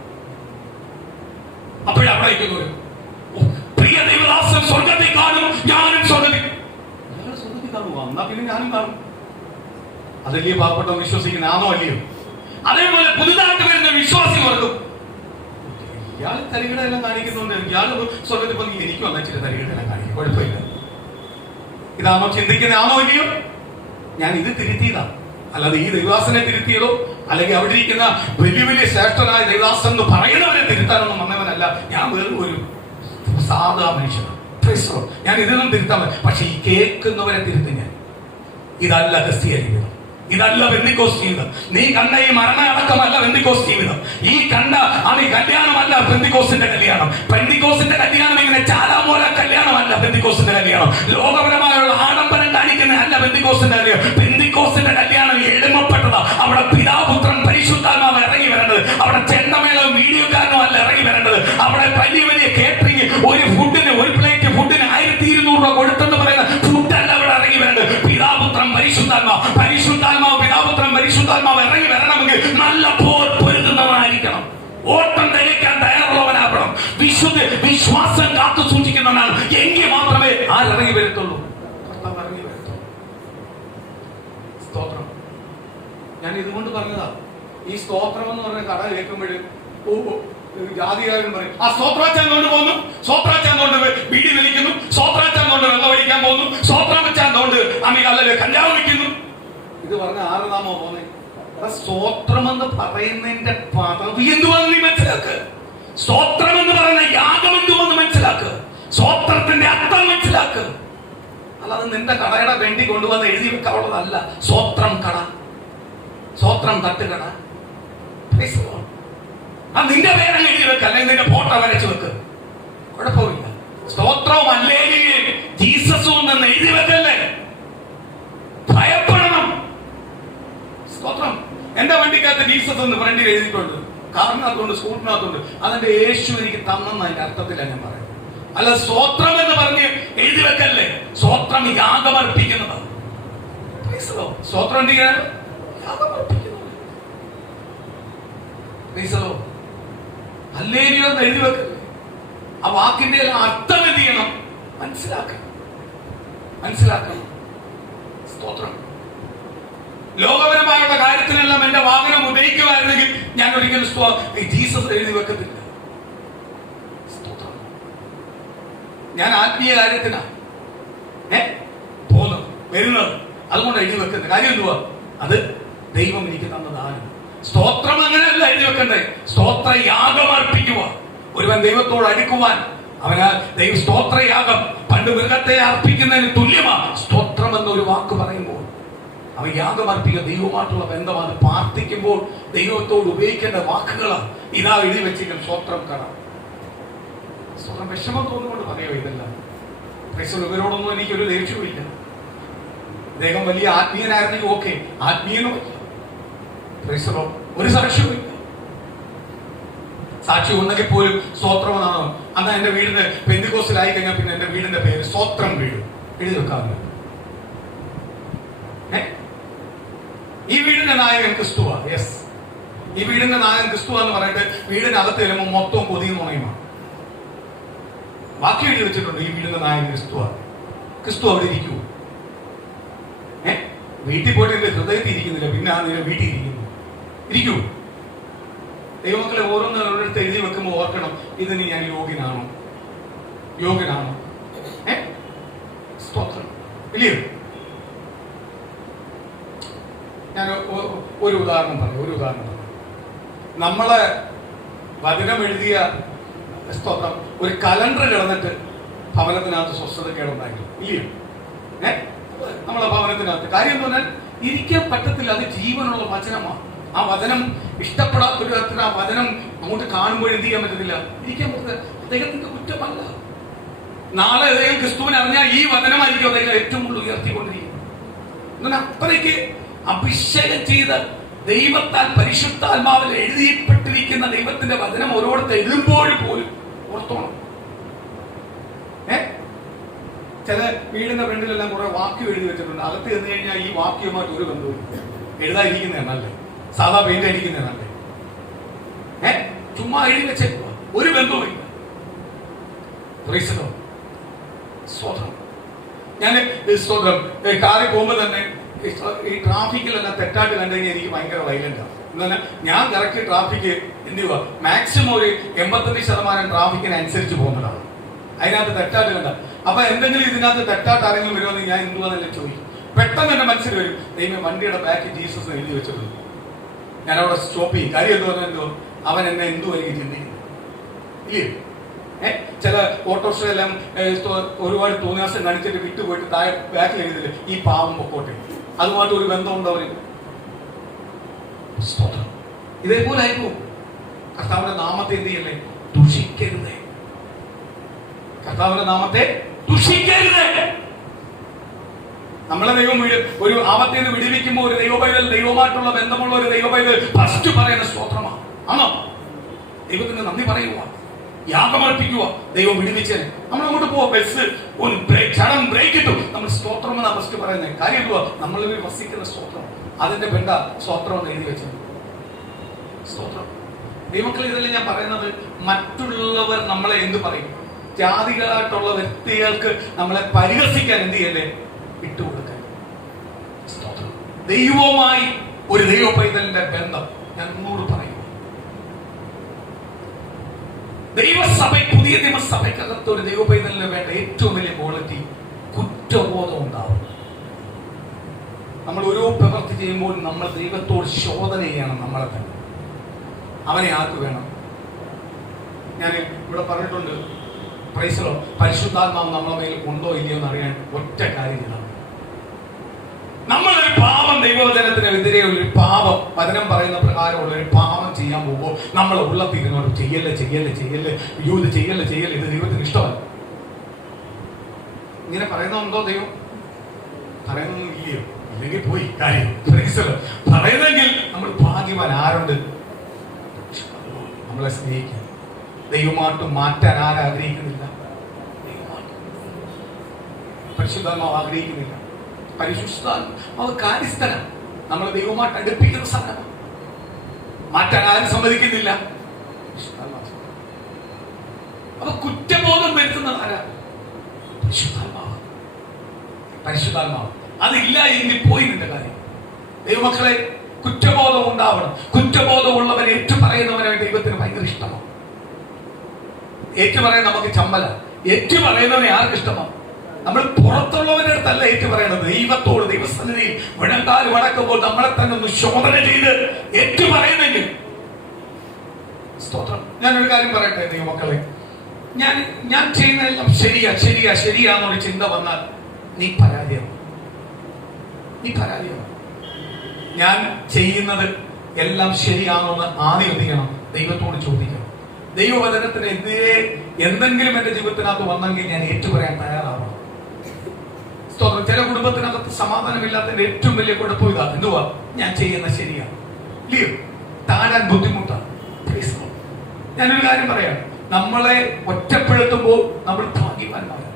അപ്പോഴവിടെ നിൽക്കുന്നവര് പ്രിയ ദൈവദാസൻ സ്വർഗത്തിൽ കാണും, ഞാനും സ്വർഗത്തിൽ കാണുക. എന്നാ പിന്നെ ഞാനും കാണും. അതല്ലേ പാവപ്പെട്ട വിശ്വസിക്കുന്ന? ആണോ അല്ലയോ? അതേപോലെ പുതുതായിട്ട് വരുന്ന വിശ്വാസി വർഗം ഇയാൾ തരികടയെല്ലാം കാണിക്കുന്നുണ്ട്. ഇയാൾ സ്വർഗത്തിൽ പോയി എനിക്ക് വന്നിട്ട് തരികടയെല്ലാം കാണിക്കും, കുഴപ്പമില്ല. ഇതാണോ ചിന്തിക്കുന്നത്? ആണോ അല്ലയോ? ഞാൻ ഇത് തിരുത്തിയതാ. അല്ലാതെ ഈ ദൈവാസനെ തിരുത്തിയതോ അല്ലെങ്കിൽ അവിടെ ഇരിക്കുന്ന വലിയ വലിയ ശ്രേഷ്ഠനായ ദൈവാസൻ എന്ന് പറയുന്നവരെ തിരുത്താനൊന്നും വന്നവനല്ല. ഞാൻ വെറും ഒരു സാധാ മനുഷ്യനാണ്. ഞാൻ ഇതിനും തിരുത്താൻ, പക്ഷെ ഈ കേൾക്കുന്നവരെ തിരുത്തി ഞാൻ. ഇതല്ല ക്രിസ്തീയ ജീവിതം, ഇതല്ല പെന്തിക്കോസ്ത് ജീവിതം. നീ കണ്ട ഈ മരണമടക്കമല്ല പെന്തിക്കോസ്ത് ജീവിതം. ഈ കണ്ട ഈ കല്യാണമല്ല പെന്തിക്കോസ്തിന്റെ കല്യാണം. പെന്തിക്കോസ്തിന്റെ കല്യാണം ഇങ്ങനെ ചാലാമോല കല്യാണമല്ല പെന്തിക്കോസ്തിന്റെ കല്യാണം. ലോകപരമായുള്ള ആഡംബരം കാണിക്കുന്ന അല്ല പെന്തിക്കോസ്തിന്റെ കല്യാണം. പെന്തിക്കോസ്തിന്റെ കല്യാണം എളിമപ്പെട്ടതാ. അവിടെ പിതാപുത്രൻ പരിശുദ്ധാത്മാവ് ഇറങ്ങി വരേണ്ടത്. അവിടെ ചെണ്ടമേളവും വീഡിയോക്കാരനും അല്ല ഇറങ്ങി വരേണ്ടത്. അവിടെ വലിയ വലിയ കേറ്ററിംഗ്, ഒരു ഫുഡിന്, ഒരു പ്ലേറ്റ് ഫുഡിന് 1200 രൂപ കൊടുത്തെന്ന് പറയുന്ന ഫുഡല്ല അവിടെ ഇറങ്ങി വരേണ്ടത്. പിതാപുത്രൻ പരിശുദ്ധാത്മാവ്, പരിശുദ്ധാത്മാവ് പിതാപുത്രൻ പരിശുദ്ധാത്മാവ് ഇറങ്ങി വരണമെങ്കിൽ നല്ല പോർ പൊരുതുന്നവനായിരിക്കണം. ഓട്ടം തികയ്ക്കാൻ തയ്യാറുള്ളവനാകണം. വിശ്വാസം കാത്തു സൂക്ഷിക്കുന്നവനാണ്. എങ്കിൽ മാത്രമേ ആരിറങ്ങി വരത്തുള്ളൂ. ഇറങ്ങി വരത്തുള്ളൂ. സ്തോത്രം. ഞാൻ ഇതുകൊണ്ട് പറഞ്ഞതാ, ഈ സ്തോത്രം എന്ന് പറഞ്ഞ കഥ കേൾക്കുമ്പോഴും ജാതികാരൻ പറയും, ആ സ്തോത്രാച്ചാൻ കൊണ്ട് പോകുന്നു, സ്തോത്രാച്ചാൻ കൊണ്ട് ബീഡി വലിക്കുന്നു, സ്തോത്രാച്ചാൻ കൊണ്ട് വെള്ളം ഒഴിക്കാൻ പോകുന്നു, സ്തോത്രാച്ചാൻ കൊണ്ട് അല്ലെ കഞ്ചാവ് വയ്ക്കുന്നു. ഇത് പറഞ്ഞ ആറുനാമോ പോന്നെ. സ്തോത്രം എന്ന് പറയുന്നതിന്റെ പദവി എന്തുവാന്ന് നീ മനസ്സിലാക്ക്. സ്തോത്രം എന്ന് പറയുന്ന യാഗം എന്തുവെന്ന് മനസ്സിലാക്ക്. സ്തോത്രത്തിന്റെ അർത്ഥം മനസ്സിലാക്ക്. അല്ലാതെ നിന്റെ കടയുടെ വേണ്ടി കൊണ്ടുവന്ന് എഴുതി വെക്കാനുള്ളതല്ല സ്തോത്രം കട, സ്തോത്രം തട്ടുകട. നിന്റെ പേരങ്ങ് എഴുതി വെക്ക, അല്ലെങ്കിൽ നിന്റെ ഫോട്ടോ വരച്ചു വെക്ക്, കുഴപ്പമില്ല. സ്തോത്രവും അല്ലേലും ജീസസും എന്ന് എഴുതി വെക്കല്ലേ. ഭയപ്പെടണം. സ്തോത്രം. എന്റെ വണ്ടിക്കകത്ത് ജീസസ് എന്ന് ഫ്രണ്ടിൽ എഴുതിയിട്ടുണ്ട്, കാറിനകത്തുണ്ട്, സ്കൂട്ടിനകത്തുണ്ട്. അതെന്റെ യേശു എനിക്ക് തന്നെന്ന് അതിന്റെ അർത്ഥത്തിലാണ് ഞാൻ പറയുന്നത്. അല്ല സ്തോത്രം എന്ന് പറഞ്ഞ് എഴുതി വെക്കല്ലേ. സ്തോത്രം യാഗമർപ്പിക്കുന്നത്. സ്തോത്രം എന്തിനാണ്? യാഗമർപ്പിക്കുന്നത്. ഹല്ലേലൂയ എന്ന് എഴുതി വെക്കല്ലേ. ആ വാക്കിന്റെ അർത്ഥം എന്ത് ചെയ്യണം? മനസ്സിലാക്കണം. സ്തോത്രം. ലോകപരമായുള്ള കാര്യത്തിനെല്ലാം എന്റെ വാഹനം ഉപയോഗിക്കുമായിരുന്നെങ്കിൽ ഞാൻ ഒരിക്കലും ജീസസ് എഴുതി വെക്കത്തില്ല. സ്തോത്രം. ഞാൻ ആത്മീയ കാര്യത്തിനാണ് പോകുന്നത്, വരുന്നത്. അതുകൊണ്ട് എഴുതി വെക്കുന്നത് കാര്യം എന്തുവാ? അത് ദൈവം എനിക്ക് തന്നതാണ്. സ്തോത്രം അങ്ങനെയല്ല എഴുതി വെക്കണ്ടേ. സ്തോത്ര യാഗം അർപ്പിക്കുക. ഒരുവൻ ദൈവത്തോട് അടുക്കുവാൻ അവന് സ്തോത്രയാഗം പണ്ട് മൃഗത്തെ അർപ്പിക്കുന്നതിന് തുല്യമാണ്. സ്തോത്രം എന്നൊരു വാക്ക് പറയുമ്പോൾ അവൻ യാഗം അർപ്പിക്കുക. ദൈവമായിട്ടുള്ള ബന്ധമാണ്. പ്രാർത്ഥിക്കുമ്പോൾ ദൈവത്തോട് ഉപയോഗിക്കേണ്ട വാക്കുകളാണ്. ഇതാ എഴുതി വെച്ചിരിക്കും സ്തോത്രം കട. സ്തോത്രം. വിഷമം തോന്നുകൊണ്ട് പറയുക ഇതെല്ലാം. ഇവരോടൊന്നും എനിക്കൊരു ദേഷ്യമില്ല. അദ്ദേഹം വലിയ ആത്മീയനായിരുന്നെങ്കിൽ ഓക്കെ, ആത്മീയനും ഒരു സാക്ഷ്യവും സാക്ഷി ഉണ്ടെങ്കിൽ പോലും സ്തോത്രമെന്നാണോ? അന്ന് എന്റെ വീടിന് പെന്തിക്കോസ്തിലായി കഴിഞ്ഞാൽ പിന്നെ എന്റെ വീടിന്റെ പേര് സ്തോത്രം വീട് എഴുതി വെക്കാറില്ല. ഈ വീടിന്റെ നായകൻ ക്രിസ്തുവാ. യെസ്, ഈ വീടിന്റെ നായകൻ ക്രിസ്തുവാന്ന് പറഞ്ഞിട്ട് വീടിനകത്ത് വരുമ്പോൾ മൊത്തം കൊതിയും നുണയുമാണ്. ബാക്കി എഴുതി വെച്ചിട്ടുണ്ട് ഈ വീടിന്റെ നായകൻ ക്രിസ്തുവാ. ക്രിസ്തു അവിടെ ഇരിക്കൂ. വീട്ടിൽ പോയിട്ട് എന്റെ ഹൃദയത്തിൽ ഇരിക്കുന്നില്ല, പിന്നെ ആ നില വീട്ടിൽ ഇരിക്കൂ. ദൈവമക്കളെ ഓരോരുത്തർ എഴുതി വെക്കുമ്പോൾ ഓർക്കണം, ഇതിന് ഞാൻ യോഗ്യനാണോ? സ്തോത്രം. ഇല്ലയോ? ഞാൻ ഒരു ഉദാഹരണം പറയാം. നമ്മളെ വചനം എഴുതിയ സ്തോത്രം ഒരു കലണ്ടർ കിടന്നിട്ട് ഭവനത്തിനകത്ത് സ്വസ്ഥതക്കേടുണ്ടായിരുന്നു. ഇല്ലയോ? നമ്മളെ ഭവനത്തിനകത്ത് കാര്യം എന്ന് പറഞ്ഞാൽ ഇരിക്കാൻ പറ്റത്തില്ല. അത് ജീവനുള്ള വചനമാണ്. ആ വചനം ഇഷ്ടപ്പെടാത്തൊരു തരത്തിൽ ആ വചനം അങ്ങോട്ട് കാണുമ്പോൾ എന്ത് ചെയ്യാൻ പറ്റത്തില്ല, ഇരിക്കാൻ പറ്റത്തില്ല. അദ്ദേഹത്തിന്റെ കുറ്റമല്ല. നാളെ അദ്ദേഹം ക്രിസ്തുവിനെ അറിഞ്ഞാൽ ഈ വചനമായിരിക്കും അദ്ദേഹം ഏറ്റവും കൂടുതൽ ഉയർത്തിക്കൊണ്ടിരിക്കുന്നത്. അങ്ങനെ അത്രയ്ക്ക് അഭിഷേകം ചെയ്ത് ദൈവത്താൽ പരിശുദ്ധാത്മാവിൽ എഴുതിപ്പെട്ടിരിക്കുന്ന ദൈവത്തിന്റെ വചനം ഓരോരുത്തർ എഴുതുമ്പോൾ പോലും ഓർത്തോണം. ചില വീടിന്റെ ഫ്രണ്ടിലെല്ലാം കുറെ വാക്യം എഴുതി വെച്ചിട്ടുണ്ട്. അകത്ത് ചെന്ന് കഴിഞ്ഞാൽ ഈ വാക്യവുമായിട്ട് ഒരു ബന്ധവും എഴുതാതിരിക്കുന്നതാണ് നല്ലത്. സാധാ പെയിന്റ് അടിക്കുന്നതാണ് നല്ലത്. ചുമ്മാ എഴുതി വെച്ചേക്കുക, ഒരു ബന്ധവുമില്ല. സ്തോത്രം. ഞാൻ സ്തോത്രം കാറിൽ പോകുമ്പോൾ തന്നെ ഈ ട്രാഫിക്കിലെല്ലാം തെറ്റായിട്ട് കണ്ടു കഴിഞ്ഞാൽ എനിക്ക് ഭയങ്കര വൈലന്റാണ്. എന്നാൽ ഞാൻ കറക്റ്റ് ട്രാഫിക്ക് എന്തുവാ മാക്സിമം ഒരു 85% ട്രാഫിക്കിനനുസരിച്ച് പോകുന്നതാണ്. അതിനകത്ത് തെറ്റായിട്ട് കണ്ട. അപ്പൊ എന്തെങ്കിലും ഇതിനകത്ത് തെറ്റായിട്ട് ആരെങ്കിലും വരുമെന്ന് ഞാൻ എന്തുവാന്നല്ലേ ചോദിക്കും. പെട്ടെന്ന് എന്റെ മനസ്സിൽ വരും, ദൈവം വണ്ടിയുടെ ബാക്കിൽ ജീസസ് എഴുതി വെച്ചത്. ഞാൻ അവിടെ സ്റ്റോപ്പ് ചെയ്യും. കാര്യം എന്ന് പറഞ്ഞാൽ അവൻ എന്നെ എന്തു എനിക്ക് ചിന്തിക്കുന്നു ഇല്ലേ? ചില ഓട്ടോറിക്ഷയെല്ലാം ഒരുപാട് തോന്നിയാസം കാണിച്ചിട്ട് വിട്ടുപോയിട്ട് താഴെ ബാക്കിൽ എഴുതില്ല ഈ പാവം പൊക്കോട്ടെ. അതുമായിട്ട് ഒരു ബന്ധമുണ്ടോ അവര്? ഇതേപോലെ ആയിരിക്കും. കർത്താവിന്റെ നാമത്തെ എന്ത് ചെയ്യല്ലേ? ദുഷിക്കരുതേ. കർത്താവിന്റെ നാമത്തെ ദുഷിക്കരുതേ. നമ്മളെ ദൈവം ഒരു ആപത്തിൽ നിന്ന് വിടുവിക്കുമ്പോൾ ഒരു ദൈവപൈതൽ, ദൈവമായിട്ടുള്ള ബന്ധമുള്ള ഒരു ദൈവപൈതൽ ഫസ്റ്റ് പറയുന്ന സ്തോത്രമാണ്. ആണോ? ദൈവത്തിന് നന്ദി പറയുക, യാഗമർപ്പിക്കുക. ദൈവം വിടുവിച്ചതിന് നമ്മൾ അങ്ങോട്ട് പോവാ. ബസ് ഒന്ന് ബ്രേക്ക് ഇട്ടു, നമ്മൾ സ്തോത്രം എന്നാ ഫസ്റ്റ് പറയുന്നത്. കാര്യം എന്തുവാ? നമ്മളിൽ വസിക്കുന്ന സ്തോത്രം, അതിന്റെ ബന്ധ സ്തോത്രം എന്ന് എഴുതി വെച്ചത്. സ്തോത്രം. ദൈവമക്കൾ, ഇതല്ലേ ഞാൻ പറയുന്നത്. മറ്റുള്ളവർ നമ്മളെ എന്ത് പറയും? ജാതികളായിട്ടുള്ള വ്യക്തികൾക്ക് നമ്മളെ പരിഹസിക്കാൻ എന്ത് ചെയ്യല്ലേ? വിട്ടുകൊടുക്കാൻ. സ്തോത്രം. ദൈവവുമായി ഒരു ദൈവ പൈതലിന്റെ ബന്ധം ഞാൻ ഒന്നുകൂടി പറയും. ദൈവസഭ, പുതിയ നിയമസഭയ്ക്കകത്ത് ഒരു ദൈവ പൈതലിന് വേണ്ട ഏറ്റവും വലിയ ക്വാളിറ്റി കുറ്റബോധം ഉണ്ടാവും. നമ്മൾ ഓരോ പ്രവൃത്തി ചെയ്യുമ്പോൾ നമ്മൾ ദൈവത്തോട് ശോധന ചെയ്യണം നമ്മളെ തന്നെ. അവനെ ആർക്ക് വേണം? ഞാൻ ഇവിടെ പറഞ്ഞിട്ടുണ്ട്, പ്രൈസലോ, പരിശുദ്ധാത്മാവ് നമ്മളെ മേൽ ഉണ്ടോ ഇല്ലയോ എന്ന് അറിയാൻ ഒറ്റ കാര്യം ചെയ്യണം. നമ്മളൊരു പാപം, ദൈവവചനത്തിനെതിരെ ഒരു പാപം, വചനം പറയുന്ന പ്രകാരമുള്ള ഒരു പാപം ചെയ്യാൻ പോകുമ്പോൾ നമ്മൾ ഉള്ളത്തിരുന്നോട് ചെയ്യല്ലേ ചെയ്യല്ലേ ചെയ്യല്ലേ, അയ്യോ ഇത് ചെയ്യല്ലേ ചെയ്യല്ലേ, ഇത് ദൈവത്തിന് ഇഷ്ടമല്ല. ഇങ്ങനെ പറയുന്നുണ്ടോ ദൈവം? പറയുന്നൊന്നും ഇല്ലയോ? ഇല്ലെങ്കിൽ പോയി കാര്യം. പറയുന്നെങ്കിൽ നമ്മൾ ഭാഗ്യവാൻ. ആരുണ്ട്? നമ്മളെ സ്നേഹിക്കും. ദൈവമായിട്ട് മാറ്റാൻ ആരാഗ്രഹിക്കുന്നില്ല? പരിശുദ്ധാത്മാവ് ആഗ്രഹിക്കുന്നില്ല. പരിശുദ്ധാത്മാവ് കാര്യസ്ഥനാണ്. നമ്മൾ ദൈവമായിട്ട് അടുപ്പിക്കുന്ന സാധനമാണ്. മാറ്റാൻ ആരും സമ്മതിക്കുന്നില്ല. അപ്പൊ കുറ്റബോധം വരുത്തുന്നത് ആരാ? പരിശുദ്ധാത്മാവ്. പരിശുദ്ധാത്മാവ് അതില്ല എങ്കിൽ പോയി നിന്റെ കാര്യം. ദൈവമക്കളെ, കുറ്റബോധം ഉണ്ടാവണം. കുറ്റബോധമുള്ളവരെ ഏറ്റുപറയുന്നവരെ ദൈവത്തിന് ഭയങ്കര ഇഷ്ടമാണ്. ഏറ്റുപറയാൻ നമുക്ക് ചമ്മല. ഏറ്റുപറയുന്നവനെ ആർക്ക് ഇഷ്ടമാണ്? നമ്മൾ പുറത്തുള്ളവരുടെ അടുത്തല്ല ഏറ്റുപറയണത്, ദൈവത്തോട്. ദൈവസന്നിധിയിൽ വിടണ്ടാൽ വടക്കുമ്പോൾ നമ്മളെ തന്നെ ഒന്ന് ശോധന ചെയ്ത് ഏറ്റുപറയുന്നെങ്കിൽ. സ്തോത്രം. ഞാനൊരു കാര്യം പറയട്ടെ ദൈവമക്കളെ, ഞാൻ ചെയ്യുന്നതെല്ലാം ശരിയാന്നൊരു ചിന്ത വന്നാൽ നീ പരാജയമാണ്. നീ പരാജയമാണ്. ഞാൻ ചെയ്യുന്നത് എല്ലാം ശരിയാണോന്ന് ആദ്യം എന്തിക്കണം? ദൈവത്തോട് ചോദിക്കണം. ദൈവവചനത്തിനെതിരെ എന്തെങ്കിലും എന്റെ ജീവിതത്തിനകത്ത് വന്നെങ്കിൽ ഞാൻ ഏറ്റുപറയാൻ തയ്യാറാവണം. സ്തോത്രം. ചില കുടുംബത്തിനകത്ത് സമാധാനമില്ലാത്തതിന്റെ ഏറ്റവും വലിയ കുഴപ്പം ഇതാ. എന്തുവാ? ഞാൻ ചെയ്യുന്ന ശരിയാണ് ഇല്ലയോ? താഴാൻ ബുദ്ധിമുട്ടാണ്. ഞാനൊരു കാര്യം പറയാം, നമ്മളെ ഒറ്റപ്പെടുത്തുമ്പോൾ നമ്മൾ ഭാഗ്യവാന്മാരാണ്.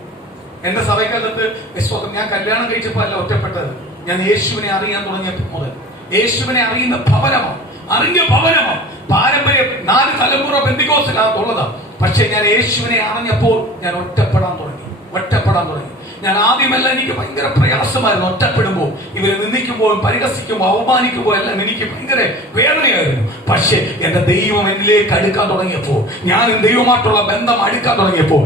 എന്റെ സഭയ്ക്കകത്ത് സ്തോത്രം, ഞാൻ കല്യാണം കഴിച്ചപ്പോ അല്ല ഒറ്റപ്പെട്ടത്. ഞാൻ യേശുവിനെ അറിയാൻ തുടങ്ങിയപ്പോൾ മുതൽ യേശുവിനെ അറിയുന്ന ഭവനമാണ്, അറിഞ്ഞ ഭവനമാണ്. പാരമ്പര്യം 4 തലമുറ പെന്തിക്കോസിനകത്തുള്ളതാണ്. പക്ഷെ ഞാൻ യേശുവിനെ അറിഞ്ഞപ്പോൾ ഞാൻ ഒറ്റപ്പെടാൻ തുടങ്ങി. ഞാൻ ആദ്യമെല്ലാം എനിക്ക് ഭയങ്കര പ്രയാസമായിരുന്നു. ഒറ്റപ്പെടുമ്പോൾ, ഇവരെ നിന്ദിക്കുമ്പോൾ, പരിഹസിക്കുമ്പോൾ, അവമാനിക്കുമ്പോൾ എല്ലാം എനിക്ക് ഭയങ്കര വേദനയായിരുന്നു. പക്ഷെ എന്റെ ദൈവം എന്നിലേക്ക് അടുക്കാൻ തുടങ്ങിയപ്പോൾ, ഞാൻ ദൈവമായിട്ടുള്ള ബന്ധം അടുക്കാൻ തുടങ്ങിയപ്പോൾ,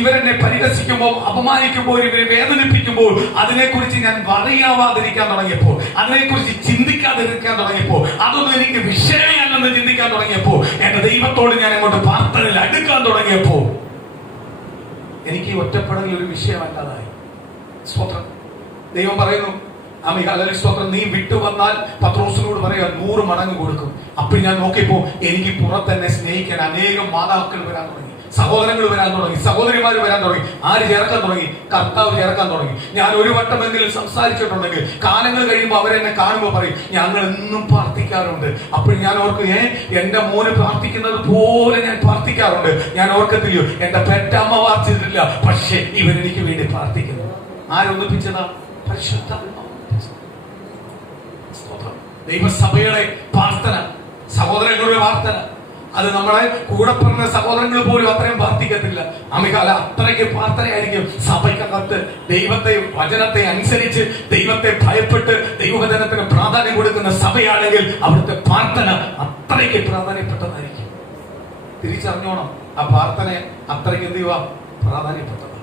ഇവരെന്നെ പരിഹസിക്കുമ്പോൾ, അപമാനിക്കുമ്പോൾ, ഇവരെ വേദനിപ്പിക്കുമ്പോൾ അതിനെക്കുറിച്ച് ഞാൻ പറയാവാതിരിക്കാൻ തുടങ്ങിയപ്പോൾ, അതിനെക്കുറിച്ച് ചിന്തിക്കാതിരിക്കാൻ തുടങ്ങിയപ്പോൾ, അതൊന്നും എനിക്ക് വിഷയമല്ലെന്ന് ചിന്തിക്കാൻ തുടങ്ങിയപ്പോൾ, എന്റെ ദൈവത്തോട് ഞാൻ അങ്ങോട്ട് പ്രാർത്ഥനയിൽ അടുക്കാൻ തുടങ്ങിയപ്പോൾ എനിക്ക് ഒറ്റപ്പെടൽ ഒരു വിഷയമല്ലാതായി. സ്തോത്രം. ദൈവം പറയുന്നു, സ്തോത്രം, നീ വിട്ടു വന്നാൽ പത്രോസിനോട് പറയാ 100 മടങ്ങ് കൊടുക്കും. അപ്പോൾ ഞാൻ നോക്കിയപ്പോ എനിക്ക് പുറത്തെന്നെ സ്നേഹിക്കാൻ അനേകം മാതാക്കൾ വരാൻ തുടങ്ങി, സഹോദരങ്ങൾ വരാൻ തുടങ്ങി, സഹോദരിമാർ വരാൻ തുടങ്ങി. ആര് ചേർക്കാൻ തുടങ്ങി? കർത്താവ് ചേർക്കാൻ തുടങ്ങി. ഞാൻ ഒരു വട്ടമെങ്കിലും സംസാരിച്ചിട്ടുണ്ടെങ്കിൽ കാലങ്ങൾ കഴിയുമ്പോൾ അവരെന്നെ കാണുമ്പോൾ പറയും, ഞങ്ങൾ എന്നും പ്രാർത്ഥിക്കാറുണ്ട്. അപ്പോൾ ഞാൻ ഓർക്കും, എന്റെ മോന് പ്രാർത്ഥിക്കുന്നത് പോലെ ഞാൻ പ്രാർത്ഥിക്കാറുണ്ട്. ഞാൻ ഓർക്കത്തില്ലയോ, എന്റെ പെറ്റമ്മ പ്രാർത്ഥിച്ചിട്ടില്ല, പക്ഷെ ഇവരെനിക്ക് വേണ്ടി പ്രാർത്ഥിക്കുന്നു. ആരൊന്നിപ്പിച്ചതാ? പരിശുദ്ധാത്മാവ്. ദൈവസഭയുടെ പ്രാർത്ഥന, സഹോദരങ്ങളുടെ പ്രാർത്ഥന, അത് നമ്മളെ കൂടെ പറഞ്ഞ സഹോദരങ്ങൾ പോലും അത്രയും പ്രാർത്ഥിക്കത്തില്ല. അമികാല അത്രയ്ക്ക് പ്രാർത്ഥനയായിരിക്കും. സഭയ്ക്കകത്ത് ദൈവത്തെ, വചനത്തെ അനുസരിച്ച്, ദൈവത്തെ ഭയപ്പെട്ട് ദൈവവചനത്തിന് പ്രാധാന്യം കൊടുക്കുന്ന സഭയാണെങ്കിൽ അവിടുത്തെ പ്രാർത്ഥന അത്രയ്ക്ക് പ്രാധാന്യപ്പെട്ടതായിരിക്കും. തിരിച്ചറിഞ്ഞോണം, ആ പ്രാർത്ഥന അത്രയ്ക്ക് എന്ത് ചെയ്യുക? പ്രാധാന്യപ്പെട്ടതാണ്.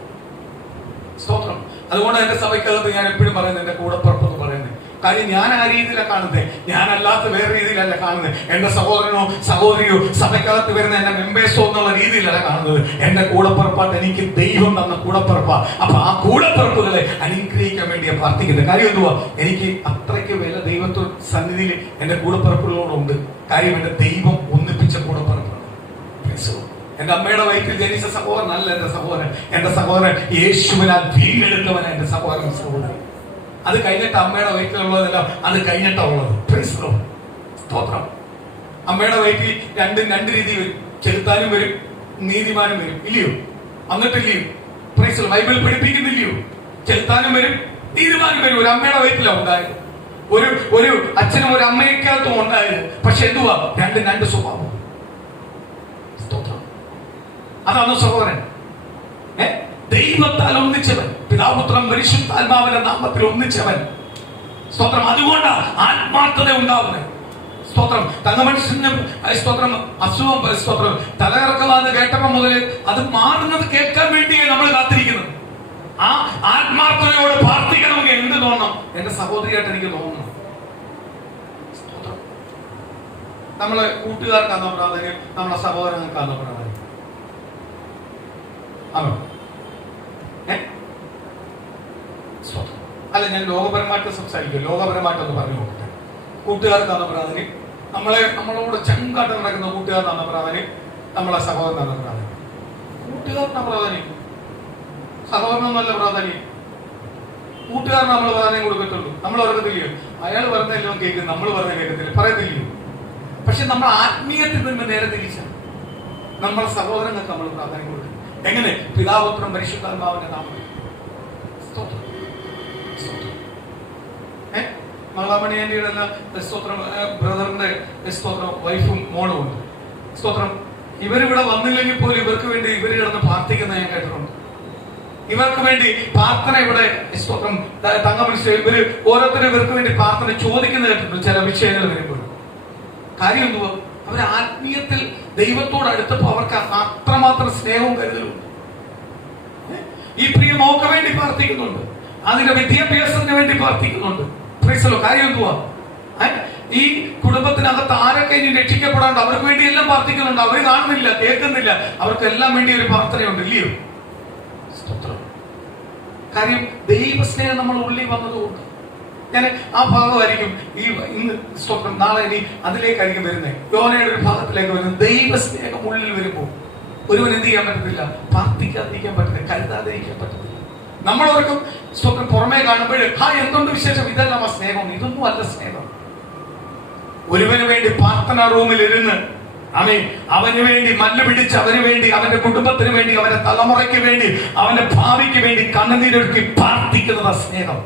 സ്തോത്രം. അതുകൊണ്ട് എന്റെ സഭയ്ക്കകത്ത് ഞാൻ എപ്പോഴും പറയുന്നത് എന്റെ കൂടപ്പുറപ്പ് എന്ന് പറയുന്നത്. കാര്യം ഞാൻ ആ രീതിയിലാണ് കാണുന്നത്, ഞാനല്ലാത്ത വേറെ രീതിയിലല്ല കാണുന്നത്. എന്റെ സഹോദരനോ സഹോദരിയോ സഭയ്ക്കകത്ത് വരുന്ന എന്റെ മെമ്പേഴ്സോ എന്നുള്ള രീതിയിലല്ല കാണുന്നത്. എന്റെ കൂടപ്പുറപ്പാട്ട് എനിക്ക് ദൈവം തന്ന കൂടപ്പുറപ്പാ. അപ്പൊ ആ കൂടപ്പുറപ്പുകളെ അനുഗ്രഹിക്കാൻ വേണ്ടിയാ പ്രാർത്ഥിക്കുന്നത്. കാര്യം എന്തുവാ, എനിക്ക് അത്രയ്ക്ക് വില ദൈവത്തോട് സന്നിധിയിൽ എന്റെ കൂടപ്പുറപ്പുകളോടുണ്ട്. കാര്യം എന്റെ ദൈവം ഒന്നിപ്പിച്ച കൂടപ്പുറപ്പാണ്. എന്റെ അമ്മയുടെ വയറ്റിൽ ജനിച്ച സഹോദരനല്ല എന്റെ സഹോദരൻ യേശുവിനാൽ വീണ്ടെടുത്തവനാ എന്റെ സഹോദരൻ സഹോദരൻ. അത് കഴിഞ്ഞിട്ട് അമ്മയുടെ വയറ്റിലുള്ളതല്ല, അത് കഴിഞ്ഞിട്ടാ ഉള്ളത്. സ്തോത്രം. അമ്മയുടെ വയറ്റിൽ രണ്ട് രീതി വരും. ചെലുത്താനും വരും, നീതിമാനും വരും, ഇല്ലയോ? എന്നിട്ടില്ലയോ? ബൈബിൾ പഠിപ്പിക്കുന്നില്ലയോ? ചെലുത്താനും വരും, നീതിമാനും വരും. ഒരു അമ്മയുടെ വയറ്റിലാണ് ഉണ്ടായത്. ഒരു അച്ഛനും ഒരു അമ്മയെക്കാലത്തും ഉണ്ടായത്. പക്ഷെ എന്തുവാ, രണ്ട് സ്വഭാവം. അതാണ് സഹോദരൻ. ദൈവത്താൽ ഒന്നിച്ചവൻ, പിതാപുത്രൻ പരിശുദ്ധാത്മാവിന്റെ നാമത്തിൽ ഒന്നിച്ചവൻ. സ്തോത്രം. അതുകൊണ്ടാണ് ആത്മാർത്ഥത ഉണ്ടാവുന്നത്. സ്തോത്രം. തങ്ങമനുഷ്യന് സ്തോത്രം അസുഖം സ്തോത്രം തലകറക്കമാണെന്ന് കേട്ടപ്പോ മുതൽ അത് മാറുന്നത് കേൾക്കാൻ വേണ്ടിയാണ് നമ്മൾ കാത്തിരിക്കുന്നത്. ആ ആത്മാർത്ഥതയോട് പ്രാർത്ഥിക്കണമെങ്കിൽ എന്ത് തോന്നണം? എന്റെ സഹോദരിയായിട്ട് എനിക്ക് തോന്നണം. സ്തോത്രം. നമ്മളെ കൂട്ടുകാർക്കാണോ പ്രാധാന്യം, നമ്മളെ സഹോദരങ്ങൾക്കാണോ പ്രാധാന്യം? ആണോ? അല്ല, ഞാൻ ലോകപരമായിട്ട് സംസാരിക്കും. ലോകപരമായിട്ടൊന്ന് പറഞ്ഞു നോക്കട്ടെ. കൂട്ടുകാർക്കാണ് പ്രാധാന്യം, നമ്മളോട് ചെങ്കാട്ട് നടക്കുന്ന കൂട്ടുകാർക്കാണ് പ്രാധാന്യം, നമ്മളെ സഹോദരനാണ് പ്രാധാന്യം. കൂട്ടുകാരനാണ് പ്രാധാന്യം, സഹോദരനൊന്നല്ല പ്രാധാന്യം. കൂട്ടുകാരന് നമ്മൾ പ്രാധാന്യം കൊടുക്കത്തുള്ളൂ. നമ്മൾ പറഞ്ഞില്ലയോ, അയാൾ പറഞ്ഞല്ലോ കേൾക്കും, നമ്മൾ പറഞ്ഞ കേൾക്കത്തില്ല, പറയത്തില്ലയോ? പക്ഷെ നമ്മൾ ആത്മീയത്തിൽ നിന്ന് നേരെ തിരിച്ചാണ് നമ്മളെ സഹോദരങ്ങൾക്ക് നമ്മൾ പ്രാധാന്യം കൊടുക്കും. എങ്ങനെ? പിതാപുത്രൻ പരിശുദ്ധാത്മാവിന്റെ നാമത്തിൽ. മകളാമണി ആന്റിയുടെ സ്തോത്രം ബ്രദറിന്റെ സ്തോത്രം വൈഫും മോളും ഉണ്ട്. സ്തോത്രം. ഇവരിവിടെ വന്നില്ലെങ്കിൽ പോലും ഇവർക്ക് വേണ്ടി ഇവർ കിടന്ന് പ്രാർത്ഥിക്കുന്ന ഞാൻ കേട്ടിട്ടുണ്ട്. ഇവർക്ക് വേണ്ടി പ്രാർത്ഥന ഇവിടെ സ്തോത്രം തങ്ങമനുഷ്യ ഇവര് ഓരോരുത്തരും ഇവർക്ക് വേണ്ടി പ്രാർത്ഥന ചോദിക്കുന്ന കേട്ടിട്ടുണ്ട് ചില വിഷയങ്ങൾ വരുമ്പോൾ. കാര്യം എന്തുവാ, അവർ ആത്മീയത്തിൽ ദൈവത്തോട് അടുത്തപ്പോ അവർക്ക് അത്രമാത്രം സ്നേഹവും കരുതലുണ്ട്. ഈ പ്രിയ മോക്ക് വേണ്ടി പ്രാർത്ഥിക്കുന്നുണ്ട്, അതിന്റെ വിദ്യാഭ്യാസത്തിന് വേണ്ടി പ്രാർത്ഥിക്കുന്നുണ്ട്. കാര്യം എന്തുവാ, ഈ കുടുംബത്തിനകത്ത് ആരൊക്കെ ഇനി രക്ഷിക്കപ്പെടാണ്ട് അവർക്ക് വേണ്ടി എല്ലാം പ്രാർത്ഥിക്കുന്നുണ്ട്. അവർ കാണുന്നില്ല, കേൾക്കുന്നില്ല, അവർക്കെല്ലാം വേണ്ടി ഒരു പ്രാർത്ഥനയുണ്ട്, ഇല്ലയോ? കാര്യം ദൈവസ്നേഹം നമ്മൾ ഉള്ളിൽ വന്നതുകൊണ്ട്. ഞാൻ ആ ഭാഗമായിരിക്കും ഇന്ന് സ്തോത്രം നാളെ ഇനി അതിലേക്കായിരിക്കും വരുന്നത്. യോനയുടെ ഒരു ഭാഗത്തിലേക്ക് വരുന്നത്. ദൈവസ്നേഹം ഉള്ളിൽ വരുമ്പോൾ ഒരുവൻ എന്ത് ചെയ്യാൻ പറ്റത്തില്ല, പ്രാർത്ഥിക്കാതിരിക്കാൻ പറ്റത്തില്ല, കരുതാതിരിക്കാൻ പറ്റത്തില്ല. നമ്മളവർക്കും സ്തോത്രം പുറമേ കാണുമ്പോൾ എന്തുകൊണ്ട് വിശേഷം, ഇതെല്ലാം ആ സ്നേഹം. ഇതൊന്നും അല്ല സ്നേഹം. ഒരുവന് വേണ്ടി പ്രാർത്ഥനാ റൂമിൽ ഇരുന്ന് അവന് വേണ്ടി മല്ല് പിടിച്ച് അവന് വേണ്ടി, അവന്റെ കുടുംബത്തിന് വേണ്ടി, അവന്റെ തലമുറയ്ക്ക് വേണ്ടി, അവന്റെ ഭാവിക്ക് വേണ്ടി കണ്ണുനീരൊഴുക്കി പ്രാർത്ഥിക്കുന്നതാ സ്നേഹം.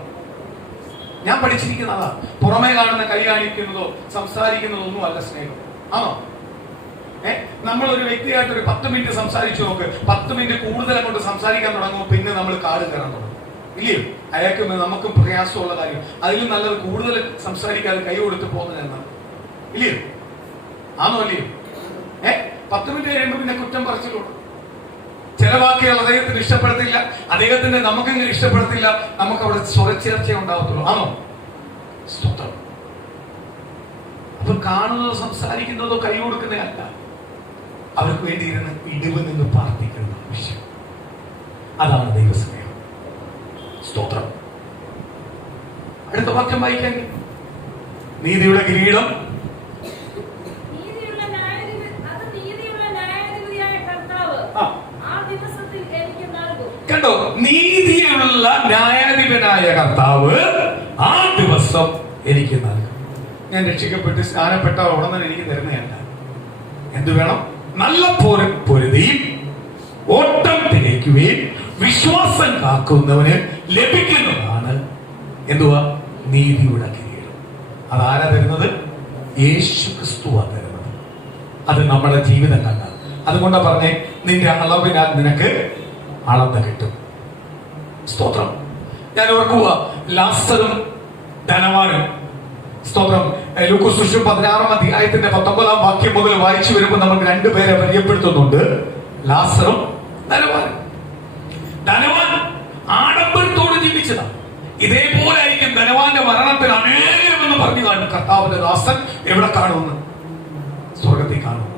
ഞാൻ പഠിച്ചിരിക്കുന്നതാ. പുറമേ കാണുന്ന കൈ കാണിക്കുന്നതോ സംസാരിക്കുന്നതോ ഒന്നും അല്ല സ്നേഹം. ആണോ? നമ്മളൊരു വ്യക്തിയായിട്ട് ഒരു 10 മിനിറ്റ് സംസാരിച്ചു നോക്ക്. 10 മിനിറ്റ് കൂടുതൽ അങ്ങോട്ട് സംസാരിക്കാൻ തുടങ്ങുമ്പോൾ പിന്നെ നമ്മൾ കാട് കയറാൻ തുടങ്ങും, ഇല്ലയോ? അയാൾക്ക് നമുക്കും പ്രയാസമുള്ള കാര്യം. അതിലും നല്ലത് കൂടുതൽ സംസാരിക്കാതെ കൈ കൊടുത്ത് പോകുന്നതെന്നാണ്, ഇല്ലയോ? ആണോ അല്ലയോ? 10 മിനിറ്റ് കഴിയുമ്പോൾ പിന്നെ കുറ്റം പറിച്ചിട്ടുണ്ട്. ചില വാക്കുകൾ അദ്ദേഹത്തിന് ഇഷ്ടപ്പെടത്തില്ല, അദ്ദേഹത്തിന്റെ നമുക്കെങ്കിലും ഇഷ്ടപ്പെടത്തില്ല. നമുക്ക് അവിടെ സ്വരച്ചേർച്ച ഉണ്ടാവത്തുള്ളൂ, ആണോ? അപ്പൊ കാണുന്നതോ സംസാരിക്കുന്നതോ കൈ കൊടുക്കുന്നതല്ല, അവർക്ക് വേണ്ടി ഇരുന്ന് ഇടിവ് നിന്ന് പ്രാർത്ഥിക്കുന്ന വിഷയം. അതാണ് ദൈവസ്നേഹം. സ്തോത്രം. അടുത്ത വാക്യം വായിക്കാൻ. നീതിയുടെ കിരീടം കണ്ടോ? നീതിയുള്ള ന്യായാധിപനായ കർത്താവ് ആ ദിവസം എനിക്ക് നൽകും. ഞാൻ രക്ഷിക്കപ്പെട്ട് സ്നാനപ്പെട്ട ഉടനെ എനിക്ക് തരുന്നതല്ല. എന്തു വേണം? നല്ല പോരും പൊരുതിയും ഓട്ടം തികയ്ക്കുകയും വിശ്വാസം കാക്കുന്നവന് ലഭിക്കുന്നതാണ് എന്തുവാ? നീതിയുടെ കിരീടം. അതാരാ തരുന്നത്? യേശു ക്രിസ്തുവാ തരുന്നത്. അത് നമ്മുടെ ജീവിതം കണ്ട. അതുകൊണ്ടാ പറഞ്ഞേ, നിന്റെ അളവിനാൽ നിനക്ക് അളന്ന് കിട്ടും. സ്തോത്രം. ഞാൻ ഓർക്കുക, ലാസറും ധനവാനും. സ്തോത്രം. ലൂക്കോസ് സുവിശേഷം 16-ാം അധ്യായത്തിന്റെ 19-ാം വാക്യം മുതൽ വായിച്ചു വരുമ്പോൾ നമുക്ക് 2 പേരെ പരിചയപ്പെടുത്തുന്നുണ്ട്, ലാസറും ധനവാനും. ധനവാൻ ആഡംബരത്തോട് ജീവിച്ചു. ജീവിച്ചതാണ്. ഇതേപോലെ ആയിരിക്കും ധനവാന്റെ മരണത്തിൽ അനേകമെന്ന് പറഞ്ഞു കാണും. കർത്താവിന്റെ ദാസൻ എവിടെ കാണുമെന്ന്? സ്വർഗത്തിൽ കാണും.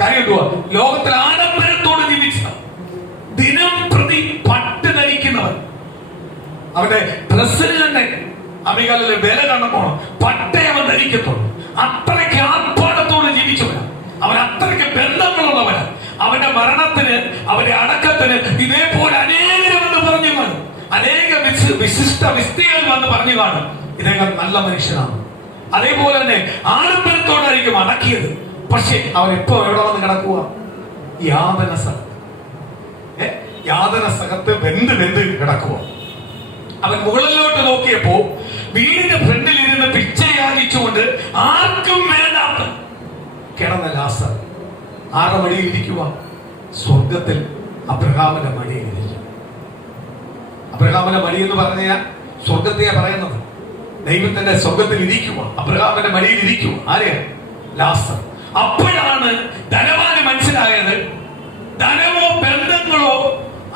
കാര്യം എന്തുവാ? ലോകത്തിൽ ആഡംബരത്തോട് ജീവിച്ചത്, ദിനം പ്രതി പട്ട് ധരിക്കുന്നവൻ, അവന്റെ ഡ്രസ്സിന് തന്നെ അമികാലിലെ വില കാണുമ്പോൾ പട്ടേ അവൻ ധരിക്കത്തുള്ളൂ. അത്രയ്ക്ക് ആർപ്പാടത്തോട് ജീവിച്ചവനാണ് അവൻ, അത്രയ്ക്ക് ബന്ധങ്ങളുള്ളവനാണ്. അവന്റെ മരണത്തിന്, അവന്റെ അടക്കത്തിന് ഇതേപോലെ അനേകമെന്ന് പറഞ്ഞു കാണും. അനേക വിശിഷ്ട വിസ്തീകൾ വന്ന് പറഞ്ഞു കാണും ഇദ്ദേഹം നല്ല മനുഷ്യനാണ്. അതേപോലെ തന്നെ ആഡംബരത്തോടായിരിക്കും അടക്കിയത്. പക്ഷെ അവൻ എപ്പോ എവിടെ വന്ന് കിടക്കുക? യാതന സ്ഥലത്ത്. യാതന സ്ഥലത്ത് വെന്ത് കിടക്കുക. അവൻ മുകളിലോട്ട് നോക്കിയപ്പോ വീടിന്റെ ഫ്രണ്ടിൽ ഇരുന്ന് പിച്ചയാകിച്ചുകൊണ്ട് ആർക്കും വേണ്ടാത്ത കിടന്ന ലാസർ ആരുടെ മടിയിൽ ഇരിക്കുക? സ്വർഗത്തിൽ അബ്രഹാമിന്റെ മടിയിൽ ഇരിക്കുക. അബ്രഹാമിന്റെ മടി എന്ന് പറഞ്ഞാൽ സ്വർഗത്തെയാ പറയുന്നത്. ദൈവത്തിന്റെ സ്വർഗത്തിൽ ഇരിക്കുക, അബ്രഹാമിന്റെ മടിയിൽ ഇരിക്കുക. ആരെയാ? ലാസർ. അപ്പോഴാണ് ധനവാന് മനസ്സിലായത്, ധനമോ ബന്ധങ്ങളോ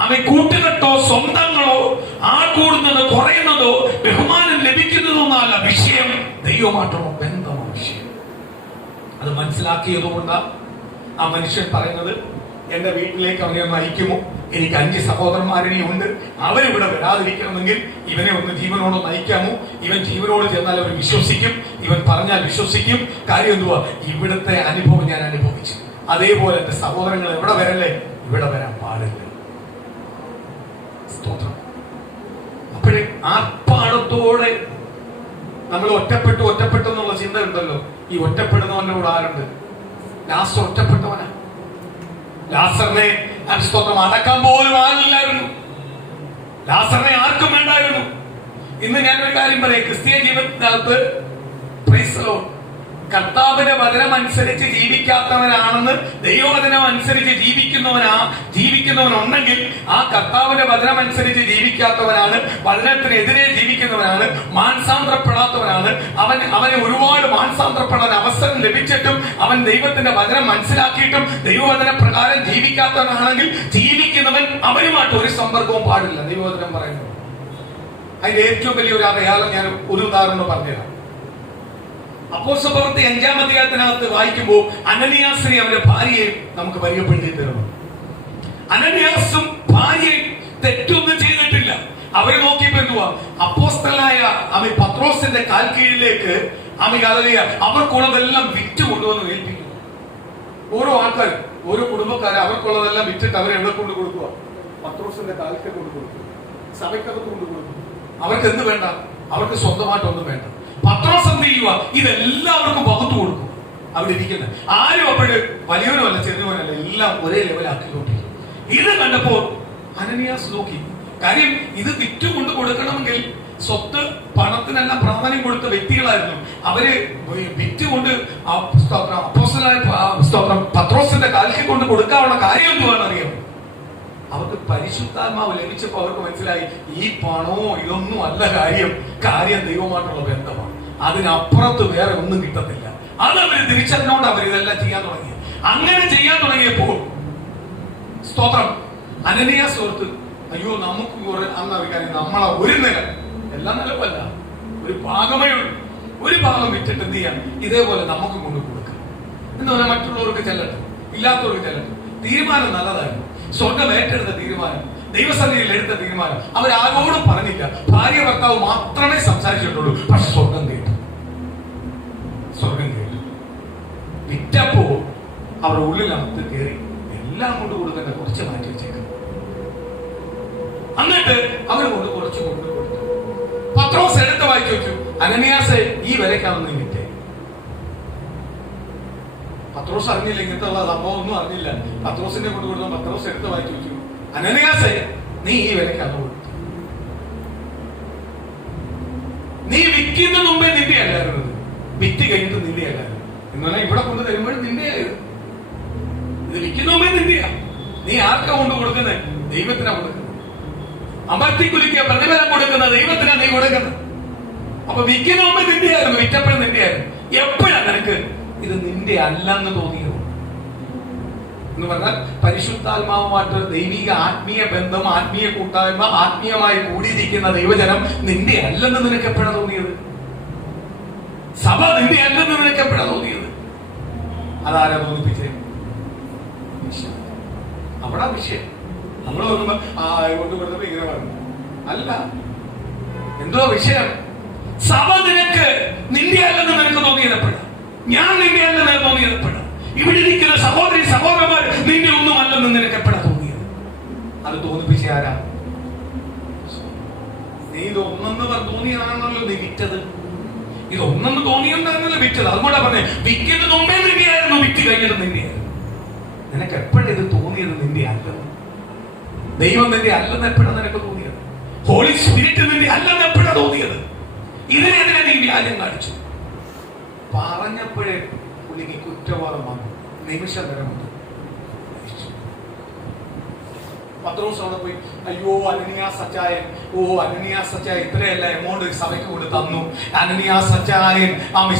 അവൻ കൂട്ടുകെട്ടോ സ്വന്തങ്ങളോ കൂടുന്നതോ കുറയുന്നതോ ബഹുമാനം ലഭിക്കുന്നതൊന്നല്ല വിഷയം, ദൈവമായിട്ടുള്ള ബന്ധമാണ് വിഷയം. അത് മനസ്സിലാക്കിയതുകൊണ്ടാണ് ആ മനുഷ്യൻ പറയുന്നത്, എന്റെ വീട്ടിലേക്ക് അവനെ ഒന്ന് അയക്കുമോ? എനിക്ക് 5 സഹോദരന്മാരിനിയുണ്ട്, അവരിവിടെ വരാതിരിക്കണമെങ്കിൽ ഇവനെ ഒന്ന് ജീവനോട് നയിക്കാമോ? ഇവൻ ജീവനോട് ചെന്നാൽ അവർ വിശ്വസിക്കും, ഇവൻ പറഞ്ഞാൽ വിശ്വസിക്കും. കാര്യം എന്തുവാ? ഇവിടുത്തെ അനുഭവം ഞാൻ അനുഭവിച്ചു. അതേപോലെ എന്റെ സഹോദരങ്ങൾ എവിടെ വരല്ലേ? ഇവിടെ വരാൻ പാടില്ല. സ്തോത്രം. അപ്പോഴേ ആർപ്പാടത്തോടെ നമ്മൾ ഒറ്റപ്പെട്ടു എന്നുള്ള ചിന്ത ഉണ്ടല്ലോ. ഈ ഒറ്റപ്പെടുന്നവനോട് ആരുണ്ട്? ലാസർ ഒറ്റപ്പെട്ടവനാ. ലാസറിനെ സ്തോത്രം അടക്കാൻ പോലും ആളില്ലായിരുന്നു. ലാസറിനെ ആർക്കും വേണ്ടായിരുന്നു. ഇന്ന് ഞാനൊരു കാര്യം പറയാം, ക്രിസ്തീയ ജീവിതത്തിനകത്ത് കർത്താവിന്റെ വചനം അനുസരിച്ച് ജീവിക്കാത്തവനാണെന്ന്, ദൈവവചനം അനുസരിച്ച് ജീവിക്കുന്നവനുണ്ടെങ്കിൽ ആ കർത്താവിന്റെ വചനം അനുസരിച്ച് ജീവിക്കാത്തവനാണ്, വചനത്തിനെതിരെ ജീവിക്കുന്നവനാണ്, മാനസാന്തരപ്പെടാത്തവനാണ്. അവന് ഒരുപാട് മാനസാന്തരപ്പെടാൻ അവസരം ലഭിച്ചിട്ടും അവൻ ദൈവത്തിന്റെ വചനം മനസ്സിലാക്കിയിട്ടും ദൈവവചന പ്രകാരം ജീവിക്കാത്തവനാണെങ്കിൽ ജീവിക്കുന്നവൻ അവനുമായിട്ട് ഒരു സമ്പർക്കവും പാടില്ല. ദൈവവചനം പറയുന്നു. അതിന്റെ ഏറ്റവും വലിയൊരു അടയാളം ഞാൻ ഒരു ഉദാഹരണം പറഞ്ഞുതരാം. അപ്പോസ്തലപ്രവൃത്തി 5-ാം അധ്യായത്തിനകത്ത് വായിക്കുമ്പോൾ അനനിയാസിനെ അവന്റെ ഭാര്യയെ നമുക്ക് പരിചയപ്പെടുത്തി തരുന്നു. അനനിയാസും ഭാര്യയും തെറ്റൊന്നും ചെയ്തിട്ടില്ല. അവരെ നോക്കിയപ്പോ എന്തുവാ? അപ്പോസ്തലനായ പത്രോസിന്റെ കാൽ കീഴിലേക്ക് അവർക്കുള്ളതെല്ലാം വിറ്റ് കൊണ്ടുവന്ന് ഏൽപ്പിക്കുന്നു. ഓരോ ആൾക്കാർ, ഓരോ കുടുംബക്കാർ അവർക്കുള്ളതെല്ലാം വിറ്റിട്ട് അവരെ എവിടെ കൊണ്ട് കൊടുക്കുക? പത്രോസിന്റെ കാലിക്ക് കൊണ്ട് കൊടുക്കുക, സഭയ്ക്കകത്ത് കൊണ്ട് കൊടുക്കുക. അവർക്ക് എന്ത് വേണ്ട? അവർക്ക് സ്വന്തമായിട്ടൊന്നും വേണ്ട. പത്രോസ് എന്ത് ചെയ്യുക? ഇതെല്ലാവർക്കും പകുത്തു കൊടുക്കും. അവിടെ ഇരിക്കുന്നത് ആരും അപ്പോഴ് വലിയവനുമല്ല ചെറിയവനല്ല, എല്ലാം ഒരേ ലെവലാക്കിക്കൊണ്ടിരിക്കും. ഇത് കണ്ടപ്പോൾ അനനിയാസ് നോക്കി. കാര്യം ഇത് വിറ്റ് കൊണ്ട് കൊടുക്കണമെങ്കിൽ സ്വത്ത് പണത്തിനെല്ലാം പ്രാധാന്യം കൊടുത്ത വ്യക്തികളായിരുന്നു. അവര് വിറ്റുകൊണ്ട് പത്രോസിന്റെ കാലിക്ക് കൊണ്ട് കൊടുക്കാനുള്ള കാര്യം എന്തുവാണെന്ന് അറിയാം. അവർക്ക് പരിശുദ്ധാത്മാവ് ലഭിച്ചപ്പോൾ അവർക്ക് മനസ്സിലായി, ഈ പണമോ ഇതൊന്നും അല്ല കാര്യം ദൈവമായിട്ടുള്ള ബന്ധമാണ്. അതിനപ്പുറത്ത് വേറെ ഒന്നും കിട്ടത്തില്ല. അത് അവര് തിരിച്ചറിഞ്ഞോണ്ട് അവർ ഇതെല്ലാം ചെയ്യാൻ തുടങ്ങി. അങ്ങനെ ചെയ്യാൻ തുടങ്ങിയപ്പോൾ സ്തോത്രം അനനിയാസ് ഓർത്ത്, അയ്യോ നമുക്ക് അന്ന് കാര്യം നമ്മളെ ഒരു നില, എല്ലാ നിലവല്ല, ഒരു ഭാഗമേ ഉള്ളൂ. ഒരു ഭാഗം വിറ്റിട്ട് എന്ത് ചെയ്യാം? ഇതേപോലെ നമുക്ക് കൊണ്ട് കൊടുക്കാം എന്ന് പറഞ്ഞാൽ മറ്റുള്ളവർക്ക് ചെല്ലട്ടെ, ഇല്ലാത്തവർക്ക് ചെല്ലട്ടെ. തീരുമാനം നല്ലതായിരുന്നു. സ്വർഗം ഏറ്റെടുത്ത തീരുമാനം, ദൈവസന്നിധിയിൽ എടുത്ത തീരുമാനം. അവരാരോടും പറഞ്ഞില്ല, ഭാര്യ ഭർത്താവ് മാത്രമേ സംസാരിച്ചിട്ടുള്ളൂ. പക്ഷെ സ്വർഗം കേട്ടു. വിറ്റപ്പോ അവരുടെ ഉള്ളിലകത്ത് കയറി എല്ലാം കൊണ്ട് കൊടുക്കേണ്ട കുറച്ച് മാറ്റി വെച്ചേക്കും. എന്നിട്ട് അവർ കൊണ്ട് കുറച്ച് കൊണ്ട് കൊടുത്തു. പത്രോസ് എടുത്ത് വായിച്ചു വെച്ചു, അനനിയാസെ ഈ വിലക്കാണെന്ന് വിറ്റേ. പത്രോസ് അറിഞ്ഞില്ല, ഇങ്ങനത്തെ ഉള്ള സംഭവം ഒന്നും അറിഞ്ഞില്ല. പത്രോസിനെ കൊണ്ട് കൊടുത്ത പത്രോസ് എടുത്ത് വായിച്ചു വെച്ചു, അനനിയാസെ നീ ഈ വിലക്കാണ് കൊടുത്തു. നീ വിൽക്കുന്ന മുമ്പേ നിന്റെ അല്ലായിരുന്നു, വിറ്റ് കഴിഞ്ഞിട്ട് നിന്റെ അല്ലായിരുന്നു. എന്ന് ഇവിടെ കൊണ്ട് തരുമ്പോഴും നിന്റെയായത്. ഇത് വിൽക്കുന്ന മുമ്പേ നിന്റെയാ. നീ ആർക്കാ കൊണ്ട് കൊടുക്കുന്നത്? ദൈവത്തിനാ കൊടുക്കുന്നത്. അമർത്തിക്കുലിക്ക് പ്രതിഫലം കൊടുക്കുന്ന ദൈവത്തിനാ നീ കൊടുക്കുന്നത്. അപ്പൊ വിൽക്കുന്ന മുമ്പേ നിന്റെയായിരുന്നു, വിറ്റപ്പോഴും നിന്റെയായിരുന്നു. എപ്പോഴാ നിനക്ക് ഇത് നിന്റെ അല്ലെന്ന് തോന്നിയത്? എന്ന് പറഞ്ഞാൽ പരിശുദ്ധാത്മാവുമായിട്ട് ദൈവിക ആത്മീയ ബന്ധം, ആത്മീയ കൂട്ടായ്മ, ആത്മീയമായി കൂടിയിരിക്കുന്ന ദൈവജനം നിന്റെ അല്ലെന്ന് നിനക്ക് എപ്പോഴാ തോന്നിയത്? സഭ നിന്റെ അല്ലെന്ന് നിനക്ക് എപ്പോഴാ തോന്നിയത്? അതാരാ തോന്നിപ്പിച്ചേ? അവിടെ വിഷയം നമ്മൾ നോക്കുമ്പോ കൊണ്ട് വെറുതെ ഇങ്ങനെ പറഞ്ഞു അല്ല, എന്തോ വിഷയം. സഭ നിനക്ക് നിന്റെ അല്ലെന്ന് നിനക്ക് തോന്നിയതെപ്പോഴാ? ഞാൻ നിന്റെ അല്ലെന്ന് തോന്നിയതെപ്പോഴാ? ഇവിടെ ഇരിക്കുന്ന സഹോദരി സഹോദരന്മാർ നിന്നെ ഒന്നും അല്ലെന്ന് നിനക്ക് എപ്പോഴാ തോന്നിയത്? അത് തോന്നിപ്പിച്ച ആരാ? നീ ഇത് ഒന്നെന്ന് തോന്നിയതാണല്ലോ നീ വിറ്റത്. ഇത് ഒന്നെന്ന് തോന്നിയെന്നാണല്ലോ വിറ്റത്. അതുകൊണ്ടാ പറഞ്ഞേ, വിറ്റത് മുമ്പേ നിന്നെയായിരുന്നു, വിറ്റ് കഴിഞ്ഞത് നിന്നെയായിരുന്നു. നിനക്ക് എപ്പോഴും ഇത് തോന്നിയത് നിന്റെ അല്ലെന്ന്? ദൈവം നിന്റെ അല്ലെന്ന് എപ്പോഴാണ് നിനക്ക് തോന്നിയത്? ഹോളി സ്പിരിറ്റ് നിന്റെ അല്ലെന്ന് എപ്പോഴാ തോന്നിയത്? ഇതിനെതിരെ നീ വ്യാജം കാണിച്ചു. പറഞ്ഞപ്പോഴേ പുള്ളിക്ക് കുറ്റബോധം വന്നു. നിമിഷ നേരമുണ്ട്. പത്രോസ് അവിടെ പോയി, അയ്യോ അനനിയാസ് അച്ചായൻ, അനനിയാസ് അച്ചായൻ ഇത്രയല്ല എമൗണ്ട് സഭയ്ക്ക് കൊണ്ട് തന്നു. അനനിയാസ് അച്ചായൻ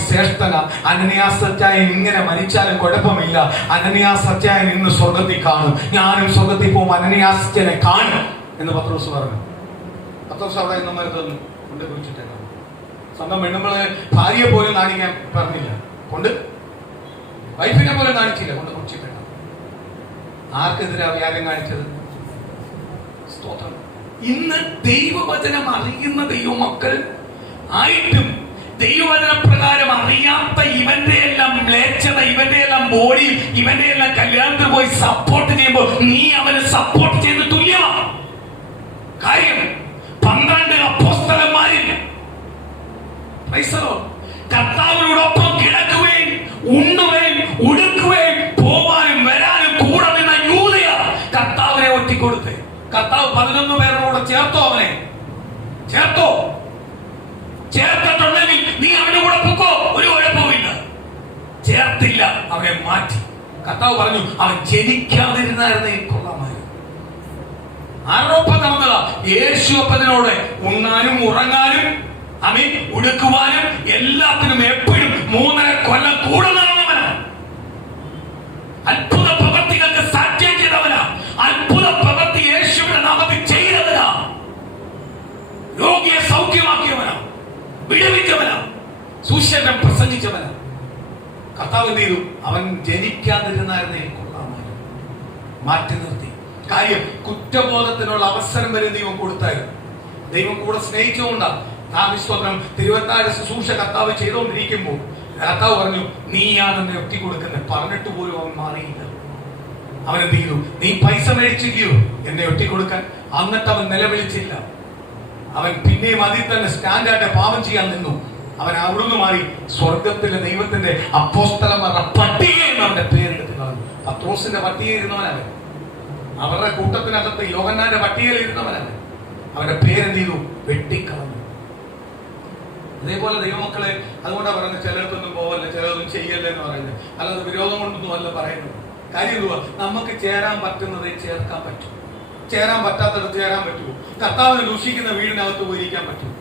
ശ്രേഷ്ഠന. അനനിയാസ് അച്ചായൻ ഇങ്ങനെ മരിച്ചാലും കുഴപ്പമില്ല. അനനിയാസ് അച്ചായൻ ഇന്ന് സ്വർഗത്തിൽ കാണും. ഞാനും സ്വർഗത്തിൽ പോകും, അനനിയാസ് അച്ചായനെ കാണും എന്ന് പത്രോസ് പറഞ്ഞു. പത്രോസ് അവിടെ ഇന്നമാരെ തന്നു കൊണ്ട് കുറിച്ചിട്ടേക്കാം. സ്വന്തം പെണ്ണുമ്പളെ ഭാര്യയെ പോലും കാണിക്കാൻ പറഞ്ഞില്ല, കൊണ്ട് വൈഫിനെ പോലും കാണിച്ചില്ല, കൊണ്ട് കുറിച്ചിട്ടേക്കാം. ആർക്കെതിരാ വ്യാജം കാണിച്ചത്? സ്തോത്രം. ഇന്ന് ദൈവവചനം അറിയുന്ന ദൈവമക്കൾ ആയിട്ടും ദൈവവചന പ്രകാരം അറിയാത്ത ഇവന്റെ എല്ലാം മ്ലേച്ഛത, ഇവന്റെ എല്ലാം ബോഡി, ഇവന്റെ എല്ലാം കല്യാണത്തിന് പോയി സപ്പോർട്ട് ചെയ്യുമ്പോൾ നീ അവനെ സപ്പോർട്ട് ചെയ്ത് തുല്യമാണ്. കാര്യം 12 അപ്പോസ്തലന്മാരിൽ കർത്താവിനോടൊപ്പം കിടക്കുകയും ഉണ്ണുകയും ഉടുക്കുകയും പോവാനും വരാനും കൂടെ നിന്ന യൂദയ കർത്താവിനെ ഒറ്റിക്കൊടുത്ത്. കർത്താവ് 11 പേരോട് ചേർത്തോ? അവനെ ചേർത്തോ? ചേർത്തിട്ടുണ്ടെങ്കിൽ നീ അവന്റെ കൂടെ പൊക്കോ, ഒരു കുഴപ്പമില്ല. ചേർത്തില്ല, അവനെ മാറ്റി. കർത്താവ് പറഞ്ഞു, അവൻ ജനിക്കാതിരുന്നായിരുന്നേ കൊള്ളാമായിരുന്നു. ആരോപം നടന്നതാ. യേശുവപ്പനോട് ഉണ്ണാനും ഉറങ്ങാനും അവൻ ഉടുക്കുവാനും എല്ലാത്തിനും എപ്പോഴും 3.5 കൊല്ലം കൂടെ നടന്നവനാ. അത്ഭുത പ്രവൃത്തികൾക്ക് സാക്ഷ്യം ചെയ്തവനാ. അത്ഭുത പ്രവൃത്തി യേശുവിന്റെ നാമത്തിൽ ചെയ്തവനാ. രോഗിയെ സൗഖ്യമാക്കിയവനാ, വിടുവിച്ചവനാ, സുശേഷം പ്രസംഗിച്ചവനാ. കർത്താവ് എന്ത് ചെയ്തു? അവൻ ജനിക്കാതിരുന്നായിരുന്നേ കൊള്ളാമായിരുന്നു. മാറ്റി നിർത്തി. കാര്യം കുറ്റബോധത്തിനുള്ള അവസരം വരെ ദൈവം കൊടുത്തായിരുന്നു. ദൈവം കൂടെ സ്നേഹിച്ചുകൊണ്ടാണ് ആ വിശ്വത്രം 24 ശുശ്രൂഷ കർത്താവ് ചെയ്തുകൊണ്ടിരിക്കുമ്പോൾ കർത്താവ് പറഞ്ഞു, നീയാണെന്ന് ഒറ്റി കൊടുക്കുന്നത്. പറഞ്ഞിട്ട് പോലും അവൻ മാറിയില്ല. അവൻ എന്ത് ചെയ്തു? നീ പൈസ മേടിച്ചില്ലയോ എന്നെ ഒറ്റിക്കൊടുക്കാൻ? എന്നിട്ട് അവൻ നിലവിളിച്ചില്ല. അവൻ പിന്നെയും അതിൽ തന്നെ സ്റ്റാൻഡായിട്ട് പാപം ചെയ്യാൻ നിന്നു. അവൻ അവിടുന്ന് മാറി സ്വർഗത്തിലെ ദൈവത്തിന്റെ അപ്പോസ്തലന്മാരുടെ പട്ടികയിൽ അവന്റെ പേരെടുത്ത് കളഞ്ഞു. പത്രോസിന്റെ പട്ടികയിൽ ഇരുന്നവനവൻ, അവരുടെ കൂട്ടത്തിനകത്ത് യോഹന്നാന്റെ പട്ടികയിൽ ഇരുന്നവനവൻ. അവന്റെ പേരെന്ത് ചെയ്തു? വെട്ടിക്കളഞ്ഞു. അതേപോലെ ദൈവമക്കളെ, അതുകൊണ്ടാണ് പറയുന്നത് ചിലർക്കൊന്നും പോവല്ല, ചിലതൊന്നും ചെയ്യല്ലേ എന്ന് പറയുന്നത്. അല്ലാതെ വിരോധം കൊണ്ടൊന്നും അല്ല പറയുന്നത്. കാര്യം എന്തുവാ? നമുക്ക് ചേരാൻ പറ്റുന്നതേ ചേർക്കാൻ പറ്റൂ. ചേരാൻ പറ്റാത്തടത്ത് ചേരാൻ പറ്റുമോ? കർത്താവിനെ ദൂഷിക്കുന്ന വീടിനകത്ത് പോയിരിക്കാൻ പറ്റുമോ?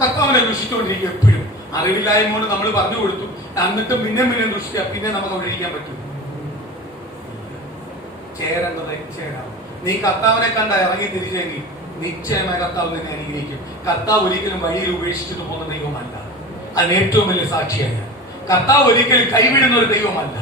കർത്താവിനെ ദൂഷിച്ചുകൊണ്ടിരിക്കും എപ്പോഴും. അറിവില്ലായ്മ കൊണ്ട് നമ്മൾ പറഞ്ഞു കൊടുത്തു, എന്നിട്ടും പിന്നെ ദൂഷിക്കുക, പിന്നെ നമുക്ക് അവിടെ ഇരിക്കാൻ പറ്റും? ചേരേണ്ടതേ ചേരാം. നീ കർത്താവിനെ കണ്ട ഇറങ്ങി തിരിച്ചെങ്കിൽ നിശ്ചയമായി കർത്താവ് നിന്നെ അനുഗ്രഹിക്കും. കർത്താവ് ഒരിക്കലും വഴിയിൽ ഉപേക്ഷിച്ചിട്ട് പോകുന്ന ദൈവമല്ല. അതിന് ഏറ്റവും വലിയ സാക്ഷിയായ കർത്താവ് ഒരിക്കലും കൈവിടുന്ന ഒരു ദൈവമല്ല.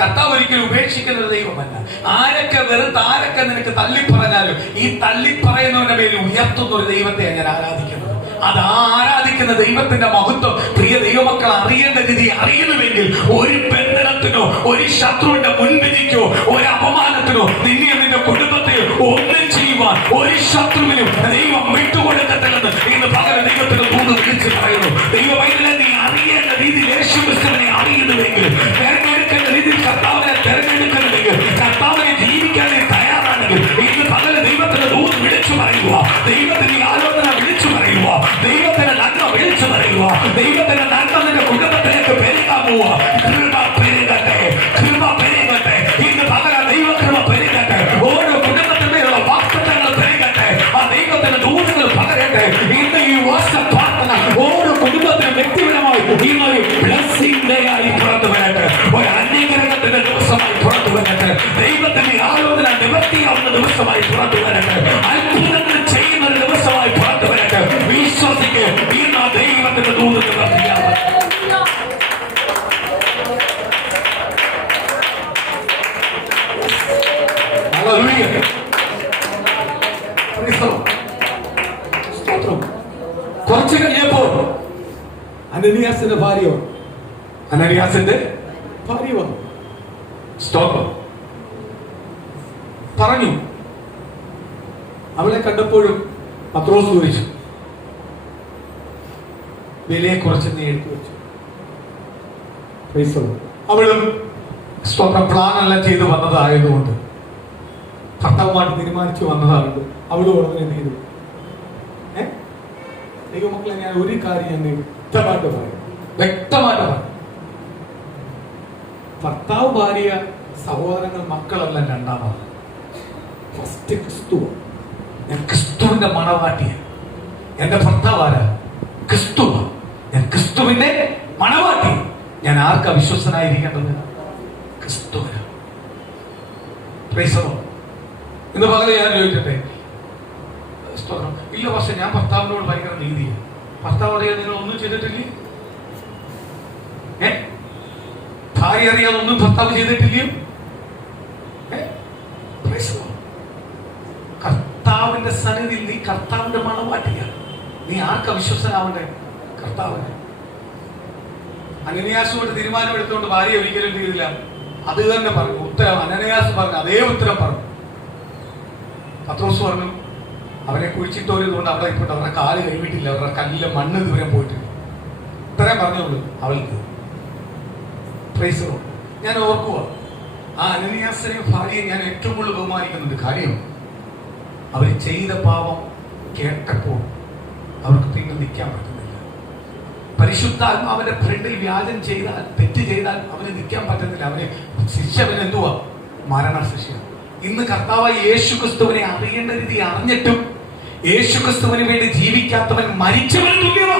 കർത്താവ് ഒരിക്കലും ഉപേക്ഷിക്കുന്ന ഒരു ദൈവമല്ല. ആരൊക്കെ വെറുതെ ആരൊക്കെ നിനക്ക് തള്ളിപ്പറഞ്ഞാലും ഈ തള്ളിപ്പറയുന്നവന്റെ പേരിൽ ഉയർത്തുന്ന ഒരു ദൈവത്തെ ഞാൻ ആരാധിക്കുന്നത്. അത് ആരാധിക്കുന്ന ദൈവത്തിന്റെ മഹത്വം പ്രിയ ദൈവമക്കൾ അറിയേണ്ട രീതി അറിയുന്നുവെങ്കിൽ ഒരു ബന്ധനത്തിനോ ഒരു ശത്രുവിന്റെ മുൻവിധിക്കോ ഒരു അപമാനത്തിനോ നിന്നെ നിന്റെ കുടുംബത്തെ ഒന്നും ചെയ്യുവാൻ ഒരു ശത്രുവിനും ദൈവം വിട്ടുകൊടുക്കത്തില്ലെന്ന് ഇന്ന് പകരം ദൈവത്തിന് കൂട് വിളിച്ച് പറയുന്നു. ദൈവമൈതലെ നീ അറിയേണ്ട രീതിയിൽ യേശുക്രിസ്തുവിനെ അറിയുന്നുവെങ്കിൽ, തെരഞ്ഞെടുക്കേണ്ട രീതിയിൽ കർത്താവിനെ തെരഞ്ഞെടുക്കുന്നുവെങ്കിൽ, കർത്താവിനെ ജീവിക്കാൻ നീ തയ്യാറാണെങ്കിൽ ഇന്ന് പകരം ദൈവത്തിന് കൂട് വിളിച്ചു പറയുക, ദൈവത്തിന്റെ ആലോചന വിളിച്ചു പറയുക, ദൈവത്തിന്റെ നന്മ വിളിച്ചു പറയുക, ദൈവത്തിന്റെ നന്മ നിന്റെ കുടുംബത്തിലേക്ക് പെരുകാൻ പോവുക. കൃപ പെരുകട്ടെ, കൃപ പെരുകട്ടെ. ഇന്ന് പകരം ദൈവകൃപ പെരുകട്ടെ. ഓരോ കുടുംബത്തിന്മേലുള്ള വാക്തത്വങ്ങൾ പെരുകട്ടെ. ആ ദൈവത്തിന്റെ ദൂതങ്ങൾ പകരട്ടെ. ഇന്ന് ഈ വർഷ പ്രാർത്ഥന ഓരോ കുടുംബത്തിനും വ്യക്തിപരമായി ഈ ബ്ലെസ്സിംഗ് ഡേ ആയി പുറത്തു വരട്ടെ. ദൈവത്തിന്റെ ആലോചന നിവർത്തിയാവുന്ന ദിവസമായി പുറത്തു വരട്ടെ. അത്ഭുതങ്ങൾ ചെയ്യുന്ന ഒരു ദിവസമായി പുറത്തു വരട്ടെ. വിശ്വസിക്ക്, ഇന്ന് ആ ദൈവത്തിന്റെ ദൂത് നിവർത്തിയാവും. കുറച്ചു കഴിഞ്ഞപ്പോ അനനിയാസിന്റെ ഭാര്യ വന്നു. സ്തോത്രം. പറഞ്ഞു. അവളെ കണ്ടപ്പോഴും പത്രോസ് ചോദിച്ചു, വിലയെ കുറച്ച് നീ എടുത്തു വെച്ചു. അവളും സ്തോത്രം പ്ലാനെല്ലാം ചെയ്ത് വന്നതായതുകൊണ്ട്, ഭർത്താവുമായിട്ട് തീരുമാനിച്ചു വന്നതാകുന്നു. അവള് ഉടനെ എന്ത് ചെയ്തു? ദൈവമക്കളെ, ഞാൻ ഒരു കാര്യം ഞാൻ വ്യക്തമായിട്ട് പറയും. ഭർത്താവ്, ഭാര്യ, സഹോദരങ്ങൾ, മക്കളെല്ലാം രണ്ടാമത്. ഫസ്റ്റ് ക്രിസ്തു. ഞാൻ ക്രിസ്തുവിന്റെ മണവാട്ടിയ. എന്റെ ഭർത്താവ് ആരാ? ക്രിസ്തു. ഞാൻ ക്രിസ്തുവിന്റെ മണവാട്ടി. ഞാൻ ആർക്കാ വിശ്വസനായിരിക്കേണ്ടത്? ക്രിസ്തുവിന്. ഇന്ന് പകരം ഞാൻ ചോദിക്കട്ടെ, ഇല്ല പക്ഷെ ഞാൻ ഭർത്താവിനോട് ഭയങ്കര നീതിയാണ്. ഭർത്താവ് അറിയാതെ നിങ്ങൾ ഒന്നും ചെയ്തിട്ടില്ലേ? ഭാര്യ അറിയാതെ ഒന്നും ഭർത്താവ് ചെയ്തിട്ടില്ലയോ? കർത്താവിന്റെ സന്നിധിയിൽ നീ കർത്താവിന്റെ മണവാട്ടിയാണ്. നീ ആർക്കാ വിശ്വസനാവണ്ടേ? കർത്താവിന്. അനനിയാസോട് തീരുമാനം എടുത്തുകൊണ്ട് ഭാര്യ ഒരിക്കലും ചെയ്തില്ല. അത് തന്നെ പറഞ്ഞു ഉത്തരം. അനനിയാസ് പറഞ്ഞു അതേ ഉത്തരം പറഞ്ഞു. പത്രോസ് പറഞ്ഞു, അവരെ കുഴിച്ചിട്ടോരുകൊണ്ട് അവിടെ ഇപ്പോൾ അവരുടെ കാല് കൈവിട്ടില്ല, അവരുടെ കല്ലിലെ മണ്ണ് ദൂരം പോയിട്ടില്ല. ഇത്രയും പറഞ്ഞോളൂ അവൾക്ക്. ഞാൻ ഓർക്കുക, ആ അനനിയാസിനെയും ഭാര്യയെ ഞാൻ ഏറ്റവും കൂടുതൽ ബഹുമാനിക്കുന്നുണ്ട്. കാര്യം അവർ ചെയ്ത പാപം കേട്ടപ്പോൾ അവർക്ക് പിന്നെ നിൽക്കാൻ പറ്റുന്നില്ല. പരിശുദ്ധാത്മാവിന്റെ ഫ്രണ്ടിൽ വ്യാജം ചെയ്താൽ, തെറ്റ് ചെയ്താൽ അവന് നിൽക്കാൻ പറ്റുന്നില്ല. അവന് ശിക്ഷ എന്തുവാ? മരണശിക്ഷ. ഇന്ന് കർത്താവായ യേശു ക്രിസ്തുവിനെ അറിയേണ്ട രീതി അറിഞ്ഞിട്ടും യേശു ക്രിസ്തുവിന് വേണ്ടി ജീവിക്കാത്തവൻ മരിച്ചവന് തുല്യമാ.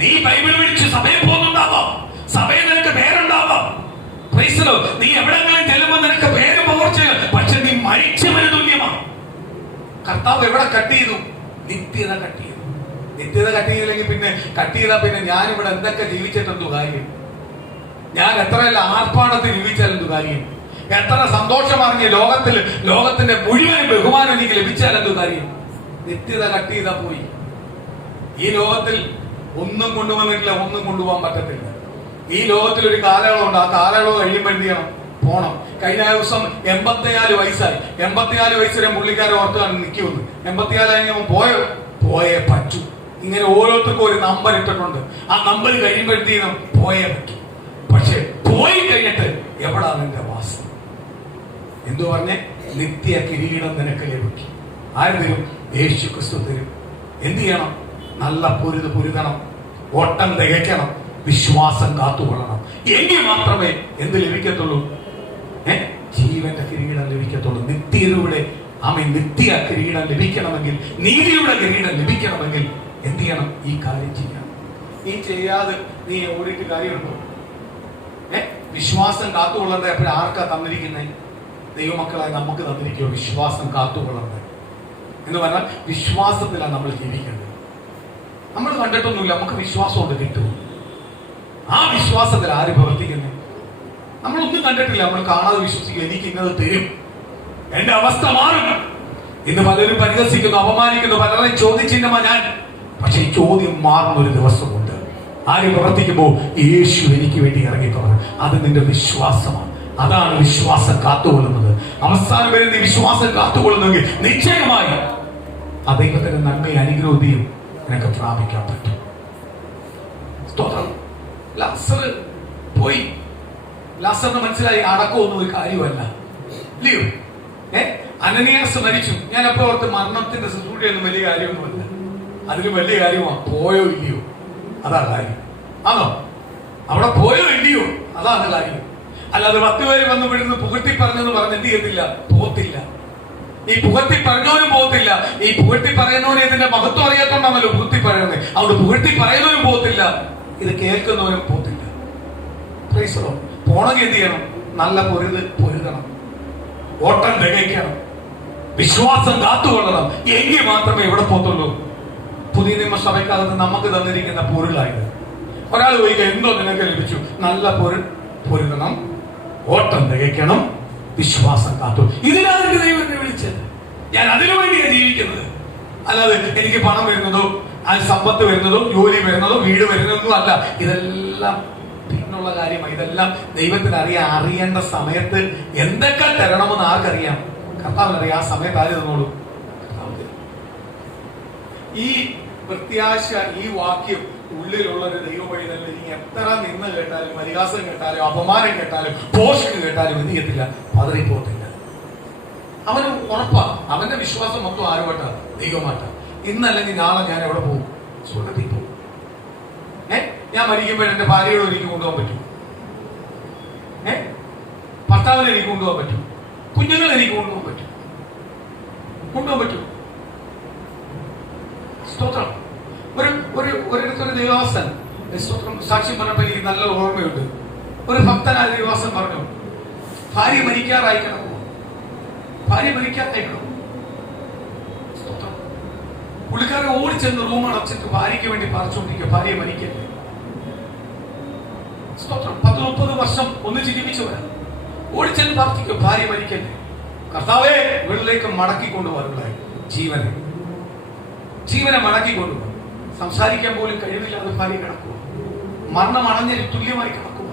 നീ ബൈബിൾ വിളിച്ച് സഭയിൽ പോകുന്നുണ്ടാവാം, സഭയിൽ നിനക്ക് പേരുണ്ടാവാം, നീ എവിടെങ്കിലും ചെല്ലുമ്പോൾ നിനക്ക് പേര് പോർച്ച്, പക്ഷെ നീ മരിച്ചവന് തുല്യമാ. കർത്താവ് എവിടെ കട്ട് ചെയ്തു? നിത്യത കട്ട് ചെയ്തു. നിത്യത കട്ട് ചെയ്തില്ലെങ്കിൽ പിന്നെ കട്ട് ചെയ്താൽ പിന്നെ ഞാനിവിടെ എന്തൊക്കെ ജീവിച്ചിട്ടെന്തു കാര്യം? ഞാൻ എത്രയെല്ലാം ആർപ്പാടത്തിൽ ജീവിച്ചാലെന്തു കാര്യം? എത്ര സന്തോഷം അറിഞ്ഞ് ലോകത്തിന്റെ മുഴുവൻ ബഹുമാനം എനിക്ക് ലഭിച്ചാലെന്തു കാര്യം? നിത്യത കട്ട് ചെയ്താ പോയി. ഈ ലോകത്തിൽ ഒന്നും കൊണ്ടുവന്നിട്ടില്ല, ഒന്നും കൊണ്ടുപോകാൻ പറ്റത്തില്ല. ഈ ലോകത്തിൽ ഒരു കാലയളവുണ്ട്. ആ കാലയളവ് കഴിയുമ്പോൾ എന്ത് ചെയ്യണം? പോണം. കഴിഞ്ഞ ദിവസം 84 വയസ്സായി. 84 വയസ്സിലെ പുള്ളിക്കാരെ ഓർത്തുകാണ് നിൽക്കുമെന്ന്. 84 കഴിഞ്ഞപ്പോൾ പോയേ പറ്റൂ. ഇങ്ങനെ ഓരോരുത്തർക്കും ഒരു നമ്പർ ഇട്ടിട്ടുണ്ട്. ആ നമ്പർ കഴിയുമ്പോഴത്തേനും പോയേ പറ്റൂ. പക്ഷെ പോയി കഴിഞ്ഞിട്ട് എവിടാ നിന്റെ വാസം? എന്തു പറഞ്ഞേ? നിത്യ കിരീടം നിനക്ക് ലഭിക്കും. ആര് തരും? യേശു ക്രിസ്തു തരും. എന്ത് ചെയ്യണം? നല്ല പൊരുതണം, ഓട്ടം തികയ്ക്കണം, വിശ്വാസം കാത്തുകൊള്ളണം. എങ്കിൽ മാത്രമേ എന്ത് ലഭിക്കത്തുള്ളൂ? ജീവന്റെ കിരീടം ലഭിക്കത്തുള്ളൂ. നിത്യതയുടെ നിത്യ കിരീടം ലഭിക്കണമെങ്കിൽ, നീതിയുടെ കിരീടം ലഭിക്കണമെങ്കിൽ എന്ത് ചെയ്യണം? ഈ കാര്യം ചെയ്യണം. ഈ ചെയ്യാതെ നീ ഓടിയിട്ട് കാര്യമുണ്ടോ? വിശ്വാസം കാത്തുകൊള്ളേണ്ടത് എപ്പോഴും ആർക്കാ തന്നിരിക്കുന്നത്? ദൈവമക്കളായി നമുക്ക് തന്നിരിക്കുമോ വിശ്വാസം കാത്തുകൊള്ളേണ്ടത്? എന്ന് പറഞ്ഞാൽ വിശ്വാസത്തിലാണ് നമ്മൾ ജീവിക്കേണ്ടത്. നമ്മൾ കണ്ടിട്ടൊന്നുമില്ല, നമുക്ക് വിശ്വാസം കൊണ്ട് കിട്ടും. ആ വിശ്വാസത്തിൽ ആര് പ്രവർത്തിക്കുന്നത്? നമ്മളൊന്നും കണ്ടിട്ടില്ല, നമ്മൾ കാണാതെ വിശ്വസിക്കും. എനിക്ക് ഇന്നത് തരും, എന്റെ അവസ്ഥ മാറും. ഇന്ന് പലരും പരിഹസിക്കുന്നു, അപമാനിക്കുന്നു, പലരെയും ചോദിച്ചില്ലമ്മ ഞാൻ. പക്ഷെ ഈ ചോദ്യം മാറുന്ന ഒരു ദിവസമുണ്ട്. ആര് പ്രവർത്തിക്കുമ്പോ യേശു എനിക്ക് വേണ്ടി ഇറങ്ങിത്തുടങ്ങും. അത് നിന്റെ വിശ്വാസമാണ്. അതാണ് വിശ്വാസം കാത്തുകൊള്ളുന്നത്. അവസാനം വരെ നീ വിശ്വാസം കാത്തുകൊള്ളുന്നെങ്കിൽ നിശ്ചയമായി ആ ദൈവത്തിന്റെ നന്മയും അനുഗ്രഹവും നിനക്ക് പ്രാപിക്കാൻ പറ്റും. സ്തോത്രം. ലാസർ പോയി. ലാസറിന് മനസ്സിലായി അടക്കമൊന്നും ഒരു കാര്യമല്ല. ഇല്ലയോ? അനനിയാസ് മരിച്ചു. ഞാൻ അപ്പോൾ ഓർത്ത് മരണത്തിന്റെ ശുശ്രൂഷയൊന്നും വലിയ കാര്യമൊന്നുമല്ല. അതിന് വലിയ കാര്യമാണ്. പോയോ ഇല്ലയോ? അതാ കാര്യം. ആണോ? അവിടെ പോയോ ഇല്ലയോ? അതാണ് കാര്യം. അല്ലാതെ 10 പേര് വന്ന് വിടുന്ന് പുകഴ്ത്തി പറഞ്ഞെന്ന് പറഞ്ഞ് എന്ത് ചെയ്യത്തില്ല? പോകത്തില്ല. ഈ പുകഴ്ത്തി പറഞ്ഞവനും പോകത്തില്ല. ഈ പുകഴ്ത്തി പറയുന്നവന് ഇതിന്റെ മഹത്വം അറിയാത്തോണ്ടാണല്ലോ പുകഴ്ത്തി പറയുന്നത്. അവിടെ പുകഴ്ത്തി പറയുന്നവനും പോകത്തില്ല, ഇത് കേൾക്കുന്നവനും പോകത്തില്ല. പോണെങ്കിൽ എന്ത് ചെയ്യണം? നല്ല പൊരുതണം, ഓട്ടം തികയ്ക്കണം, വിശ്വാസം കാത്തുകൊള്ളണം. എങ്കിൽ മാത്രമേ ഇവിടെ പോത്തുള്ളൂ. പുതിയ നിയമസഭയ്ക്കകത്ത് നമുക്ക് തന്നിരിക്കുന്ന പൊരുളായത്. ഒരാൾ ചോദിക്കുക, എന്തോ നിനക്ക് ലഭിച്ചു? നല്ല പൊരുതണം, ഓട്ടം തികയ്ക്കണം, വിശ്വാസം കാത്തു. ഇതിനാണ് ദൈവം എന്നെ വിളിച്ചത്. ഞാൻ അതിനു വേണ്ടിയാണ് ജീവിക്കുന്നത്. അല്ലാതെ എനിക്ക് പണം വരുന്നതോ സമ്പത്ത് വരുന്നതോ ജോലി വരുന്നതോ വീട് വരുന്നതൊന്നും അല്ല. ഇതെല്ലാം പിന്നുള്ള കാര്യമാണ്. ഇതെല്ലാം ദൈവത്തിന് അറിയേണ്ട സമയത്ത് എന്തൊക്കെ തരണമെന്ന് ആർക്കറിയാം? കർത്താവിനറിയാം. ആ സമയത്ത് ആര് തന്നോളൂ? ഈ പ്രത്യാശ, ഈ വാക്യം ഉള്ളിലുള്ള ഒരു ദൈവവൈതലിൽ ഇനി എത്ര നിന്ന് കേട്ടാലും, പരിഹാസം കേട്ടാലും, അപമാനം കേട്ടാലും, പോഷകം കേട്ടാലും എന്ത് ചെയ്യത്തില്ല? പതറിപ്പോത്തില്ല. അവന് ഉറപ്പാ. അവന്റെ വിശ്വാസം മൊത്തം ആരുമായിട്ടാ? ദൈവമായിട്ടാ. ഇന്നല്ലെങ്കിൽ നാളെ ഞാൻ എവിടെ പോകും? സ്വർഗത്തിൽ പോകും. ഞാൻ മരിക്കുമ്പോൾ എന്റെ ഭാര്യയോട് എനിക്ക് കൊണ്ടുപോകാൻ പറ്റും, ഭർത്താവിനെ എനിക്ക് കൊണ്ടുപോകാൻ പറ്റും, കുഞ്ഞുങ്ങളെ എനിക്ക് കൊണ്ടുപോകാൻ പറ്റും. സ്തോത്രം. ഒരിടത്തൊരു ദേവാസൻ സ്തോത്രം സാക്ഷ്യം പറഞ്ഞപ്പോൾ എനിക്ക് നല്ല ഓർമ്മയുണ്ട്. ഒരു ഭക്തനായ ദേവാസൻ പറഞ്ഞു, ഭാര്യ മരിക്കാറായി കിടക്കും. പുള്ളിക്കാരൻ ഓടിച്ചെന്ന് റൂം അടച്ചിട്ട് ഭാര്യയ്ക്ക് വേണ്ടി പറിച്ചുകൊണ്ടിരിക്കുക. ഭാര്യ മരിക്കട്ടെ. സ്തോത്രം. 10-30 വർഷം ഒന്നിച്ച് ജീവിച്ചവരാ. ഓടിച്ചെന്ന് പ്രാർത്ഥിക്കും, ഭാര്യ മരിക്കട്ടെ. കർത്താവേ, വീട്ടിലേക്ക് മടക്കിക്കൊണ്ടുപോകാനുള്ള ജീവനെ മടക്കിക്കൊണ്ടുപോകും. സംസാരിക്കാൻ പോലും കഴിവില്ലാതെ ഭാര്യ കിടക്കുക. മരണം അണഞ്ഞിന് തുല്യമായി കിടക്കുക.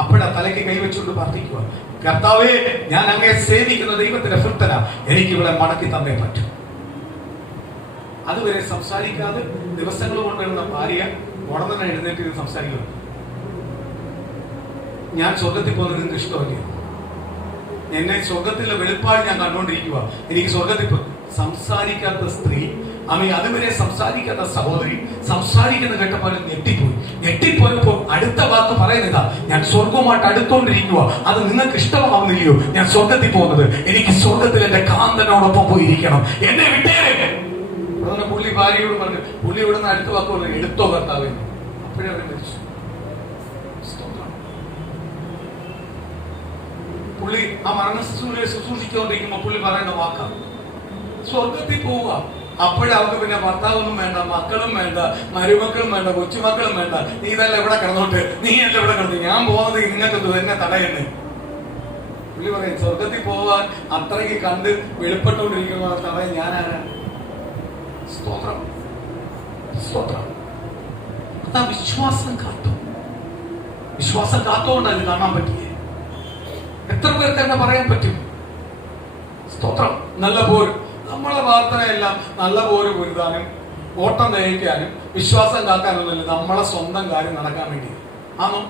അപ്പോഴാ തലയ്ക്ക് കൈവച്ചുകൊണ്ട് പ്രാർത്ഥിക്കുക, കർത്താവേ, ഞാൻ അങ്ങേ സേവിക്കുന്ന ദൈവത്തിന്റെ ഭക്തനാ, എനിക്ക് ഇവിടെ മടക്കി തന്നേ പറ്റും. അതുവരെ സംസാരിക്കാതെ ദിവസങ്ങൾ കൊണ്ടുവരുന്ന ഭാര്യ ഉടനെ എഴുന്നേറ്റ് സംസാരിക്കുന്നു. ഞാൻ സ്വർഗത്തിൽ പോകുന്നത് നിങ്ങൾക്ക് ഇഷ്ടമല്ലേ? എന്നെ സ്വർഗത്തിലെ വെളിപ്പാട് ഞാൻ കണ്ടുകൊണ്ടിരിക്കുക. എനിക്ക് സ്വർഗത്തിൽ സംസാരിക്കാത്ത സ്ത്രീ, അതുവരെ സംസാരിക്കാത്ത സഹോദരി സംസാരിക്കുന്ന കേട്ടപ്പോൾ ഞെട്ടിപ്പോയപ്പോൾ അടുത്ത വാക്ക് പറയുന്നതാ, ഞാൻ സ്വർഗവുമായിട്ട് അടുത്തോണ്ടിരിക്കുക. അത് നിങ്ങൾക്ക് ഇഷ്ടമാവുന്നില്ലയോ? ഞാൻ സ്വർഗത്തിൽ പോകുന്നത്, എനിക്ക് സ്വർഗത്തിൽ എന്റെ കാന്തനോടൊപ്പം പോയിരിക്കണം, എന്നെ വിട്ടേരെ. അതുകൊണ്ട് പുള്ളി ഭാര്യയോട് പറഞ്ഞു, പുള്ളി ഇവിടുന്ന് അടുത്ത വാക്ക് പറഞ്ഞു, എടുത്തോ ഭർത്താവ്. അപ്പോഴേ അവരെ മരിച്ചു. പുള്ളി ആ മരണ ശുശ്രൂഷിച്ചുകൊണ്ടിരിക്കുമ്പോ പുള്ളി പറയുന്ന വാക്കാണ് സ്വർഗത്തിൽ പോവുക. അപ്പോഴവർക്ക് പിന്നെ ഭർത്താവൊന്നും വേണ്ട, മക്കളും വേണ്ട, മരുമക്കളും വേണ്ട, കൊച്ചുമക്കളും വേണ്ട. നീ ഇതല്ല ഇവിടെ കിടന്നോട്ട്, നീ അല്ല ഇവിടെ കിടന്നു, ഞാൻ പോകുന്നത് നിങ്ങൾക്ക് എന്നെ തടയുന്നേ. പുള്ളി പറയും, സ്വർഗത്തിൽ പോവാൻ അത്രയ്ക്ക് കണ്ട് വെളിപ്പെട്ടുകൊണ്ടിരിക്കുന്ന തടയാൻ ഞാനാരാണ്? സ്തോത്രം. വിശ്വാസം കാത്തോണ്ടാണ് ഇത് കാണാൻ പറ്റിയേ. എത്ര പേർക്ക് തന്നെ പറയാൻ പറ്റും? സ്തോത്രം. നല്ല പോര്. നമ്മളെ പ്രാർത്ഥനയെല്ലാം നല്ല പോര് പൊരുതാനും ഓട്ടം നയിക്കാനും വിശ്വാസം കാക്കാനൊന്നുമില്ല, നമ്മളെ സ്വന്തം കാര്യം നടക്കാൻ വേണ്ടി ആണോ?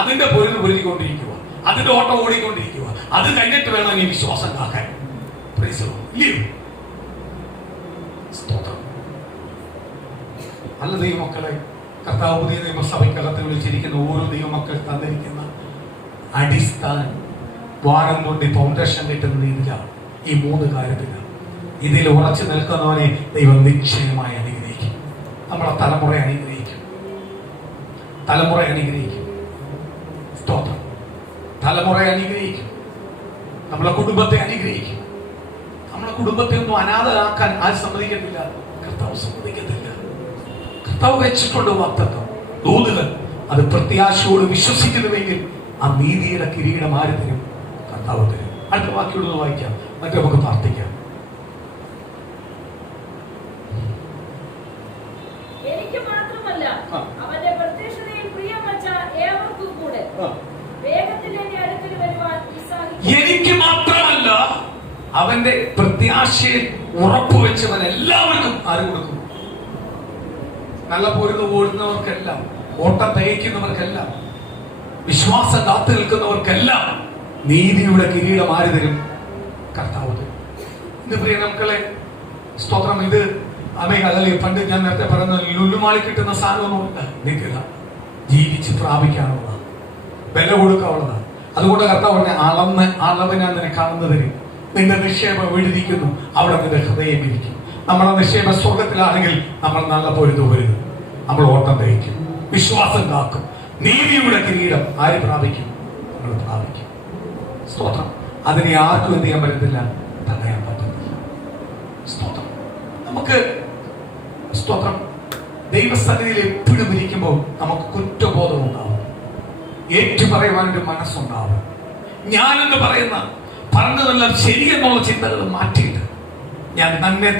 അതിന്റെ പൊരുന്ന് പൊരുതിക്കൊണ്ടിരിക്കുക, അതിന്റെ ഓട്ടം ഓടിക്കൊണ്ടിരിക്കുക. അത് കഴിഞ്ഞിട്ട് വേണം ഈ വിശ്വാസം കാക്കാൻ. സ്തോത്രം. നല്ല ദൈവമക്കളെ, കർത്താവ് പുതിയ നിയമസഭയ്ക്കകത്ത് വിളിച്ചിരിക്കുന്ന ഓരോ ദൈവമക്കൾ തന്നിരിക്കുന്ന അടിസ്ഥാനം വാരം കൊണ്ട് ഫൗണ്ടേഷൻ കിട്ടുന്ന രീതിയിലാണ്. ഈ 3 കാര്യത്തിലാണ്. ഇതിൽ ഉറച്ചു നിൽക്കുന്നവനെ ദൈവം നിശ്ചയമായി അനുഗ്രഹിക്കും. നമ്മളെ തലമുറ അനുഗ്രഹിക്കും. സ്തോത്രം. തലമുറ അനുഗ്രഹിക്കും. നമ്മളെ കുടുംബത്തെ അനുഗ്രഹിക്കും. നമ്മളെ കുടുംബത്തെ ഒന്നും അനാഥരാക്കാൻ ആരും സമ്മതിക്കത്തില്ല. കർത്താവ് സമ്മതിക്കത്തില്ല. കർത്താവ് വെച്ചിട്ടുണ്ട് വാഗ്ദത്തം, ദൂതുകൾ. അത് പ്രത്യാശയോട് വിശ്വസിക്കുന്നുവെങ്കിൽ ആ നീതിയുടെ കിരീടം ആര് തരും? കർത്താവ് തരും. അടുത്ത വാക്യോട് വായിക്കാം, മറ്റേ നമുക്ക് പ്രാർത്ഥിക്കാം. എനിക്ക് മാത്രമല്ല അവന്റെ പ്രത്യക്ഷതയിൽ പ്രിയം വച്ച ഏവർക്കും കൂടെ വേഗത്തിൽ എന്റെ അടുക്കൽ വരുവാൻ എനിക്ക് മാത്രമല്ല അവന്റെ പ്രത്യാശയിൽ ഉറപ്പുവെച്ചവൻ എല്ലാവർക്കും ആര് കൊടുക്കും? നല്ല പൊരുത് ഓടുന്നവർക്കെല്ലാം, ഓട്ടം തയ്ക്കുന്നവർക്കെല്ലാം, വിശ്വാസം കാത്തു നിൽക്കുന്നവർക്കെല്ലാം നീതിയുടെ കിരീടം ആര് തരും? കർത്താവ് തരും. ഇത് പ്രിയ മക്കളെ, സ്തോത്രം. ഇത് അതല്ലേ പണ്ട് ഞാൻ നേരത്തെ പറയുന്നത് ലുലുമാളി കിട്ടുന്ന സാധനമൊന്നുമില്ല. നിൽക്കുക, ജീവിച്ച് പ്രാപിക്കാനുള്ളതാണ്, വില കൊടുക്കാനുള്ളതാണ്. അതുകൊണ്ട് കർത്താവ് പറഞ്ഞ അളവിനാ നിന്നെ കാണുന്നതിന് നിന്റെ നിക്ഷേപം എവിടെയിരിക്കുന്നു അവിടെ നിന്റെ ഹൃദയം ഇരിക്കും. നമ്മുടെ നിക്ഷേപ സ്വർഗത്തിലാണെങ്കിൽ നമ്മൾ നല്ല പൊരുതു, നമ്മൾ ഓട്ടം തയ്ക്കും, വിശ്വാസം കാക്കും. നീതിയുടെ കിരീടം ആര് പ്രാപിക്കും? നമ്മൾ പ്രാപിക്കും. സ്തോത്രം. അതിനെ ആർക്കും എന്ത് ചെയ്യാൻ പറ്റത്തില്ല, തടയാൻ പറ്റത്തില്ല. സ്തോത്രം. നമുക്ക് സ്തോത്രം ദൈവസന്നിധിയിൽ എപ്പോഴും ഇരിക്കുമ്പോൾ നമുക്ക് കുറ്റബോധം ഉണ്ടാവും, ഏറ്റുപറയുവാനൊരു മനസ്സുണ്ടാവും. ഞാനെന്ന് പറഞ്ഞതെല്ലാം ശരിയെന്നുള്ള ചിന്തകൾ മാറ്റിയിട്ട് ഞാൻ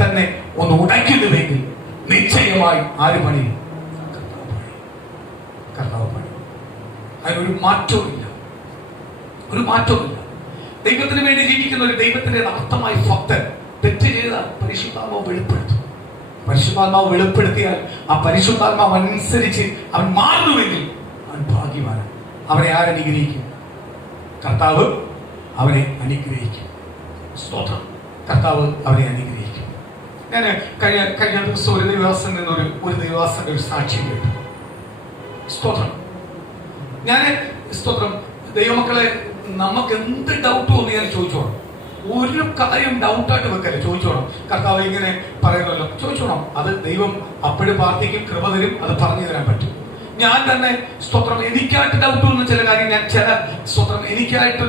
തന്നെ ഒന്ന് ഉടയ്ക്കുന്നുവെങ്കിൽ നിശ്ചയമായി ആര് പണിയും? കർത്താവ് പണി. അതിനൊരു മാറ്റവുമില്ല, ഒരു മാറ്റവുമില്ല. ദൈവത്തിന് വേണ്ടി ജീവിക്കുന്ന ഒരു ദൈവത്തിന്റെ യഥാർത്ഥമായ ഭക്തൻ തെറ്റ് ചെയ്താൽ പരിശുദ്ധാത്മാവ് വെളിപ്പെടുത്തും. പരിശുദ്ധാത്മാവ് വെളിപ്പെടുത്തിയാൽ ആ പരിശുദ്ധാത്മാവ് അനുസരിച്ച് അവൻ മാറുന്നുവെങ്കിൽ അവൻ ഭാഗ്യവാനാണ്. അവനെ ആരനുഗ്രഹിക്കും? കർത്താവ് അവനെ അനുഗ്രഹിക്കും. സ്തോത്രം. കർത്താവ് അവനെ അനുഗ്രഹിക്കും. ഞാൻ കഴിഞ്ഞ ദിവസം ഒരു ദൈവദാസനിൽ നിന്നൊരു ദൈവദാസന്റെ ഒരു സാക്ഷ്യം കേട്ടു. സ്തോത്രം. സ്തോത്രം ദൈവമക്കളെ, നമുക്ക് എന്ത് ഡൗട്ട് തോന്നിയാലും ചോദിച്ചോണം. ഒരു കാര്യം ഡൗട്ടായിട്ട് വെക്കല്ലേ, ചോദിച്ചോണം. കർത്താവ് ഇങ്ങനെ പറയുമല്ലോ, ചോദിച്ചോണം. അത് ദൈവം അപ്പോഴും പ്രാർത്ഥിക്കും, കൃപ തരും, അത് പറഞ്ഞു തരാൻ പറ്റും. ഞാൻ തന്നെ സ്തോത്രം എനിക്കായിട്ട് ഡൗട്ട് തോന്നുന്ന ചില കാര്യം എനിക്കായിട്ട്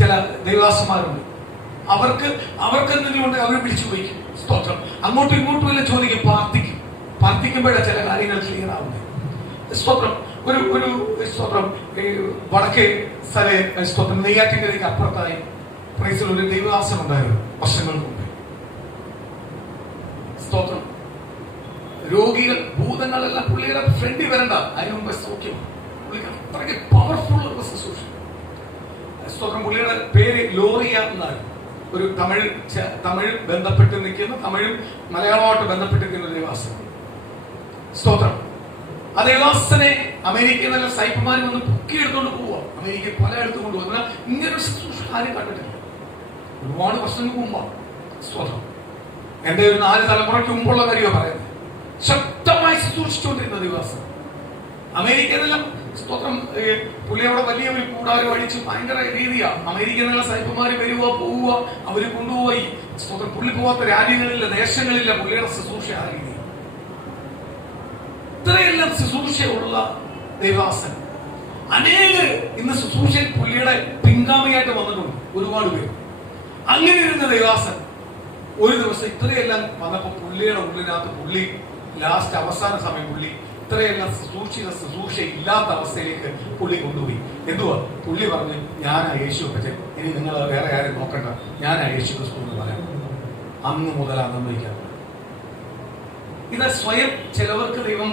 ചില ദൈവദാസന്മാരുണ്ട്. അവർക്ക് എന്തെങ്കിലും ഉണ്ട്, അവർ വിളിച്ചു പോയിക്കും. സ്തോത്രം. അങ്ങോട്ടും ഇങ്ങോട്ടും എല്ലാം ചോദിക്കും, പ്രാർത്ഥിക്കുമ്പോഴാണ് ചില കാര്യങ്ങൾ ക്ലിയർ ആവുന്നത്. സ്തോത്രം. ഒരു സ്തോത്രം വടക്കേ സ്തോത്രം നെയ്യാറ്റിൻകരയ്ക്ക് അപ്പുറത്തായി പ്രൈസിൽ ഒരു ദൈവദാസൻ ഉണ്ടായിരുന്നു വർഷങ്ങൾക്ക് മുമ്പ്. സ്തോത്രം. രോഗികൾ, ഭൂതങ്ങളെല്ലാം പുള്ളിയുടെ ഫ്രണ്ടിൽ വരണ്ട, അതിന് മുമ്പ് സൗഖ്യം. പുള്ളിക്ക് അത്രയ്ക്ക് പവർഫുൾ ഒരു ശുശ്രൂഷ. സ്തോത്രം. പുള്ളിയുടെ പേര് ലോറിയ എന്നായിരുന്നു. ഒരു തമിഴ് ബന്ധപ്പെട്ട് നിൽക്കുന്ന, തമിഴും മലയാളമായിട്ട് ബന്ധപ്പെട്ട് നിൽക്കുന്ന ഒരു ദൈവദാസൻ. സ്തോത്രം. ആ ദൈവദാസനെ അമേരിക്കയിൽ നല്ല സൈപ്പന്മാർ വന്ന് പൊക്കിയെടുത്തോണ്ട് പോവുക. അമേരിക്കയിൽ പലയിടത്തും കൊണ്ടുപോകുന്ന ഇങ്ങനെ ശുശ്രൂഷ ആരും കണ്ടിട്ടില്ല. ഒരുപാട് വർഷങ്ങൾക്ക് മുമ്പാണ്. സ്തോത്രം. എന്റെ ഒരു 4 തലമുറയ്ക്ക് മുമ്പുള്ള കാര്യമാണ് പറയുന്നത്. ശക്തമായി ശുശ്രൂഷിച്ചുകൊണ്ടിരുന്ന ദൈവദാസൻ അമേരിക്കയിലെല്ലാം. സ്തോത്രം. പുള്ളി അവിടെ വലിയ ഒരു കൂടാരം അടിച്ച് ഭയങ്കര രീതിയാണ്. അമേരിക്കയിൽ നിന്നുള്ള സൈപ്പന്മാര് വരിക, പോവുക, അവര് കൊണ്ടുപോയി. സ്തോത്രം. പുള്ളി പോവാത്ത രാജ്യങ്ങളില്ല, ദേശങ്ങളില്ല. പുള്ളിയുടെ ശുശ്രൂഷ ആ രീതി. ഇത്രയെല്ലാം ശുശ്രൂഷയുള്ള ദൈവദാസൻ അനേകർ ഇന്ന് ശുശ്രൂഷയിൽ പുള്ളിയുടെ പിൻഗാമിയായിട്ട് വന്നിട്ടുണ്ട്, ഒരുപാട് പേര്. അങ്ങനെ ഇരുന്ന ദൈവദാസൻ ഒരു ദിവസം ഇത്രയെല്ലാം വന്നപ്പോ പുള്ളിയുടെ ഉള്ളിനകത്ത് പുള്ളി ലാസ്റ്റ് അവസാന സമയം പുള്ളി ഇത്രയെല്ലാം ശുശ്രൂഷ ഇല്ലാത്ത അവസ്ഥയിലേക്ക് പുള്ളി കൊണ്ടുപോയി. എന്തുവാ? പുള്ളി പറഞ്ഞു, ഞാനാ യേശു പറ്റേ, ഇനി നിങ്ങൾ വേറെ ആരും നോക്കണ്ട, ഞാനാ യേശു ക്രിസ്തു എന്ന് പറയാം. അന്ന് മുതൽ അന്നേക്കാം. ഇത് സ്വയം ചിലവർക്ക് ദൈവം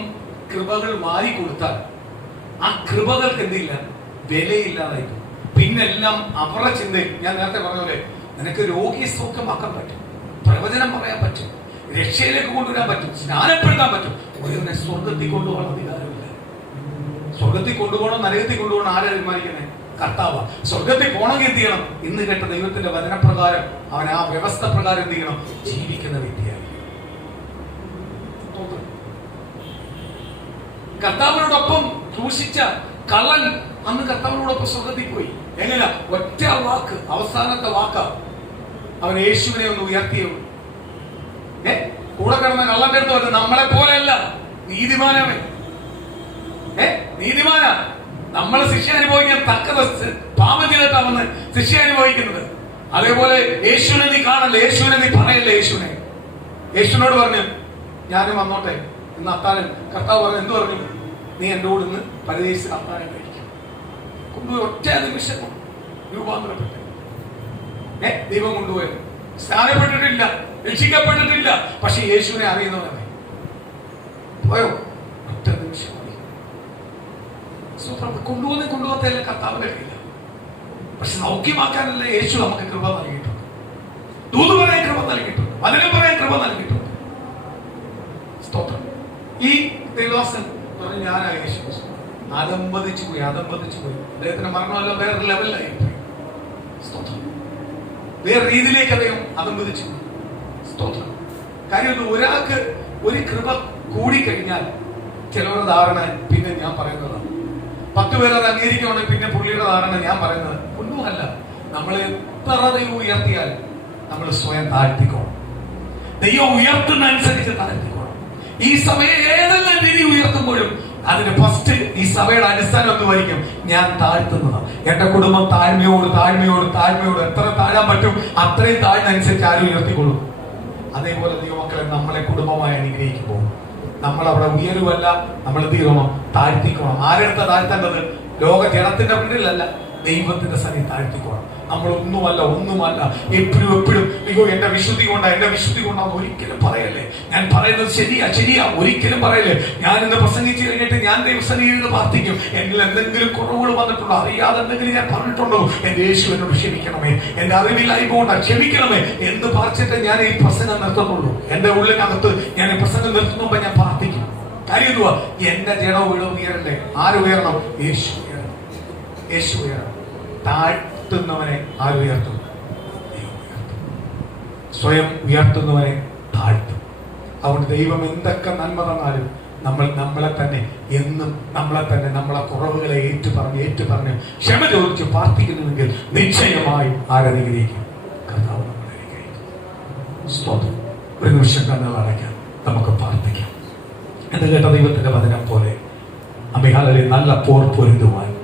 കൃപകൾ വാരിക്കൊടുത്താൽ ആ കൃപകൾക്ക് എന്തില്ല, വിലയില്ലാതായി. പിന്നെല്ലാം അവരുടെ ചിന്തയും. ഞാൻ നേരത്തെ പറഞ്ഞ പോലെ നിനക്ക് രോഗിയെ സൗഖ്യമാക്കാൻ പറ്റും, പ്രവചനം പറയാൻ പറ്റും, രക്ഷയിലേക്ക് കൊണ്ടുവരാൻ പറ്റും, സ്നാനപ്പെടുത്താൻ പറ്റും. ഒരുവനെ സ്വർഗത്തിൽ കൊണ്ടുപോകണം അധികാരമില്ല. സ്വർഗത്തിൽ കൊണ്ടുപോകണം, നരകത്തിൽ കൊണ്ടുപോകണം ആരാ തീരുമാനിക്കണേ? കർത്താവ. സ്വർഗത്തിൽ പോകണമെങ്കിൽ എന്ത് ചെയ്യണം? ഇന്ന് കേട്ട ദൈവത്തിന്റെ വചനപ്രകാരം അവൻ ആ വ്യവസ്ഥ പ്രകാരം എന്ത് ചെയ്യണം? ജീവിക്കുന്ന വ്യക്തിയായി. കർത്താവിനോടൊപ്പം ക്രൂശിച്ച കള്ളൻ അന്ന് കർത്താവിനോടൊപ്പം സ്വർഗത്തിൽ പോയി. എങ്ങനെ? ഒറ്റ വാക്ക്, അവസാനത്തെ വാക്ക അവൻ യേശുവിനെ ഒന്ന് ഉയർത്തിയുള്ളൂ. കൂടെ കിടന്ന കള്ളന്റെ അടുത്ത് പറഞ്ഞു, നമ്മളെ പോലെയല്ല, നീതിമാനവൻ. നീതിമാന. നമ്മളെ ശിക്ഷ അനുഭവിക്കാൻ തക്കത് പാപം ചെയ്തിട്ടാ വന്ന് ശിക്ഷ അനുഭവിക്കുന്നത്. അതേപോലെ യേശുവിനെ നീ കാണല്ലേ, യേശുവിനെ നീ പറയല്ലേ. യേശുവിനോട് പറഞ്ഞു, ഞാനും വന്നോട്ടെ ഇന്ന് അത്താഴം. കർത്താവ് പറഞ്ഞു, എന്ത് പറഞ്ഞു? നീ എന്റെ കൂടെ ഇന്ന് പരദേശിൽ അത്താഴം കഴിക്കും. കൊണ്ടുപോയി ഒറ്റ നിമിഷം രൂപാന്തരപ്പെട്ടു. ദൈവം കൊണ്ടുപോയത്. സ്നാനപ്പെട്ടിട്ടില്ല, രക്ഷിക്കപ്പെട്ടിട്ടില്ല, പക്ഷെ യേശുവിനെ അറിയുന്നവനെ പോയോ? ഒറ്റ നിമിഷം കൊണ്ടുപോകാത്തല്ല കർത്താവിന്റെ കയ്യില്ല. പക്ഷെ സൗഖ്യമാക്കാനല്ല യേശു നമുക്ക് കൃപ നൽകിയിട്ടുണ്ട്. ദൂത് പറയാൻ കൃപ നൽകിയിട്ടുണ്ട്, വചനം പറയാൻ കൃപ നൽകിയിട്ടുണ്ട്. സ്തോത്രം. ഈ ദൈവദാസൻ പറഞ്ഞു, ഞാനാ യേശു. അതമ്പതിച്ചു പോയി. അദ്ദേഹത്തിന്റെ മരണമല്ല വേറെ ലെവലിലായി പോയി. സ്തോത്രം. വേറെ രീതിയിലേക്ക് അദ്ദേഹം അതമ്പതിച്ചു. സ്തോത്രം. കാര്യം ഒരാൾക്ക് ഒരു കൃപ കൂടിക്കഴിഞ്ഞാൽ ചിലവരുടെ ധാരണ പിന്നെ ഞാൻ പറയുന്നതാണ്. 10 പേർ അത് അംഗീകരിക്കുകയാണെങ്കിൽ പിന്നെ പുള്ളിയുടെ ധാരണ ഞാൻ പറയുന്നത് ഒന്നുമല്ല. നമ്മളെ എത്ര ദൈവം ഉയർത്തിയാൽ നമ്മൾ സ്വയം താഴ്ത്തിക്കോണം. ദൈവം ഉയർത്തുന്ന അനുസരിച്ച് താഴ്ത്തിക്കോണം. ഈ സഭയെ ഏതെല്ലാം രീതി ഉയർത്തുമ്പോഴും അതിന് ഫസ്റ്റ് ഈ സഭയുടെ അടിസ്ഥാനം എന്തുമായിരിക്കും? ഞാൻ താഴ്ത്തുന്നതാണ്. എന്റെ കുടുംബം താഴ്മയോട് താഴ്മയോട് താഴ്മയോട് എത്ര താഴാൻ പറ്റും അത്രയും താഴ്ന്നനുസരിച്ച് ആരും ഉയർത്തിക്കൊള്ളും. അതേപോലെ ദൈവമക്കളെ നമ്മളെ കുടുംബമായി അനുഗ്രഹിക്കുമ്പോൾ നമ്മൾ അവിടെ ഉയരുവല്ല, നമ്മൾ എന്ത് ചെയ്യണം? താഴ്ത്തിക്കണം. ആരെടുത്ത താഴ്ത്തേണ്ടത്? ലോക ജനത്തിന്റെ മുന്നിലല്ല, ദൈവത്തിന്റെ സന്നി താഴ്ത്തിക്കോണം. നമ്മൾ ഒന്നുമല്ല. എപ്പോഴും അയ്യോ എന്റെ വിശുദ്ധി കൊണ്ടാന്ന് ഒരിക്കലും പറയല്ലേ. ഞാൻ പറയുന്നത് ശരിയാ ഒരിക്കലും പറയല്ലേ. ഞാൻ ഇന്ന് പ്രസംഗിച്ചു കഴിഞ്ഞിട്ട് ഞാൻ ദൈവസന്നിധിയിൽ പ്രാർത്ഥിക്കും. എന്നിൽ എന്തെങ്കിലും കുറവുകൾ വന്നിട്ടുണ്ടോ, അറിയാതെ എന്തെങ്കിലും ഞാൻ പറഞ്ഞിട്ടുണ്ടോ, എന്റെ യേശു എന്നോട് ക്ഷമിക്കണമേ, എന്റെ അറിവില്ലായ്മ കൊണ്ടാ ക്ഷമിക്കണമേ എന്ന് പറഞ്ഞിട്ട് ഞാൻ ഈ പ്രസംഗം നിർത്തുന്നുള്ളൂ. എന്റെ ഉള്ളിനകത്ത് ഞാൻ ഈ പ്രസംഗം നിർത്തുമ്പോ ഞാൻ പ്രാർത്ഥിക്കും. കാര്യം എന്തുവാ? എന്റെ ജഡവും വീടും ഉയരണ്ടേ. ആര് ഉയരണം? യേശു ഉയരണം. താഴ്ത്തുന്നവനെ ആര് ഉയർത്തും? ദൈവം ഉയർത്തും. സ്വയം ഉയർത്തുന്നവനെ താഴ്ത്തും. അതുകൊണ്ട് ദൈവം എന്തൊക്കെ നന്മ തന്നാലും നമ്മളെ തന്നെ നമ്മളെ കുറവുകളെ ഏറ്റുപറഞ്ഞ് ക്ഷമ ചോദിച്ച് പ്രാർത്ഥിക്കുന്നുവെങ്കിൽ നിശ്ചയമായി ആരനുഗ്രഹിക്കും? കർത്താവ് നമ്മളെ അനുഗ്രഹിക്കും. സ്തോത്രം. ഒരു നിമിഷം കണ്ണുകൾ അടയ്ക്കാം, നമുക്ക് പ്രാർത്ഥിക്കാം. എന്ന് കേട്ട ദൈവത്തിന്റെ വചനം പോലെ അമിഹാലയെ നല്ല പോർ പൊരുതുവാൻ,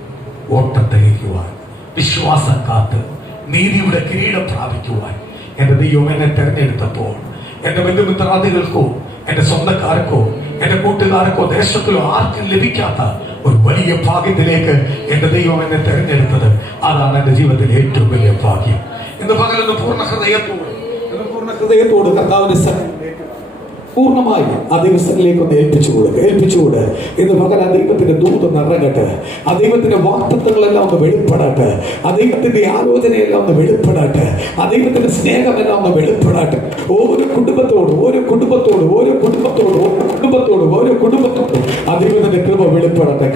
ഓട്ടം തികയ്ക്കുവാൻ, വിശ്വാസം കാത്ത് നീതിയുടെ കിരീടം പ്രാപിക്കുവാൻ എന്റെ ദൈവം എന്നെ തെരഞ്ഞെടുത്തപ്പോൾ എന്റെ ബന്ധുമിത്രാദികൾക്കോ എന്റെ സ്വന്തക്കാർക്കോ എന്റെ കൂട്ടുകാർക്കോ ദേശത്തിലോ ആർക്കും ലഭിക്കാത്ത ഒരു വലിയ ഭാഗ്യത്തിലേക്ക് എന്റെ ദൈവം എന്നെ തെരഞ്ഞെടുത്തത്. അതാണ് എന്റെ ജീവിതത്തിലെ ഏറ്റവും വലിയ ഭാഗ്യം. എന്ന് പകരുന്ന പൂർണ്ണ ഹൃദയത്തോട് കർത്താവിന്റെ പൂർണ്ണമായി ആ ദൈവസ്ഥനിലേക്ക് ഒന്ന് ഏൽപ്പിച്ചുകൂടെ ഇന്ന് പകൽ ആ ദൈവത്തിന്റെ ദൂത് നിറങ്ങട്ടെ. ആ ദൈവത്തിന്റെ വാക്തത്വങ്ങളെല്ലാം ഒന്ന് വെളിപ്പെടട്ടെ. ആ ദൈവത്തിന്റെ ആലോചനയെല്ലാം ഒന്ന് വെളിപ്പെടട്ടെ. ആ ദൈവത്തിന്റെ സ്നേഹമെല്ലാം ഒന്ന് വെളിപ്പെടട്ടെ. ഓരോ കുടുംബത്തോടും ആ ദൈവത്തിന്റെ കൃപ വെളിപ്പെടട്ടെ.